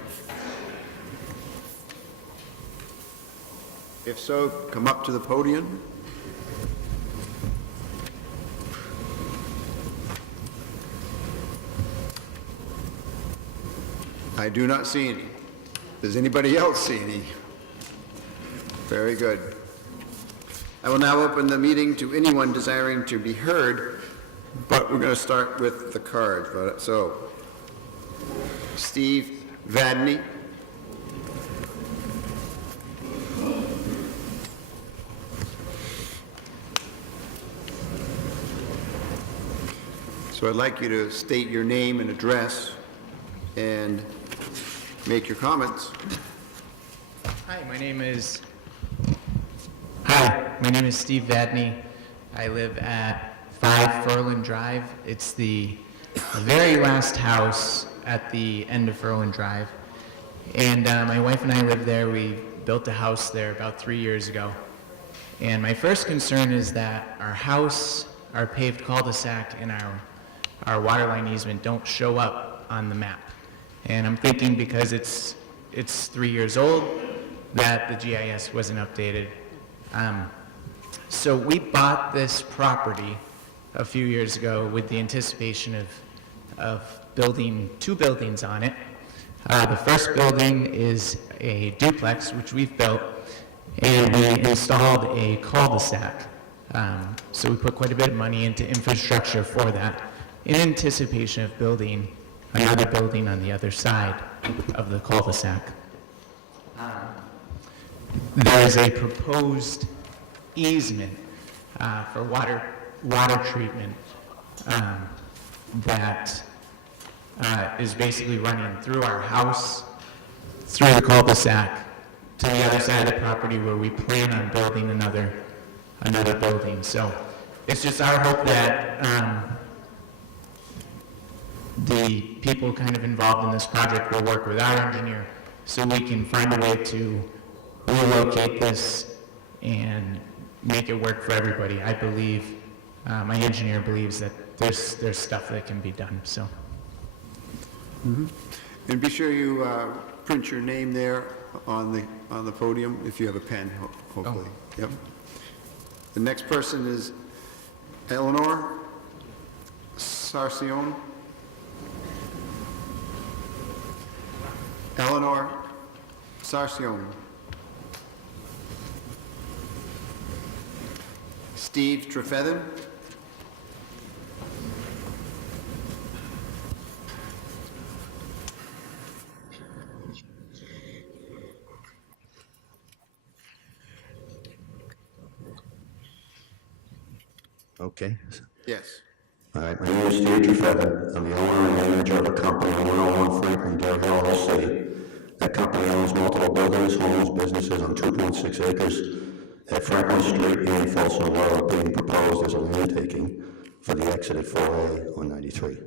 If so, come up to the podium. I do not see any. Does anybody else see any? Very good. I will now open the meeting to anyone desiring to be heard, but we're going to start with the cards. So, Steve Vadney. So I'd like you to state your name and address and make your comments. Hi, my name is Steve Vadney. I live at 5 Furland Drive. It's the very last house at the end of Furland Drive. And my wife and I live there. We built a house there about 3 years ago. And my first concern is that our house, our paved cul-de-sac, and our water line easement don't show up on the map. And I'm thinking because it's 3 years old, that the GIS wasn't updated. So we bought this property a few years ago with the anticipation of building 2 buildings on it. The first building is a duplex, which we've built, and we installed a cul-de-sac. So we put quite a bit of money into infrastructure for that in anticipation of building another building on the other side of the cul-de-sac. There is a proposed easement for water treatment that is basically running through our house, through the cul-de-sac, to the other side of the property where we plan on building another building. So it's just our hope that the people kind of involved in this project will work with our engineer so we can find a way to relocate this and make it work for everybody. I believe, my engineer believes that there's stuff that can be done, so. Mm-hmm. And be sure you print your name there on the podium if you have a pen, hopefully. Oh. Yep. The next person is Eleanor Sarcione. Eleanor Sarcione. Steve Trefethen. Okay. Yes. All right, my name is Steve Trefethen. I'm the owner and manager of a company on 101 Franklin, Derry, LLC. That company owns multiple buildings, homes, businesses on 2.6 acres at Franklin Street and Folsom Road, being proposed as a land taking for the exit at 4A on 93.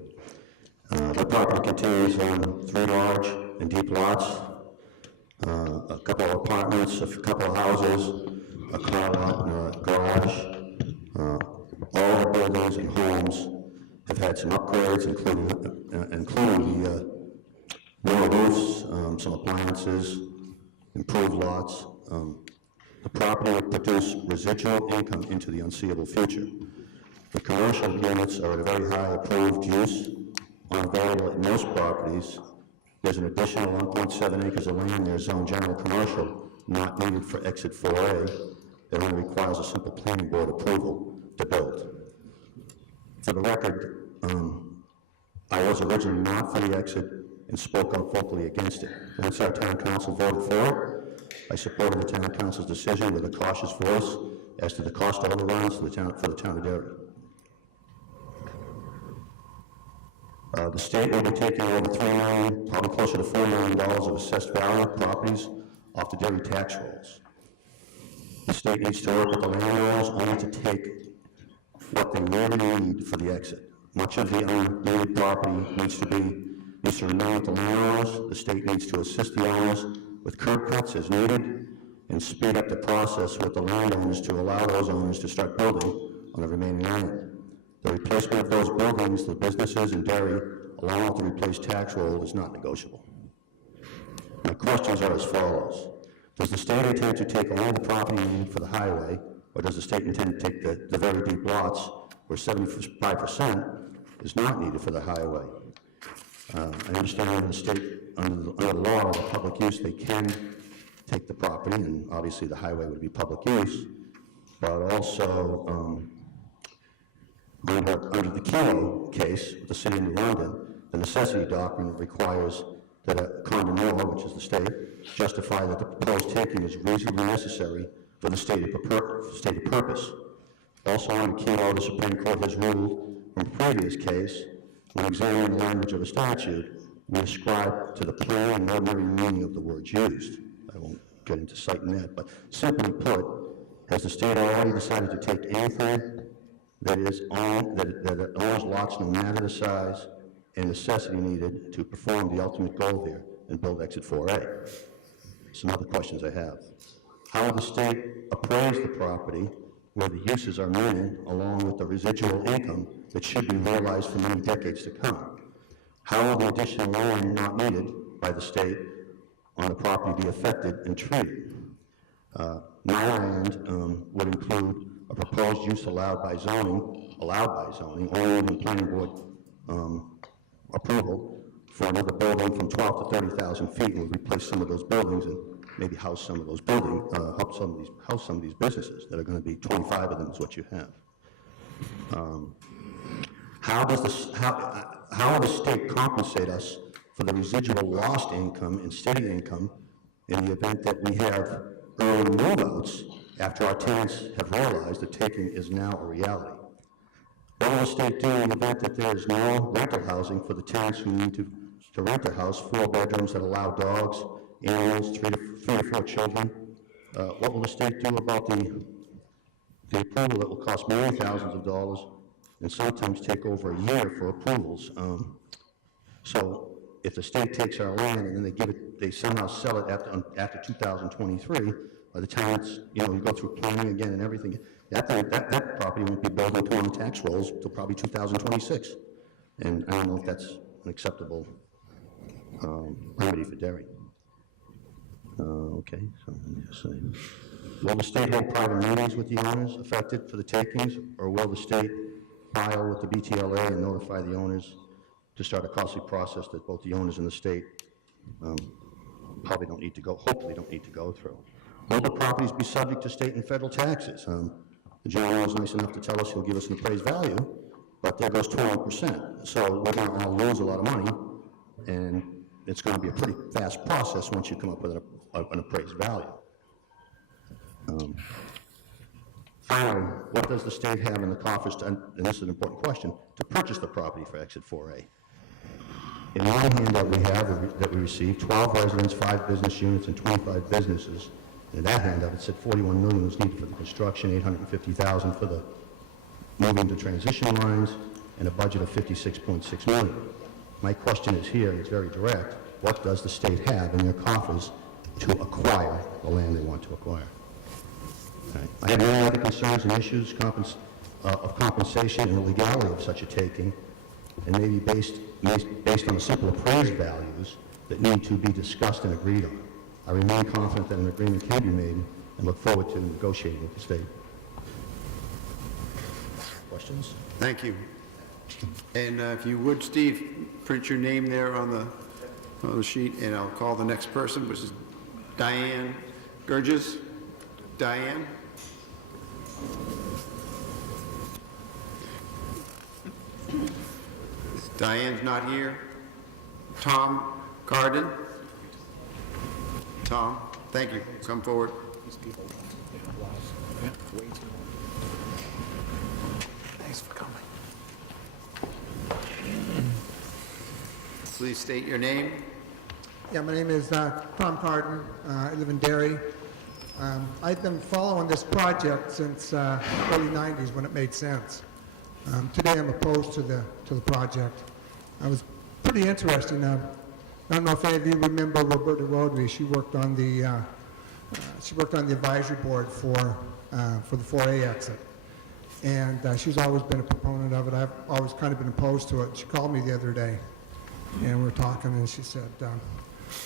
The property contains 3 large and deep lots, a couple of apartments, a couple of houses, a car lot, and a garage. All the buildings and homes have had some upgrades, including the newer roofs, some appliances, improved lots. The property will produce residual income into the unseeable future. The commercial units are at a very high approved use, unavailable at most properties. There's an additional 1.7 acres of land there zoned general commercial, not needed for exit 4A, that only requires a simple planning board approval to build. For the record, I was originally not for the exit and spoke out vocally against it. Once our town council voted for it, I supported the town council's decision with a cautious voice as to the cost overruns for the town of Derry. The state will be taking over $3 million, probably closer to $4 million of assessed value properties off the Derry tax rolls. The state needs to work with the landowners only to take what they really need for the exit. Much of the unneeded property needs to remain with the landowners. The state needs to assist the owners with curb cuts as needed and speed up the process with the landowners to allow those owners to start building on the remaining land. The replacement of those buildings, the businesses in Derry, along with the replaced tax roll, is not negotiable. My questions are as follows. Does the state intend to take only the property needed for the highway, or does the state intend to take the very deep lots where 75% is not needed for the highway? I understand under the state, under the law of public use, they can take the property, and obviously the highway would be public use, but also under the Kilo case with the city of New London, the necessity doctrine requires that a condemnor, which is the state, justify that the proposed taking is reasonably necessary for the stated purpose. Also under Kilo, the Supreme Court has ruled from a previous case, when examining the language of a statute, we ascribe to the plain and ordinary meaning of the words used. I won't get into citing that, but simply put, has the state already decided to take anything that owns lots, no matter the size and necessity needed to perform the ultimate goal there and build Exit 4A? Some other questions I have. How will the state appraise the property where the uses are minimal, along with the residual income that should be realized for many decades to come? How will the additional land not needed by the state on the property be affected and treated? My land would include a proposed use allowed by zoning, only in planning board approval for another building from 12 to 30,000 feet. We'll replace some of those buildings and maybe house some of those buildings, house some of these businesses that are going to be 25 of them is what you have. How will the state compensate us for the residual lost income and city income in the event that we have early move-outs after our tenants have realized that taking is now a reality? What will the state do in the event that there is no rental housing for the tenants who need to rent a house, 4 bedrooms that allow dogs, animals, 3 to 4 children? What will the state do about the approval that will cost many thousands of dollars and sometimes take over a year for approvals? So if the state takes our land and then they somehow sell it after 2023, by the time it's, you go through planning again and everything, that property won't be built until on the tax rolls until probably 2026. And I don't know if that's an acceptable remedy for Derry. Okay, so let me just say. Will the state hold private meetings with the owners affected for the takings, or will the state file with the BTLA and notify the owners to start a costly process that both the owners and the state hopefully don't need to go through? Will the properties be subject to state and federal taxes? The gentleman was nice enough to tell us he'll give us an appraised value, but there goes 20%. So we're going to all lose a lot of money, and it's going to be a pretty fast process once you come up with an appraised value. Finally, what does the state have in the coffers, and this is an important question, to purchase the property for Exit 4A? In one handout that we received, 12 residents, 5 business units, and 25 businesses. In that handout, it said $41 million was needed for the construction, $850,000 for the moving to transition lines, and a budget of $56.6 million. My question is here, and it's very direct, what does the state have in their coffers to acquire the land they want to acquire? Okay. I have many other concerns and issues of compensation and the legality of such a taking, and maybe based on the simple appraised values that need to be discussed and agreed on. I remain confident that an agreement can be made and look forward to negotiating with the state. Questions? Thank you. And if you would, Steve, print your name there on the sheet, and I'll call the next person, which is Diane Gurgis. Diane? Diane's not here. Tom Carden? Tom, thank you. Come forward. These people, they have lives. Way too long. Please state your name. Yeah, my name is Tom Carden. I live in Derry. I've been following this project since early 90s when it made sense. Today I'm opposed to the project. I was pretty interesting. I don't know if any of you remember Roberta Rodriguez. She worked on the advisory board for the 4A exit, and she's always been a proponent of it. I've always kind of been opposed to it. She called me the other day, and we were talking, and she said,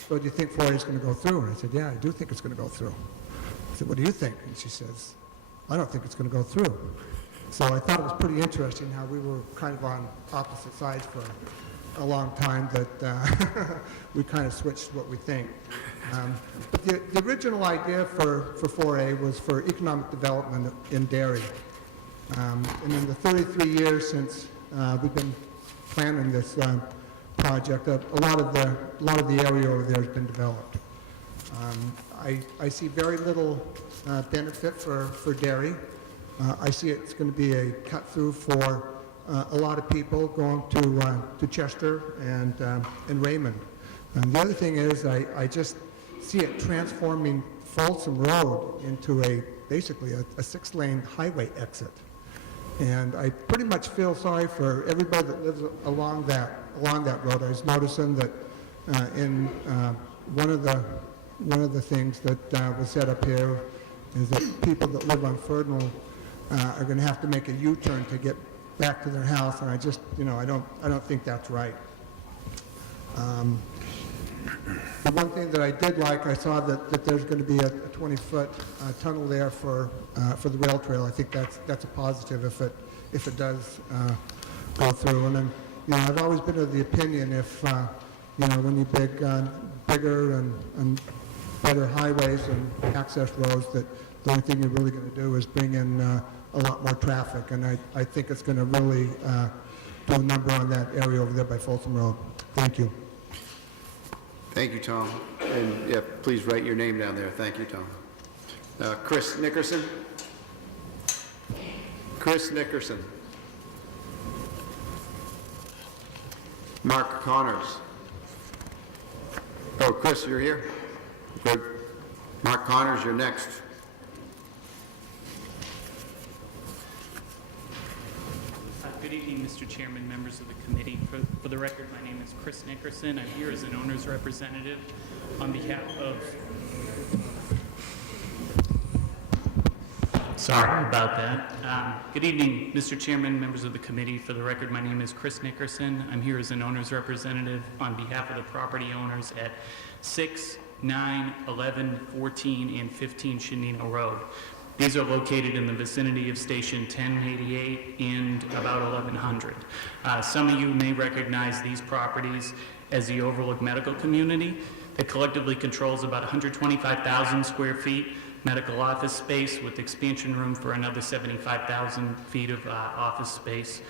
"So do you think 4A is going to go through?" And I said, "Yeah, I do think it's going to go through." I said, "What do you think?" And she says, "I don't think it's going to go through." So I thought it was pretty interesting how we were kind of on opposite sides for a long time, that we kind of switched what we think. But the original idea for 4A was for economic development in Derry. And in the 33 years since we've been planning this project, a lot of the area over there has been developed. I see very little benefit for Derry. I see it's going to be a cut through for a lot of people going to Chester and Raymond. And the other thing is I just see it transforming Folsom Road into basically a 6-lane highway exit. And I pretty much feel sorry for everybody that lives along that road. I was noticing that in one of the things that was set up here is that people that live on Ferdinand are going to have to make a U-turn to get back to their house, and I just, I don't think that's right. The one thing that I did like, I saw that there's going to be a 20-foot tunnel there for the rail trail. I think that's a positive if it does go through. And then, I've always been of the opinion if when you bigger and better highways and access roads, that the only thing you're really going to do is bring in a lot more traffic, and I think it's going to really do a number on that area over there by Folsom Road. Thank you. Thank you, Tom. And yeah, please write your name down there. Thank you, Tom. Chris Nickerson. Chris Nickerson. Mark Connors. Oh, Chris, you're here? Good. Mark Connors, you're next. Good evening, Mr. Chairman, members of the committee. For the record, my name is Chris Nickerson. I'm here as an owner's representative on behalf of... Sorry about that. Good evening, Mr. Chairman, members of the committee. For the record, my name is Chris Nickerson. I'm here as an owner's representative on behalf of the property owners at 6, 9, 11, 14, and 15 Shanino Road. These are located in the vicinity of Station 1088 and about 1100. Some of you may recognize these properties as the Overlook Medical Community that collectively controls about 125,000 square feet medical office space with expansion room for another 75,000 feet of office space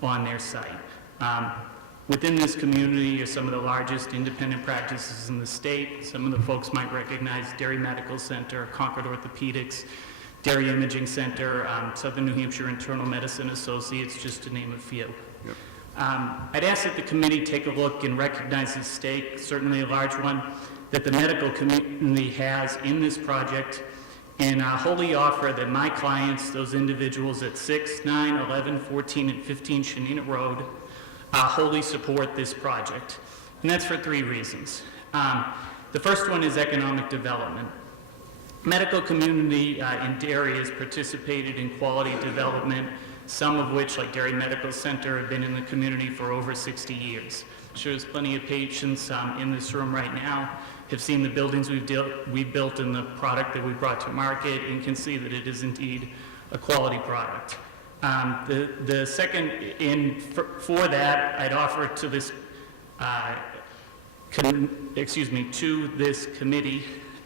on their site. Within this community are some of the largest independent practices in the state. Some of the folks might recognize Derry Medical Center, Concord Orthopedics, Derry Imaging Center, Southern New Hampshire Internal Medicine Associates, just to name a few. Yep. I'd ask that the committee take a look and recognize the stake, certainly a large one, that the medical community has in this project, and wholly offer that my clients, those individuals at 6, 9, 11, 14, and 15 Shanina Road, wholly support this project. And that's for 3 reasons. The first one is economic development. Medical community in Derry has participated in quality development, some of which, like Derry Medical Center, have been in the community for over 60 years. I'm sure there's plenty of patients in this room right now have seen the buildings we've built and the product that we brought to market, and can see that it is indeed a quality product. The second, for that, I'd offer to this, to this committee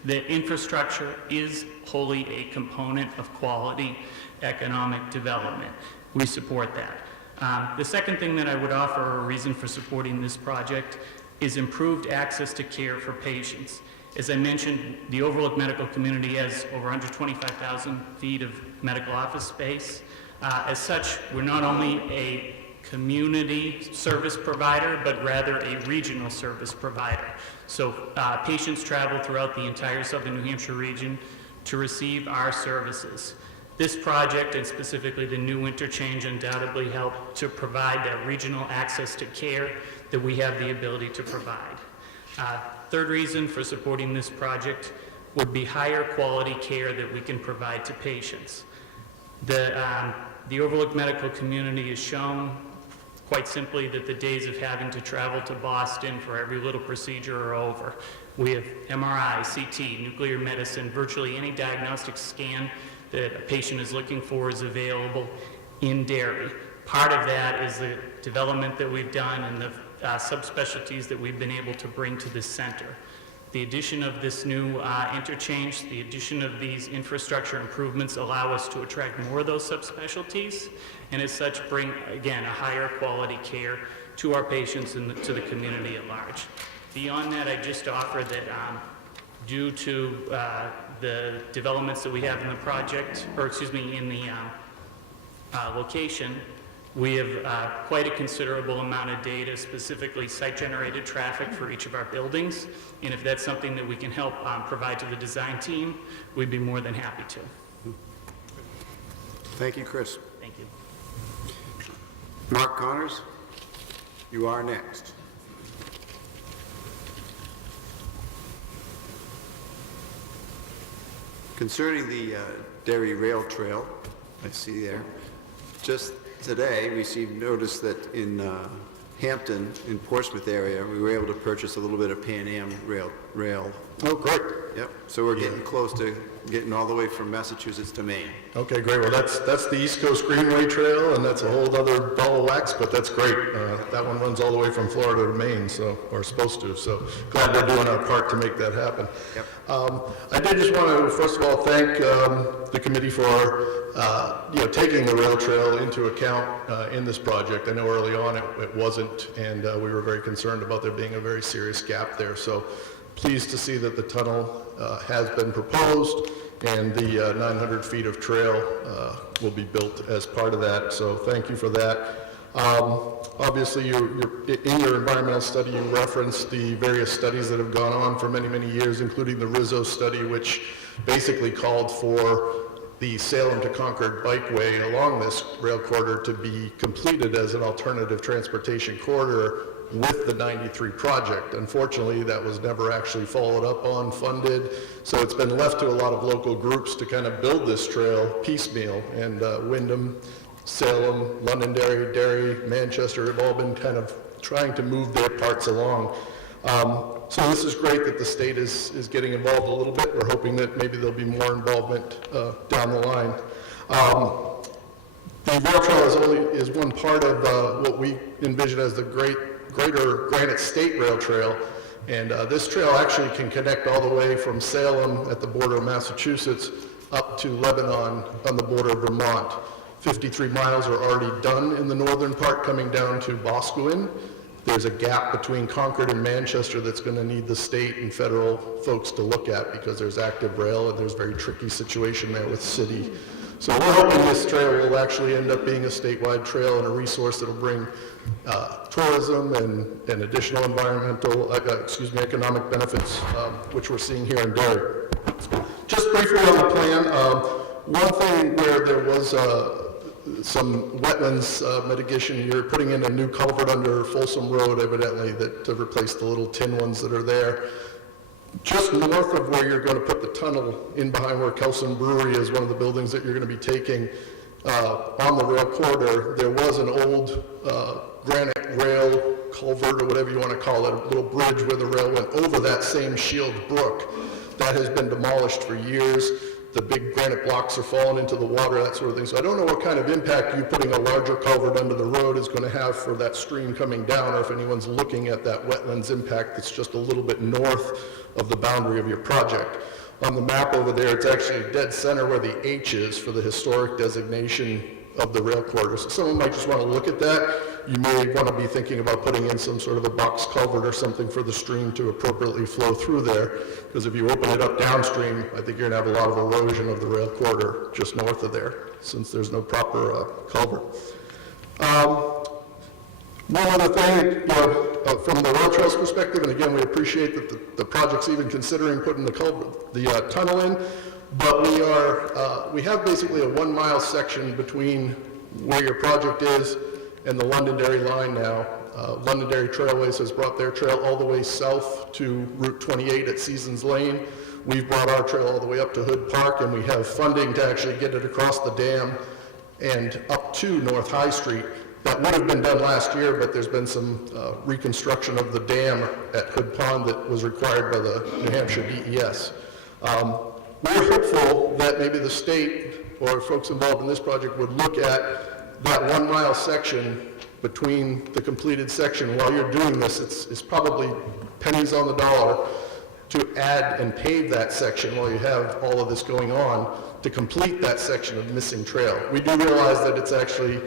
that infrastructure is wholly a component of quality economic development. We support that. The second thing that I would offer, or a reason for supporting this project, is improved access to care for patients. As I mentioned, the Overlook Medical Community has over 125,000 feet of medical office space. As such, we're not only a community service provider, but rather a regional service provider. So patients travel throughout the entire southern New Hampshire region to receive our services. This project, and specifically the new interchange, undoubtedly help to provide that regional access to care that we have the ability to provide. Third reason for supporting this project would be higher quality care that we can provide to patients. The overlooked medical community has shown, quite simply, that the days of having to travel to Boston for every little procedure are over. We have MRI, CT, nuclear medicine, virtually any diagnostic scan that a patient is looking for is available in Derry. Part of that is the development that we've done and the subspecialties that we've been able to bring to this center. The addition of this new interchange, the addition of these infrastructure improvements allow us to attract more of those subspecialties, and as such bring, again, a higher quality care to our patients and to the community at large. Beyond that, I just offer that due to the developments that we have in the project, or excuse me, in the location, we have quite a considerable amount of data, specifically site-generated traffic for each of our buildings. And if that's something that we can help provide to the design team, we'd be more than happy to. Thank you, Chris. Thank you. Mark Connors, you are next. Concerning the Derry Rail Trail, I see there, just today received notice that in Hampton, in Portsmouth area, we were able to purchase a little bit of Pan Am rail. Oh, great. Yep, so we're getting close to getting all the way from Massachusetts to Maine. Okay, great. Well, that's the East Coast Greenway Trail, and that's a whole other ball of wax, but that's great. That one runs all the way from Florida to Maine, so, or supposed to, so glad we're doing our part to make that happen. Yep. I did just want to, first of all, thank the committee for taking the rail trail into account in this project. I know early on it wasn't, and we were very concerned about there being a very serious gap there. So pleased to see that the tunnel has been proposed, and the 900 feet of trail will be built as part of that. So thank you for that. Obviously, in your environmental study, you referenced the various studies that have gone on for many, many years, including the Rizzo study, which basically called for the Salem to Concord bikeway along this rail corridor to be completed as an alternative transportation corridor with the 93 project. Unfortunately, that was never actually followed up on, funded, so it's been left to a lot of local groups to kind of build this trail piecemeal, and Wyndham, Salem, Londonderry, Derry, Manchester have all been kind of trying to move their parts along. So this is great that the state is getting involved a little bit. We're hoping that maybe there'll be more involvement down the line. The rail trail is one part of what we envision as the greater Granite State Rail Trail. And this trail actually can connect all the way from Salem at the border of Massachusetts up to Lebanon on the border of Vermont. 53 miles are already done in the northern part coming down to Boscawen. There's a gap between Concord and Manchester that's going to need the state and federal folks to look at because there's active rail and there's a very tricky situation there with city. So we're hoping this trail will actually end up being a statewide trail and a resource that will bring tourism and additional environmental, economic benefits, which we're seeing here in Derry. Just briefly on the plan, one thing where there was some wetlands mitigation, you're putting in a new culvert under Folsom Road, evidently, that to replace the little tin ones that are there. Just north of where you're going to put the tunnel, in behind where Kelson Brewery is, one of the buildings that you're going to be taking on the rail corridor, there was an old granite rail culvert, or whatever you want to call it, a little bridge where the rail went over that same shield brook. That has been demolished for years. The big granite blocks are falling into the water, that sort of thing. So I don't know what kind of impact you putting a larger culvert under the road is going to have for that stream coming down, or if anyone's looking at that wetlands impact that's just a little bit north of the boundary of your project. On the map over there, it's actually dead center where the H is for the historic designation of the rail corridor. So someone might just want to look at that. You may want to be thinking about putting in some sort of a box culvert or something for the stream to appropriately flow through there, because if you open it up downstream, I think you're going to have a lot of erosion of the rail corridor just north of there, since there's no proper culvert. One other thing, from the rail trails perspective, and again, we appreciate that the project's even considering putting the tunnel in, but we have basically a 1 mile section between where your project is and the Londonderry line now. Londonderry Trailways has brought their trail all the way south to Route 28 at Seasons Lane. We've brought our trail all the way up to Hood Park, and we have funding to actually get it across the dam and up to North High Street. That would have been done last year, but there's been some reconstruction of the dam at Hood Pond that was required by the New Hampshire DES. We're hopeful that maybe the state or folks involved in this project would look at that 1 mile section between the completed section. While you're doing this, it's probably pennies on the dollar to add and pave that section while you have all of this going on to complete that section of missing trail. We do realize that it's actually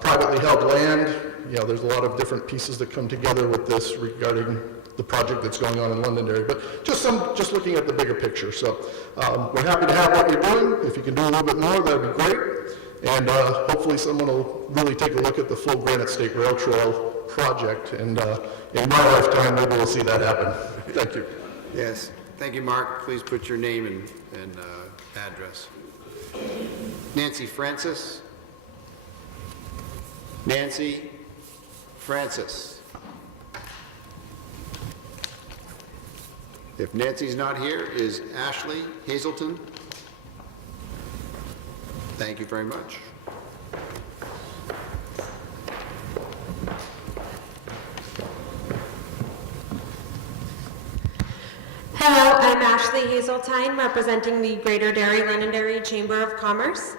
privately held land. There's a lot of different pieces that come together with this regarding the project that's going on in Londonderry, but just looking at the bigger picture. So we're happy to have what you're doing. If you can do a little bit more, that'd be great. And hopefully someone will really take a look at the full Granite State Rail Trail project. And in my lifetime, maybe we'll see that happen. Thank you. Yes. Thank you, Mark. Please put your name and address. Nancy Francis. Nancy Francis. If Nancy's not here, is Ashley Hazelton? Thank you very much. Hello, I'm Ashley Hazeltine, representing the Greater Derry Londonderry Chamber of Commerce.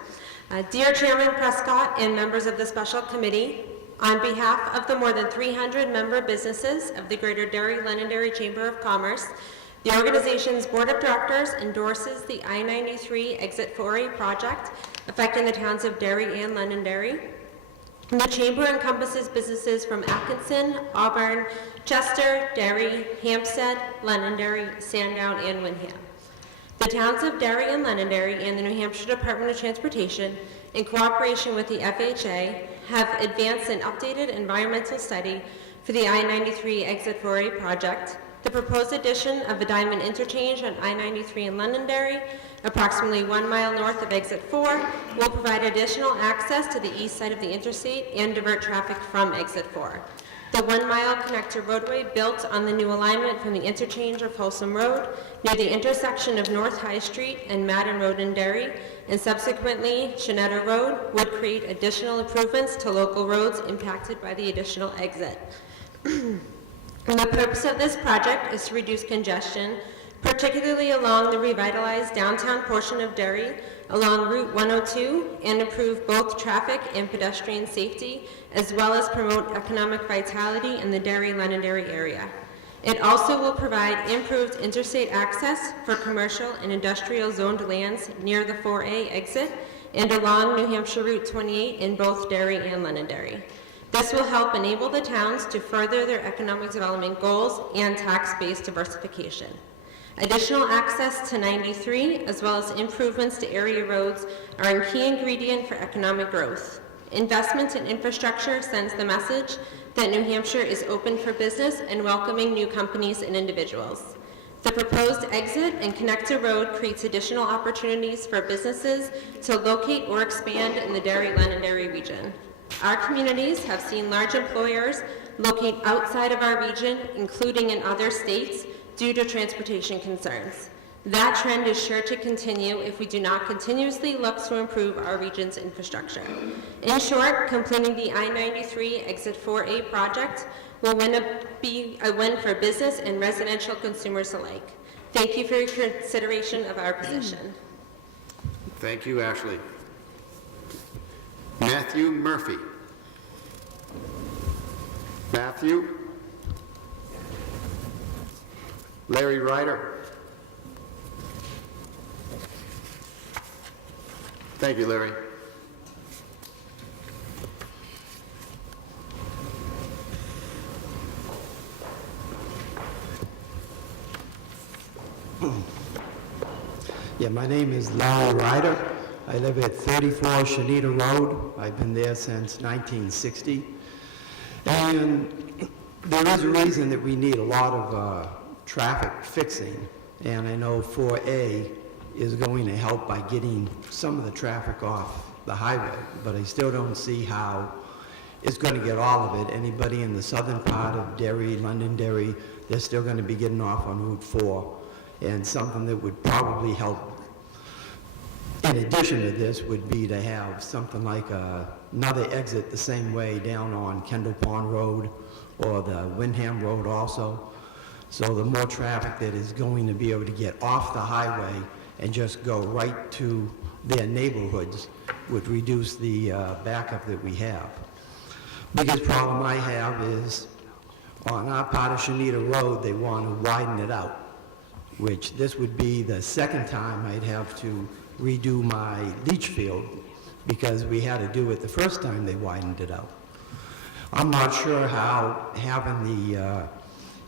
Dear Chairman Prescott and members of the Special Committee, on behalf of the more than 300 member businesses of the Greater Derry Londonderry Chamber of Commerce, the organization's Board of Directors endorses the I-93 Exit 4A project affecting the towns of Derry and Londonderry. The Chamber encompasses businesses from Atkinson, Auburn, Chester, Derry, Hampstead, Londonderry, Sandown, and Windham. The towns of Derry and Londonderry and the New Hampshire Department of Transportation, in cooperation with the FHA, have advanced an updated environmental study for the I-93 Exit 4A project. The proposed addition of a diamond interchange on I-93 in Londonderry, approximately 1 mile north of Exit 4, will provide additional access to the east side of the interstate and divert traffic from Exit 4. The 1 mile connector roadway built on the new alignment from the interchange of Folsom Road near the intersection of North High Street and Madden Road in Derry, and subsequently Shenetta Road, would create additional improvements to local roads impacted by the additional exit. And the purpose of this project is to reduce congestion, particularly along the revitalized downtown portion of Derry, along Route 102, and improve both traffic and pedestrian safety, as well as promote economic vitality in the Derry-Londonderry area. It also will provide improved interstate access for commercial and industrial zoned lands near the 4A exit and along New Hampshire Route 28 in both Derry and Londonderry. This will help enable the towns to further their economic development goals and tax-based diversification. Additional access to 93, as well as improvements to area roads, are a key ingredient for economic growth. Investment in infrastructure sends the message that New Hampshire is open for business and welcoming new companies and individuals. The proposed exit and connector road creates additional opportunities for businesses to locate or expand in the Derry-Londonderry region. Our communities have seen large employers locate outside of our region, including in other states, due to transportation concerns. That trend is sure to continue if we do not continuously look to improve our region's infrastructure. In short, completing the I-93 Exit 4A project will be a win for business and residential consumers alike. Thank you for your consideration of our position. Thank you, Ashley. Matthew Murphy. Matthew. Larry Ryder. Thank you, Larry. Yeah, my name is Larry Ryder. I live at 34 Shenetta Road. I've been there since 1960. And there is a reason that we need a lot of traffic fixing, and I know 4A is going to help by getting some of the traffic off the highway, but I still don't see how it's going to get all of it. Anybody in the southern part of Derry, Londonderry, they're still going to be getting off on Route 4, and something that would probably help in addition to this would be to have something like another exit the same way down on Kendall Pond Road or the Windham Road also. So the more traffic that is going to be able to get off the highway and just go right to their neighborhoods would reduce the backup that we have. Biggest problem I have is on our part of Shanita Road, they want to widen it out, which this would be the second time I'd have to redo my leach field because we had to do it the first time they widened it out. I'm not sure how having the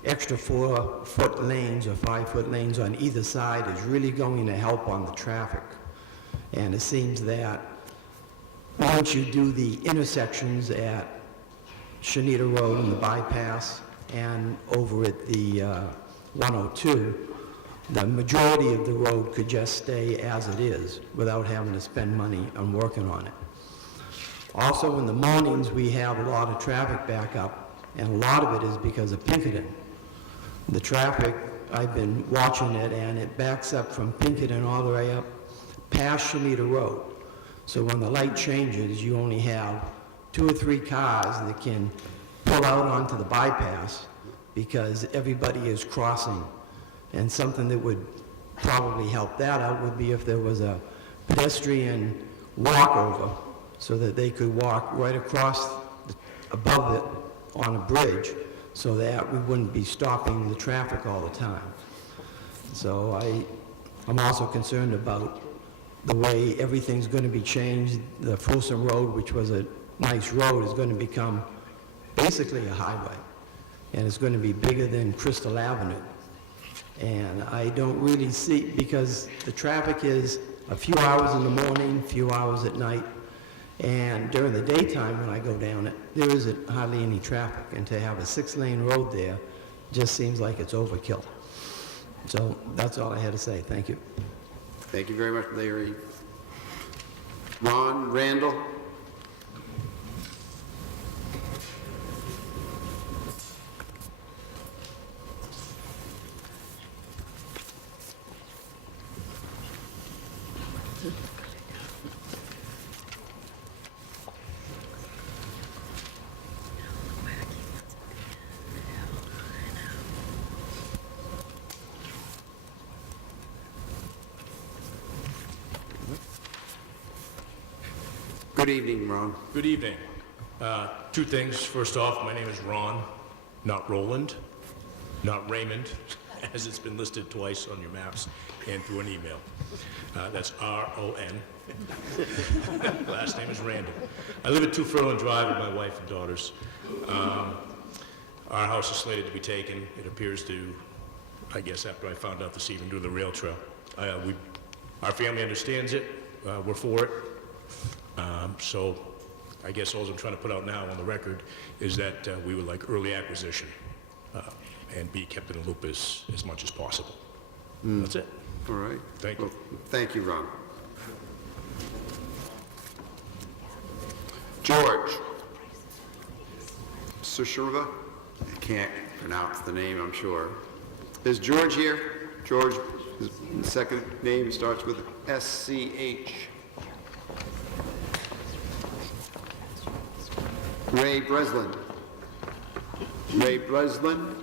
extra 4-foot lanes or 5-foot lanes on either side is really going to help on the traffic. And it seems that once you do the intersections at Shanita Road and the bypass and over at the 102, the majority of the road could just stay as it is without having to spend money on working on it. Also, in the mornings, we have a lot of traffic backup, and a lot of it is because of Pinkerton. The traffic, I've been watching it, and it backs up from Pinkerton all the way up past Shanita Road. So when the light changes, you only have 2 or 3 cars that can pull out onto the bypass because everybody is crossing. And something that would probably help that out would be if there was a pedestrian walkover so that they could walk right across above it on a bridge so that we wouldn't be stopping the traffic all the time. So I'm also concerned about the way everything's going to be changed. The Folsom Road, which was a nice road, is going to become basically a highway. And it's going to be bigger than Crystal Avenue. And I don't really see, because the traffic is a few hours in the morning, a few hours at night, and during the daytime when I go down it, there isn't hardly any traffic. And to have a 6-lane road there just seems like it's overkill. So that's all I had to say. Thank you. Thank you very much, Larry. Ron, Randall? Good evening, Ron. Good evening. 2 things. First off, my name is Ron, not Roland, not Raymond, as it's been listed twice on your maps and through an email. That's R-O-N. Last name is Randall. I live at 2 Furlong Drive with my wife and daughters. Our house is slated to be taken. It appears to, I guess after I found out this evening, do the rail trail. Our family understands it. We're for it. So I guess all I'm trying to put out now on the record is that we would like early acquisition and be kept in the loop as much as possible. That's it. All right. Thank you. Well, thank you, Ron. George. Sushruva? I can't pronounce the name, I'm sure. Is George here? George, his second name starts with S-C-H. Ray Breslin. Ray Breslin.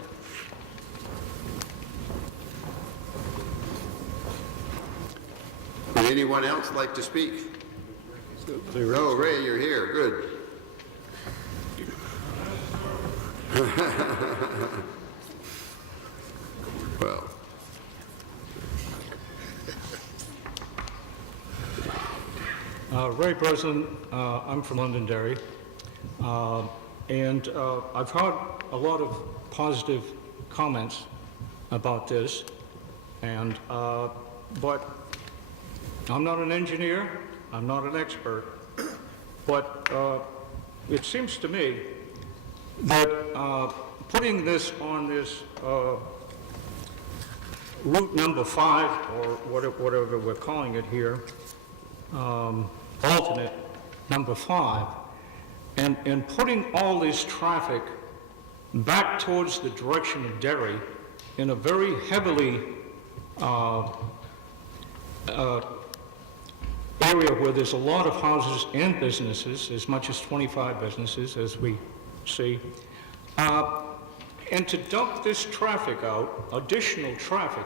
Would anyone else like to speak? Oh, Ray, you're here. Good. Well. Ray Breslin, I'm from Londonderry, and I've heard a lot of positive comments about this, and but I'm not an engineer, I'm not an expert, but it seems to me that putting this on this route number 5, or whatever we're calling it here, alternate number 5, and putting all this traffic back towards the direction of Derry in a very heavily area where there's a lot of houses and businesses, as much as 25 businesses, as we see, and to dump this traffic out, additional traffic,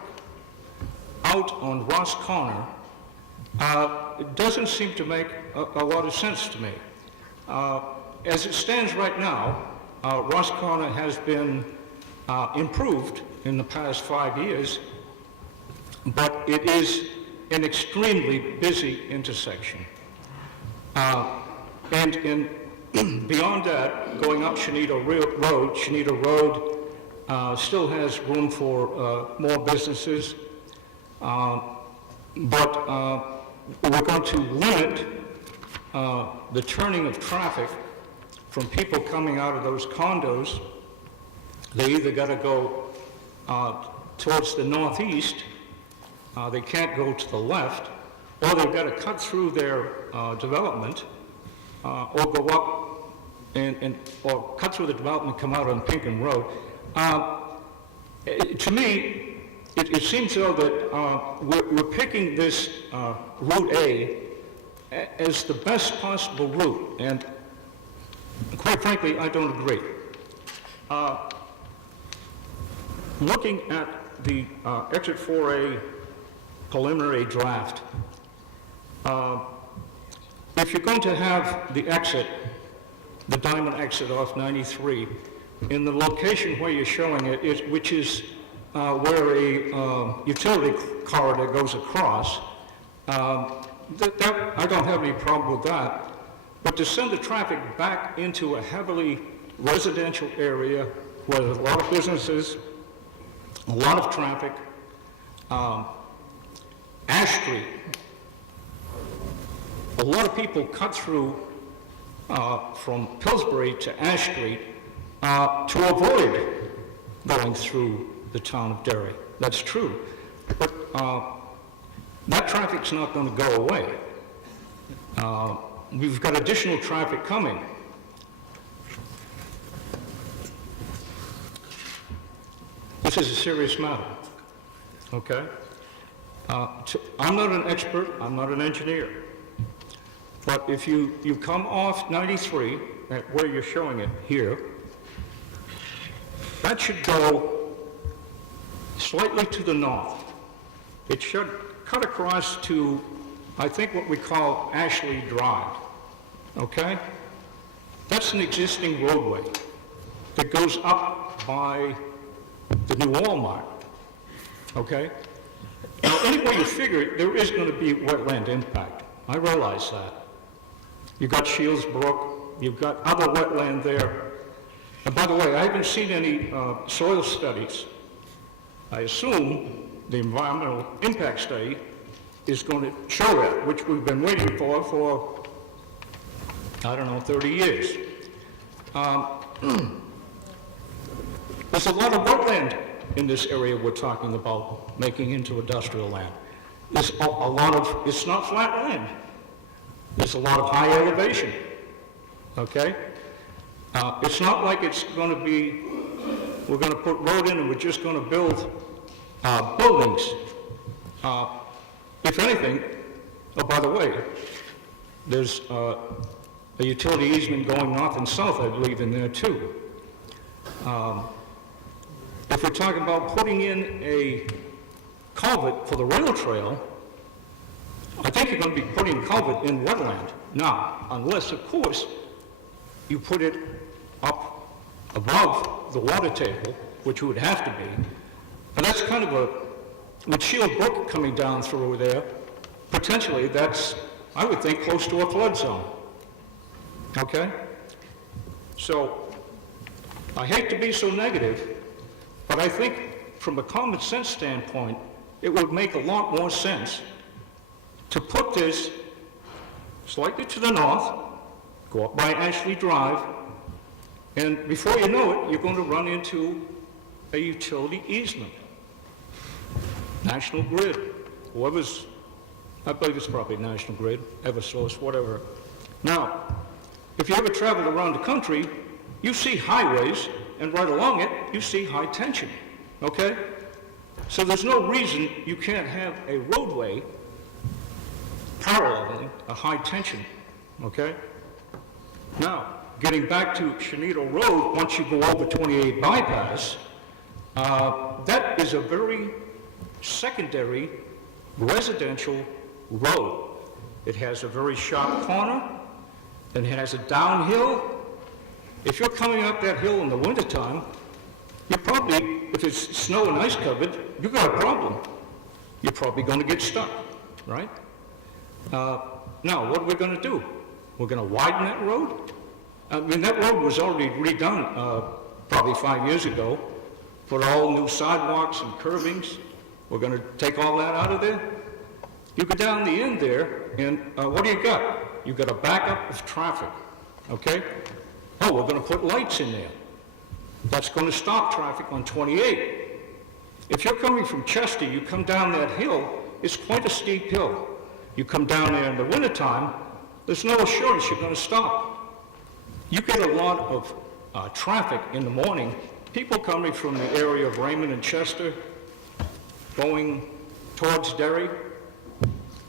out on Ross Corner, it doesn't seem to make a lot of sense to me. As it stands right now, Ross Corner has been improved in the past 5 years, but it is an extremely busy intersection. And beyond that, going up Shanita Road still has room for more businesses, but we're going to limit the turning of traffic from people coming out of those condos. They either got to go towards the northeast, they can't go to the left, or they've got to cut through their development, or go up or cut through the development, come out on Pinkham Road. To me, it seems though that we're picking this Route A as the best possible route, and quite frankly, I don't agree. Looking at the Exit 4A preliminary draft, if you're going to have the exit, the diamond exit off 93, in the location where you're showing it, which is where a utility corridor goes across, I don't have any problem with that. But to send the traffic back into a heavily residential area where there's a lot of businesses, a lot of traffic, Ash Street, a lot of people cut through from Pillsbury to Ash Street to avoid going through the town of Derry. That's true. But that traffic's not going to go away. We've got additional traffic coming. This is a serious matter, okay? I'm not an expert, I'm not an engineer, but if you come off 93, at where you're showing it here, that should go slightly to the north. It should cut across to, I think, what we call Ashley Drive, okay? That's an existing roadway that goes up by the new Walmart, okay? Now, anyway you figure it, there is going to be wetland impact. I realize that. You've got Shields Brook, you've got other wetland there. And by the way, I haven't seen any soil studies. I assume the environmental impact study is going to show that, which we've been waiting for, I don't know, 30 years. There's a lot of wetland in this area we're talking about making into industrial land. There's a lot of, it's not flat land. There's a lot of high elevation, okay? It's not like it's going to be, we're going to put road in and we're just going to build buildings. If anything, oh, by the way, there's a utility easement going north and south, I believe, in there too. If we're talking about putting in a culvert for the rail trail, I think you're going to be putting culvert in wetland. Now, unless, of course, you put it up above the water table, which would have to be. But that's kind of a, with Shield Brook coming down through there, potentially that's, I would think, close to a flood zone. Okay? So, I hate to be so negative, but I think from a common sense standpoint, it would make a lot more sense to put this slightly to the north, go up by Ashley Drive, And before you know it, you're going to run into a utility easement. National Grid, whoever's, I believe it's probably National Grid, Eversource, whatever. Now, if you ever travel around the country, you see highways, and right along it, you see high tension, okay? So there's no reason you can't have a roadway paralleling a high tension, okay? Now, getting back to Shenito Road, once you go over 28 bypass, that is a very secondary residential road. It has a very sharp corner, and it has a downhill. If you're coming up that hill in the wintertime, you probably, if it's snow and ice covered, you've got a problem. You're probably going to get stuck, right? Now, what are we going to do? We're going to widen that road? I mean, that road was already redone probably 5 years ago, put all new sidewalks and curbings. We're going to take all that out of there? You go down the end there, and what do you got? You've got a backup of traffic, okay? Oh, we're going to put lights in there. That's going to stop traffic on 28. If you're coming from Chester, you come down that hill, it's quite a steep hill. You come down there in the wintertime, there's no assurance you're going to stop. You get a lot of traffic in the morning, people coming from the area of Raymond and Chester, going towards Derry.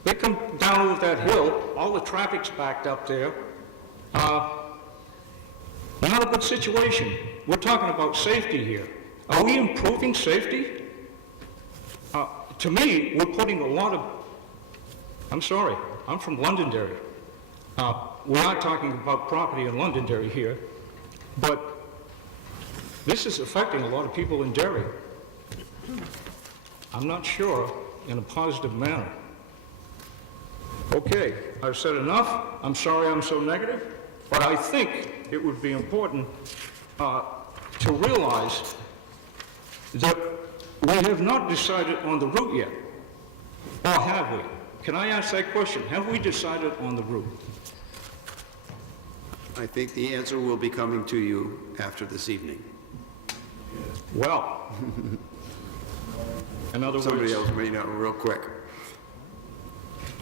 They come down over that hill, all the traffic's backed up there. Not a good situation. We're talking about safety here. Are we improving safety? To me, we're putting a lot of, I'm sorry, I'm from Londonderry. We are talking about property in Londonderry here, but this is affecting a lot of people in Derry. I'm not sure in a positive manner. Okay, I've said enough. I'm sorry I'm so negative, but I think it would be important to realize that we have not decided on the route yet. Or have we? Can I ask that question? Have we decided on the route? I think the answer will be coming to you after this evening. Well, in other words... Somebody else may know real quick.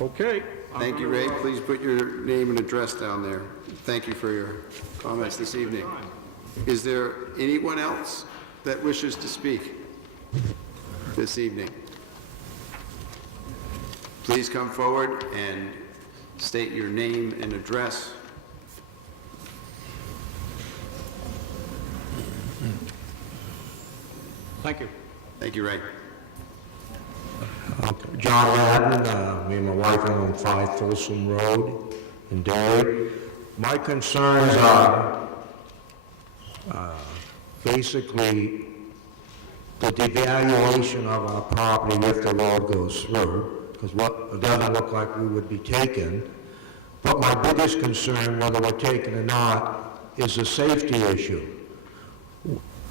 Okay. Thank you, Ray. Please put your name and address down there. Thank you for your comments this evening. Is there anyone else that wishes to speak this evening? Please come forward and state your name and address. Thank you. Thank you, Ray. John Madden, me and my wife are on 5 Folsom Road in Derry. My concerns are basically the devaluation of our property if the road goes through, because it doesn't look like we would be taken. But my biggest concern, whether we're taken or not, is the safety issue.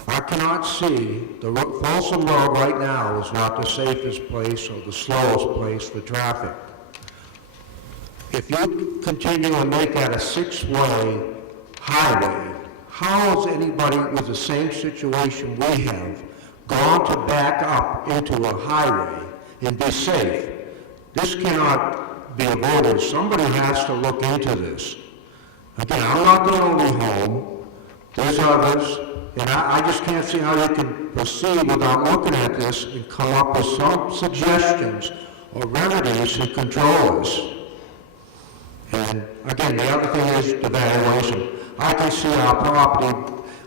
I cannot see, Folsom Road right now is not the safest place or the slowest place for traffic. If you continue and make that a 6-way highway, how is anybody with the same situation we have gone to back up into a highway and be safe? This cannot be avoided. Somebody has to look into this. Again, I'm not the only home. There's others. And I just can't see how you can proceed without looking at this and come up with some suggestions or remedies to control us. And again, the other thing is the valuation. I can see our property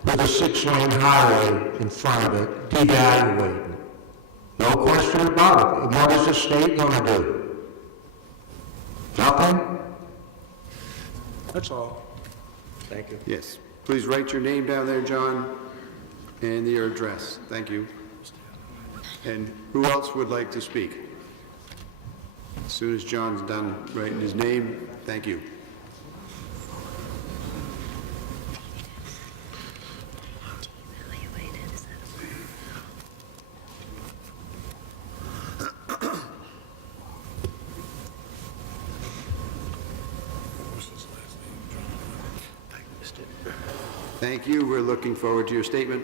with a 6-lane highway in front of it devaluating. No question about it. And what is the state going to do? Nothing? That's all. Thank you. Yes. Please write your name down there, John, and your address. Thank you. And who else would like to speak? As soon as John's done writing his name, thank you. Thank you. We're looking forward to your statement.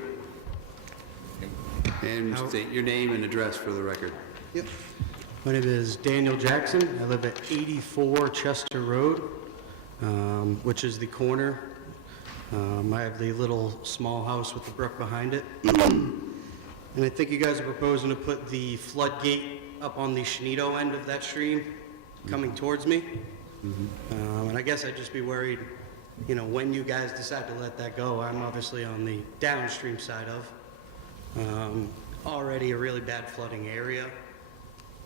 And state your name and address for the record. Yep. My name is Daniel Jackson. I live at 84 Chester Road, which is the corner. I have the little small house with the brook behind it. And I think you guys are proposing to put the floodgate up on the Shenito end of that stream coming towards me. And I guess I'd just be worried, you know, when you guys decide to let that go. I'm obviously on the downstream side of already a really bad flooding area.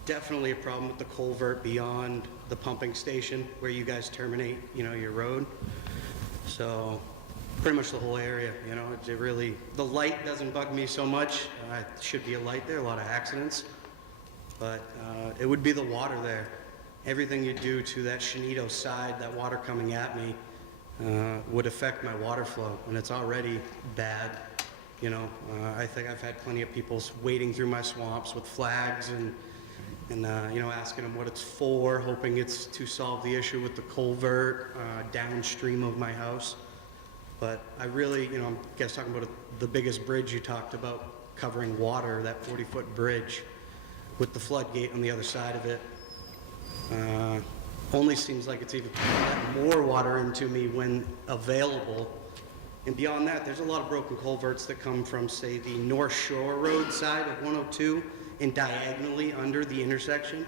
Definitely a problem with the culvert beyond the pumping station where you guys terminate, you know, your road. So pretty much the whole area, you know, it really, the light doesn't bug me so much. Should be a light there, a lot of accidents. But it would be the water there. Everything you do to that Shenito side, that water coming at me, would affect my water flow, and it's already bad. You know, I think I've had plenty of people wading through my swamps with flags and you know, asking them what it's for, hoping it's to solve the issue with the culvert downstream of my house. But I really, you know, I guess talking about the biggest bridge you talked about covering water, that 40-foot bridge with the floodgate on the other side of it, only seems like it's even let more water into me when available. And beyond that, there's a lot of broken culverts that come from, say, the North Shore Road side of 102 and diagonally under the intersection.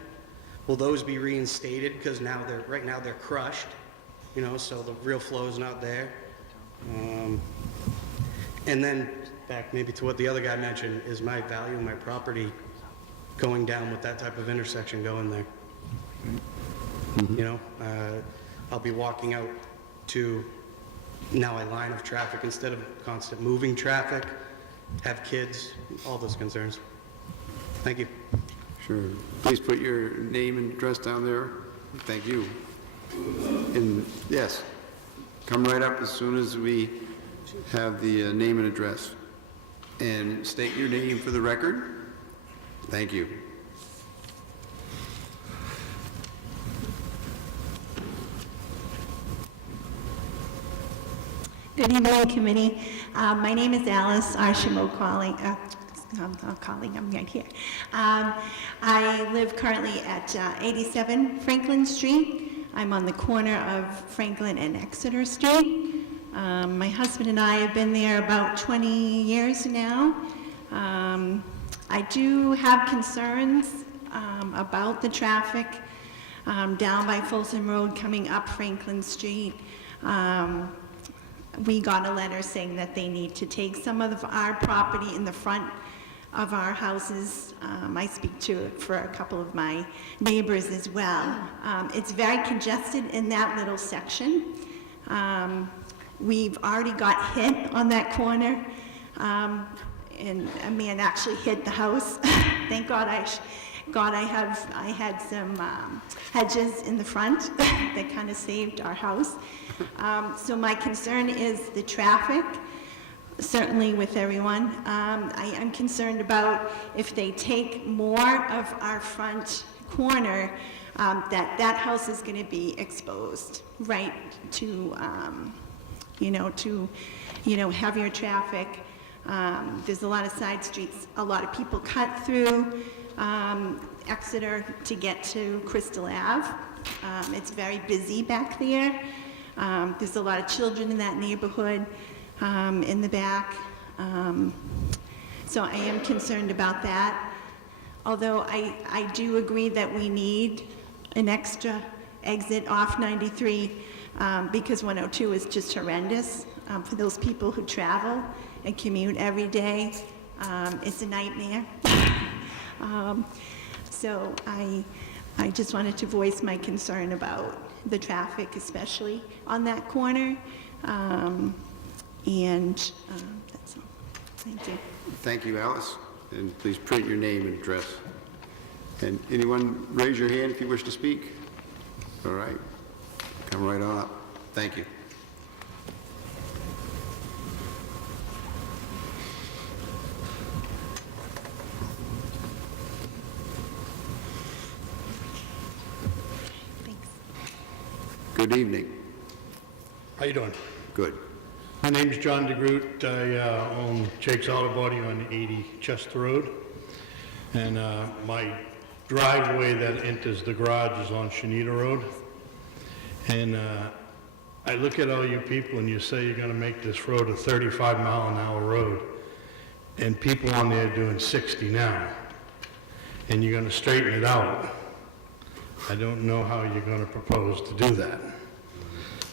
Will those be reinstated? Because now right now they're crushed, you know, so the real flow is not there. And then back maybe to what the other guy mentioned, is my value of my property going down with that type of intersection going there. You know, I'll be walking out to now a line of traffic instead of constant moving traffic, have kids, all those concerns. Thank you. Sure. Please put your name and address down there. Thank you. And yes, come right up as soon as we have the name and address. And state your name for the record. Thank you. Good evening, committee. My name is Alice Archimo calling. I'm right here. I live currently at 87 Franklin Street. I'm on the corner of Franklin and Exeter Street. My husband and I have been there about 20 years now. I do have concerns about the traffic down by Folsom Road coming up Franklin Street. We got a letter saying that they need to take some of our property in the front of our houses. I speak to it for a couple of my neighbors as well. It's very congested in that little section. We've already got hit on that corner, and a man actually hit the house. Thank God I had some hedges in the front that kind of saved our house. So my concern is the traffic, certainly with everyone. I am concerned about if they take more of our front corner, that house is going to be exposed, right, to heavier traffic. There's a lot of side streets, a lot of people cut through Exeter to get to Crystal Ave. It's very busy back there. There's a lot of children in that neighborhood in the back. So I am concerned about that. Although I do agree that we need an extra exit off 93 because 102 is just horrendous for those people who travel and commute every day. It's a nightmare. So I just wanted to voice my concern about the traffic, especially on that corner. That's all. Thank you. Thank you, Alice. And please print your name and address. And anyone raise your hand if you wish to speak? All right. Come right on up. Thank you. Thanks. Good evening. How you doing? Good. My name's John DeGroot. I own Jake's Auto Body on 80 Chester Road. And my driveway that enters the garage is on Shanita Road. And I look at all you people and you say you're going to make this road a 35-mile-an-hour road. And people on there are doing 60 now. And you're going to straighten it out. I don't know how you're going to propose to do that.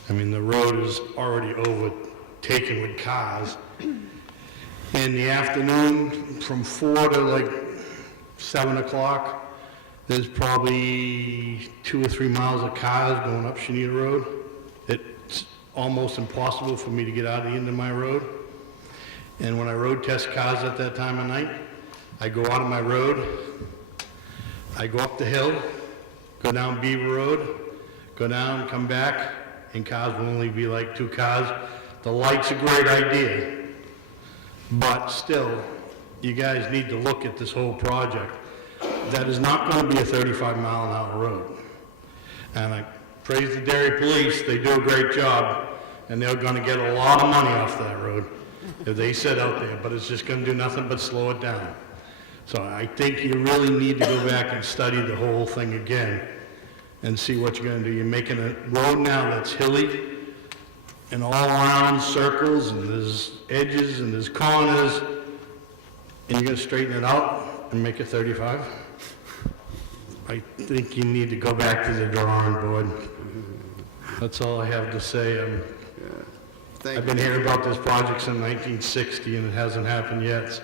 I mean, the road is already overtaken with cars. In the afternoon, from 4 to like 7 o'clock, there's probably 2 or 3 miles of cars going up Shanita Road. It's almost impossible for me to get out of the end of my road. And when I road test cars at that time of night, I go out of my road, I go up the hill, go down Beaver Road, go down, come back, and cars will only be like 2 cars. The light's a great idea, but still, you guys need to look at this whole project. That is not going to be a 35-mile-an-hour road. And I praise the Derry police, they do a great job, and they're going to get a lot of money off that road if they sit out there, but it's just going to do nothing but slow it down. So I think you really need to go back and study the whole thing again and see what you're going to do. You're making a road now that's hilly and all around circles, and there's edges and there's corners, and you're going to straighten it out and make it 35? I think you need to go back to the drawing board. That's all I have to say. I've been hearing about this project since 1960, and it hasn't happened yet.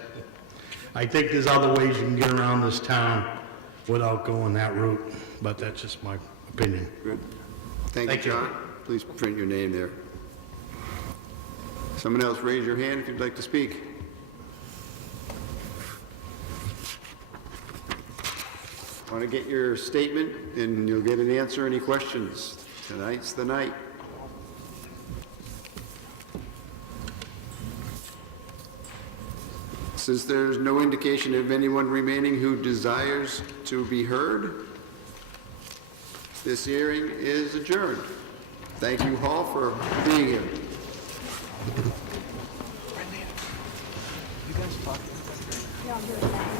I think there's other ways you can get around this town without going that route, but that's just my opinion. Good. Thank you, John. Please print your name there. Someone else raise your hand if you'd like to speak. Want to get your statement, and you'll get an answer. Any questions? Tonight's the night. Since there's no indication of anyone remaining who desires to be heard, this hearing is adjourned. Thank you all for being here. You guys talking? Yeah, I'll do it.